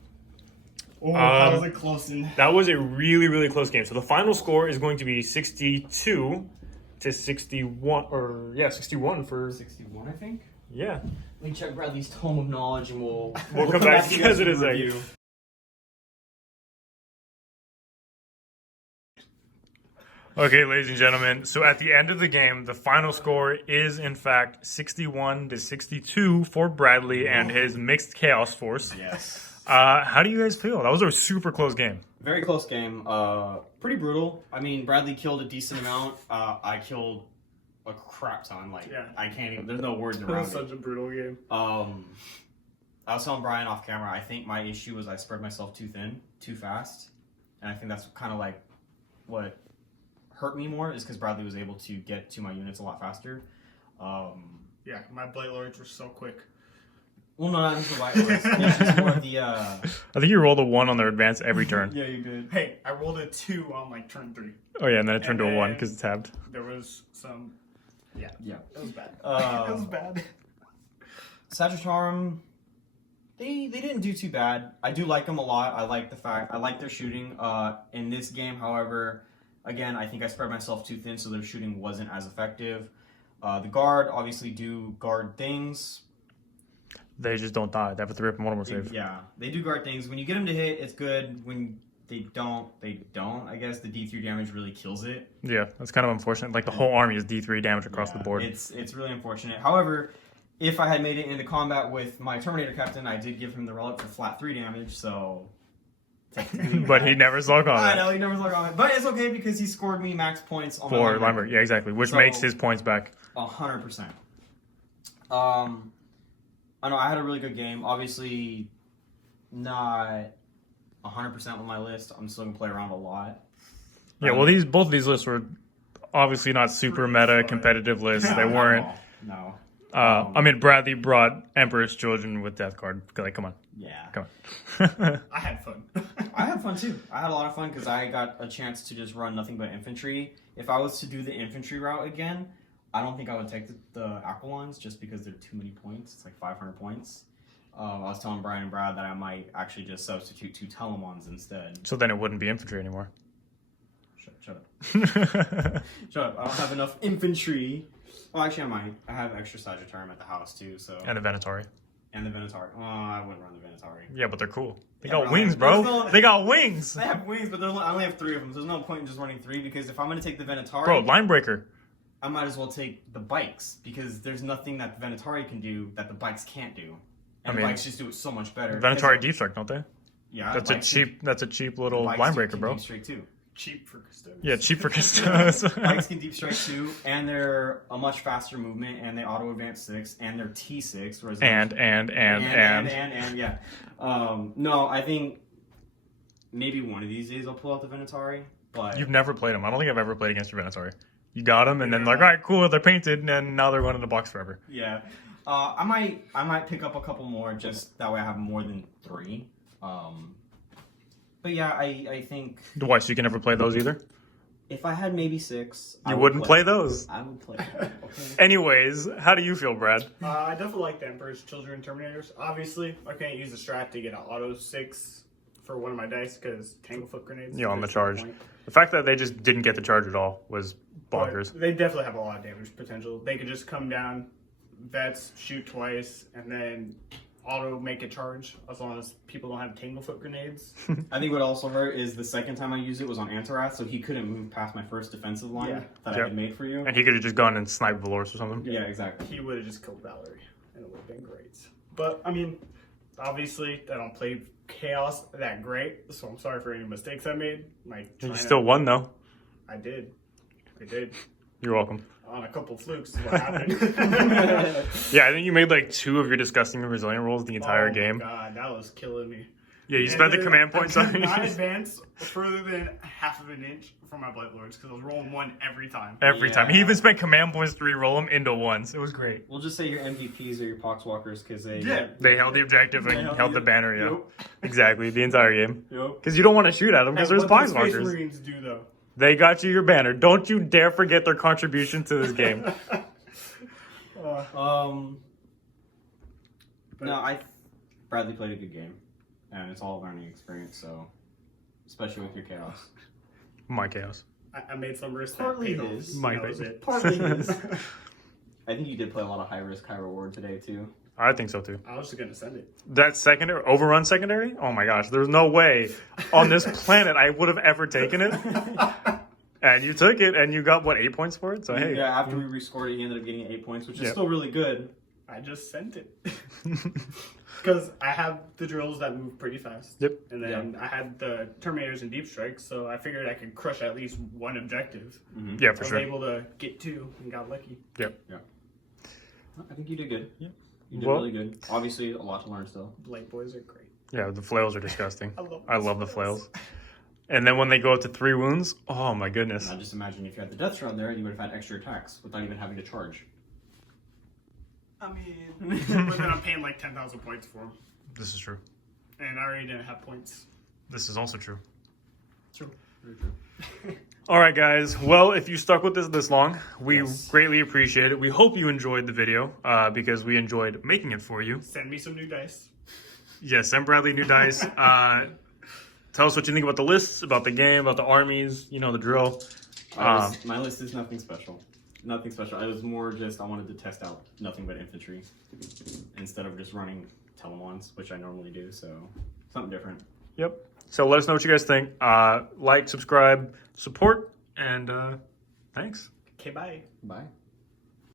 That was a close one. That was a really, really close game. So the final score is going to be 62 to 61, or 61 for 61, I think. Yeah. Let me check Bradley's tome of knowledge, and we'll come back to you guys in a second. review. Okay, ladies and gentlemen. So at the end of the game, the final score is in fact 61 to 62 for Bradley and his mixed chaos force. Yes. How do you guys feel? That was a super close game. Very close game. Pretty brutal. I mean, Bradley killed a decent amount. I killed a crap ton. Like, Yeah. I can't even. There's no words That around was such a brutal game. it. I was telling Brian off camera. I think my issue was I spread myself too thin, too fast, and I think that's kind of like what hurt me more is because Bradley was able to get to my units a lot faster. Yeah, my Blight Lords were so quick. Well, no, not just the Blight Lords. It's just more of the. I think you rolled a 1 on their advance every turn. Yeah, you did. Hey, I rolled a 2 on like turn 3. Oh yeah, and then it turned And to a 1 then- because it's tabbed. There was some. Yeah, Yeah. it was bad. Um, it was bad. Sagittarum, they didn't do too bad. I do like them a lot. I like their shooting. In this game, however, again, I think I spread myself too thin, so their shooting wasn't as effective. The guard obviously do guard things. They just don't die. They have a 3-up and 1 more save. Yeah, they do guard things. When you get them to hit, it's good. When they don't, they don't. I guess the D3 damage really kills it. Yeah, that's kind of unfortunate. Like the whole army is D3 damage across Yeah, the board. It's really unfortunate. However, if I had made it into combat with my Terminator captain, I did give him the relic for flat 3 damage, so. But he never saw I combat. know he never saw combat, but it's okay because he scored me max points on For my Lineberg. Yeah, exactly. Which So- makes his points back. 100%. I know I had a really good game. Obviously, not 100% with my list. I'm still gonna play around a lot. Yeah, well, both of these lists were obviously not super meta competitive lists. They weren't. No. I mean, Bradley brought Emperor's Children with Death Card. Like, come on. Yeah. Come on. I had fun. I had fun too. I had a lot of fun because I got a chance to just run nothing but infantry. If I was to do the infantry route again, I don't think I would take the Aquilons just because they're too many points. It's like 500 points. I was telling Brian and Brad that I might actually just substitute 2 Telemons instead. So then it wouldn't be infantry anymore. Shut up. Shut up. I don't have enough infantry. Well, actually, I might. I have extra Sagittarium at the house too, so. And a Venatori. And the Venatori. Oh, I wouldn't run the Venatori. Yeah, but they're cool. They Yeah, got but wings, there's bro. no- They got wings. They have wings, but I only have 3 of them. So there's no point in just running 3 because if I'm going to take the Venatori, Bro, Linebreaker. I might as well take the bikes because there's nothing that the Venatori can do that the bikes can't do. And I mean, the bikes just do it so much better. Venatori deep strike, don't they? Yeah, That's a cheap little bikes Linebreaker, can bro. Deep strike too. Cheap for Custodies. Yeah, cheap for Custodes. Bikes can deep strike too, and they're a much faster movement, and they auto advance 6, and they're T6. Whereas and yeah. No, I think maybe one of these days I'll pull out the Venatori, but You've never played them. I don't think I've ever played against your Venatori. You got them, and then like, all right, cool, they're painted, and now they're going in the box forever. yeah, I might pick up a couple more just that way I have more than 3. But yeah, I think Why? So you can never play those either? if I had maybe 6, I You would wouldn't play those. I would play them, okay. Anyways, how do you feel, Brad? I definitely like the Emperor's Children Terminators. Obviously, I can't use the strat to get an auto 6 for one of my dice because Tanglefoot grenades. Yeah, on the there's no charge. point. The fact that they just didn't get the charge at all was bonkers. But they definitely have a lot of damage potential. They could just come down, vets, shoot twice, and then auto make a charge as long as people don't have Tanglefoot grenades. I think what also hurt is the second time I used it was on Antarath, so he couldn't move past my first defensive line Yeah. that I Yep. had made for you. And he could have just gone and sniped Valorous or something. Yeah, exactly. He would have just killed Valerie, and it would have been great. But, I mean, obviously, I don't play Chaos that great, so I'm sorry for any mistakes I made. Like, You trying to- still won, though. I did. I did. You're welcome. On a couple flukes is what happened. Yeah, I think you made like 2 of your disgusting resilient rolls the entire Oh my game. God, that was killing me. Yeah, you spent the command I points could on not it. advance further than half of an inch from my Blight Lords because I was rolling 1 every time. Every time. He Yeah. even spent command points to re-roll them into ones. It was great. We'll just say your MVPs are your Poxwalkers because they. Yeah. They held the objective They and held held the- the banner, yeah. Yep. Exactly, the entire game. Yep. Because you don't want to shoot at them because And there's what do Poxwalkers. Space Marines do though? They got you your banner. Don't you dare forget their contribution to this game. No, Bradley played a good game, and it's all a learning experience. So, especially with your chaos. My chaos. I made some risks Partly that paid off. his. My That was bad. it. Partly his. I think you did play a lot of high risk, high reward today too. I think so too. I was just gonna send it. That secondary, overrun secondary? Oh my gosh, there's no way on this planet I would have ever taken it. And you took it, and you got, what, 8 points for it? So, hey. Yeah, after we rescored it, he ended up getting 8 points, which is Yep. still really good. I just sent it because I have the drills that move pretty fast. Yep. And then I had the Terminators and Deep Strikes, so I figured I could crush at least one objective. Yeah, I for was sure. able to get 2 and got lucky. I think you did good. Yeah. You did Well- really good. Obviously, a lot to learn still. Blight Boys are great. Yeah, the flails are disgusting. I love the flails. And then when they go up to 3 wounds, oh my goodness. Now, just imagine if you had the Death Shroud there, you would have had extra attacks without even having to charge. I mean, but then I'm paying like 10,000 points for them, This is true. and I already didn't have points. This is also true. True. Very true. All right, guys. Well, if you stuck with us this long, we Yes. greatly appreciate it. We hope you enjoyed the video because we enjoyed making it for you. Send me some new dice. Yes, send Bradley new dice. Tell us what you think about the lists, about the game, about the armies. You know the drill. My list is nothing special. Nothing special. It was more just I wanted to test out nothing but infantry instead of just running Telemons, which I normally do. So something different. Yep. So let us know what you guys think. Like, subscribe, support, and thanks. Okay, bye. Bye.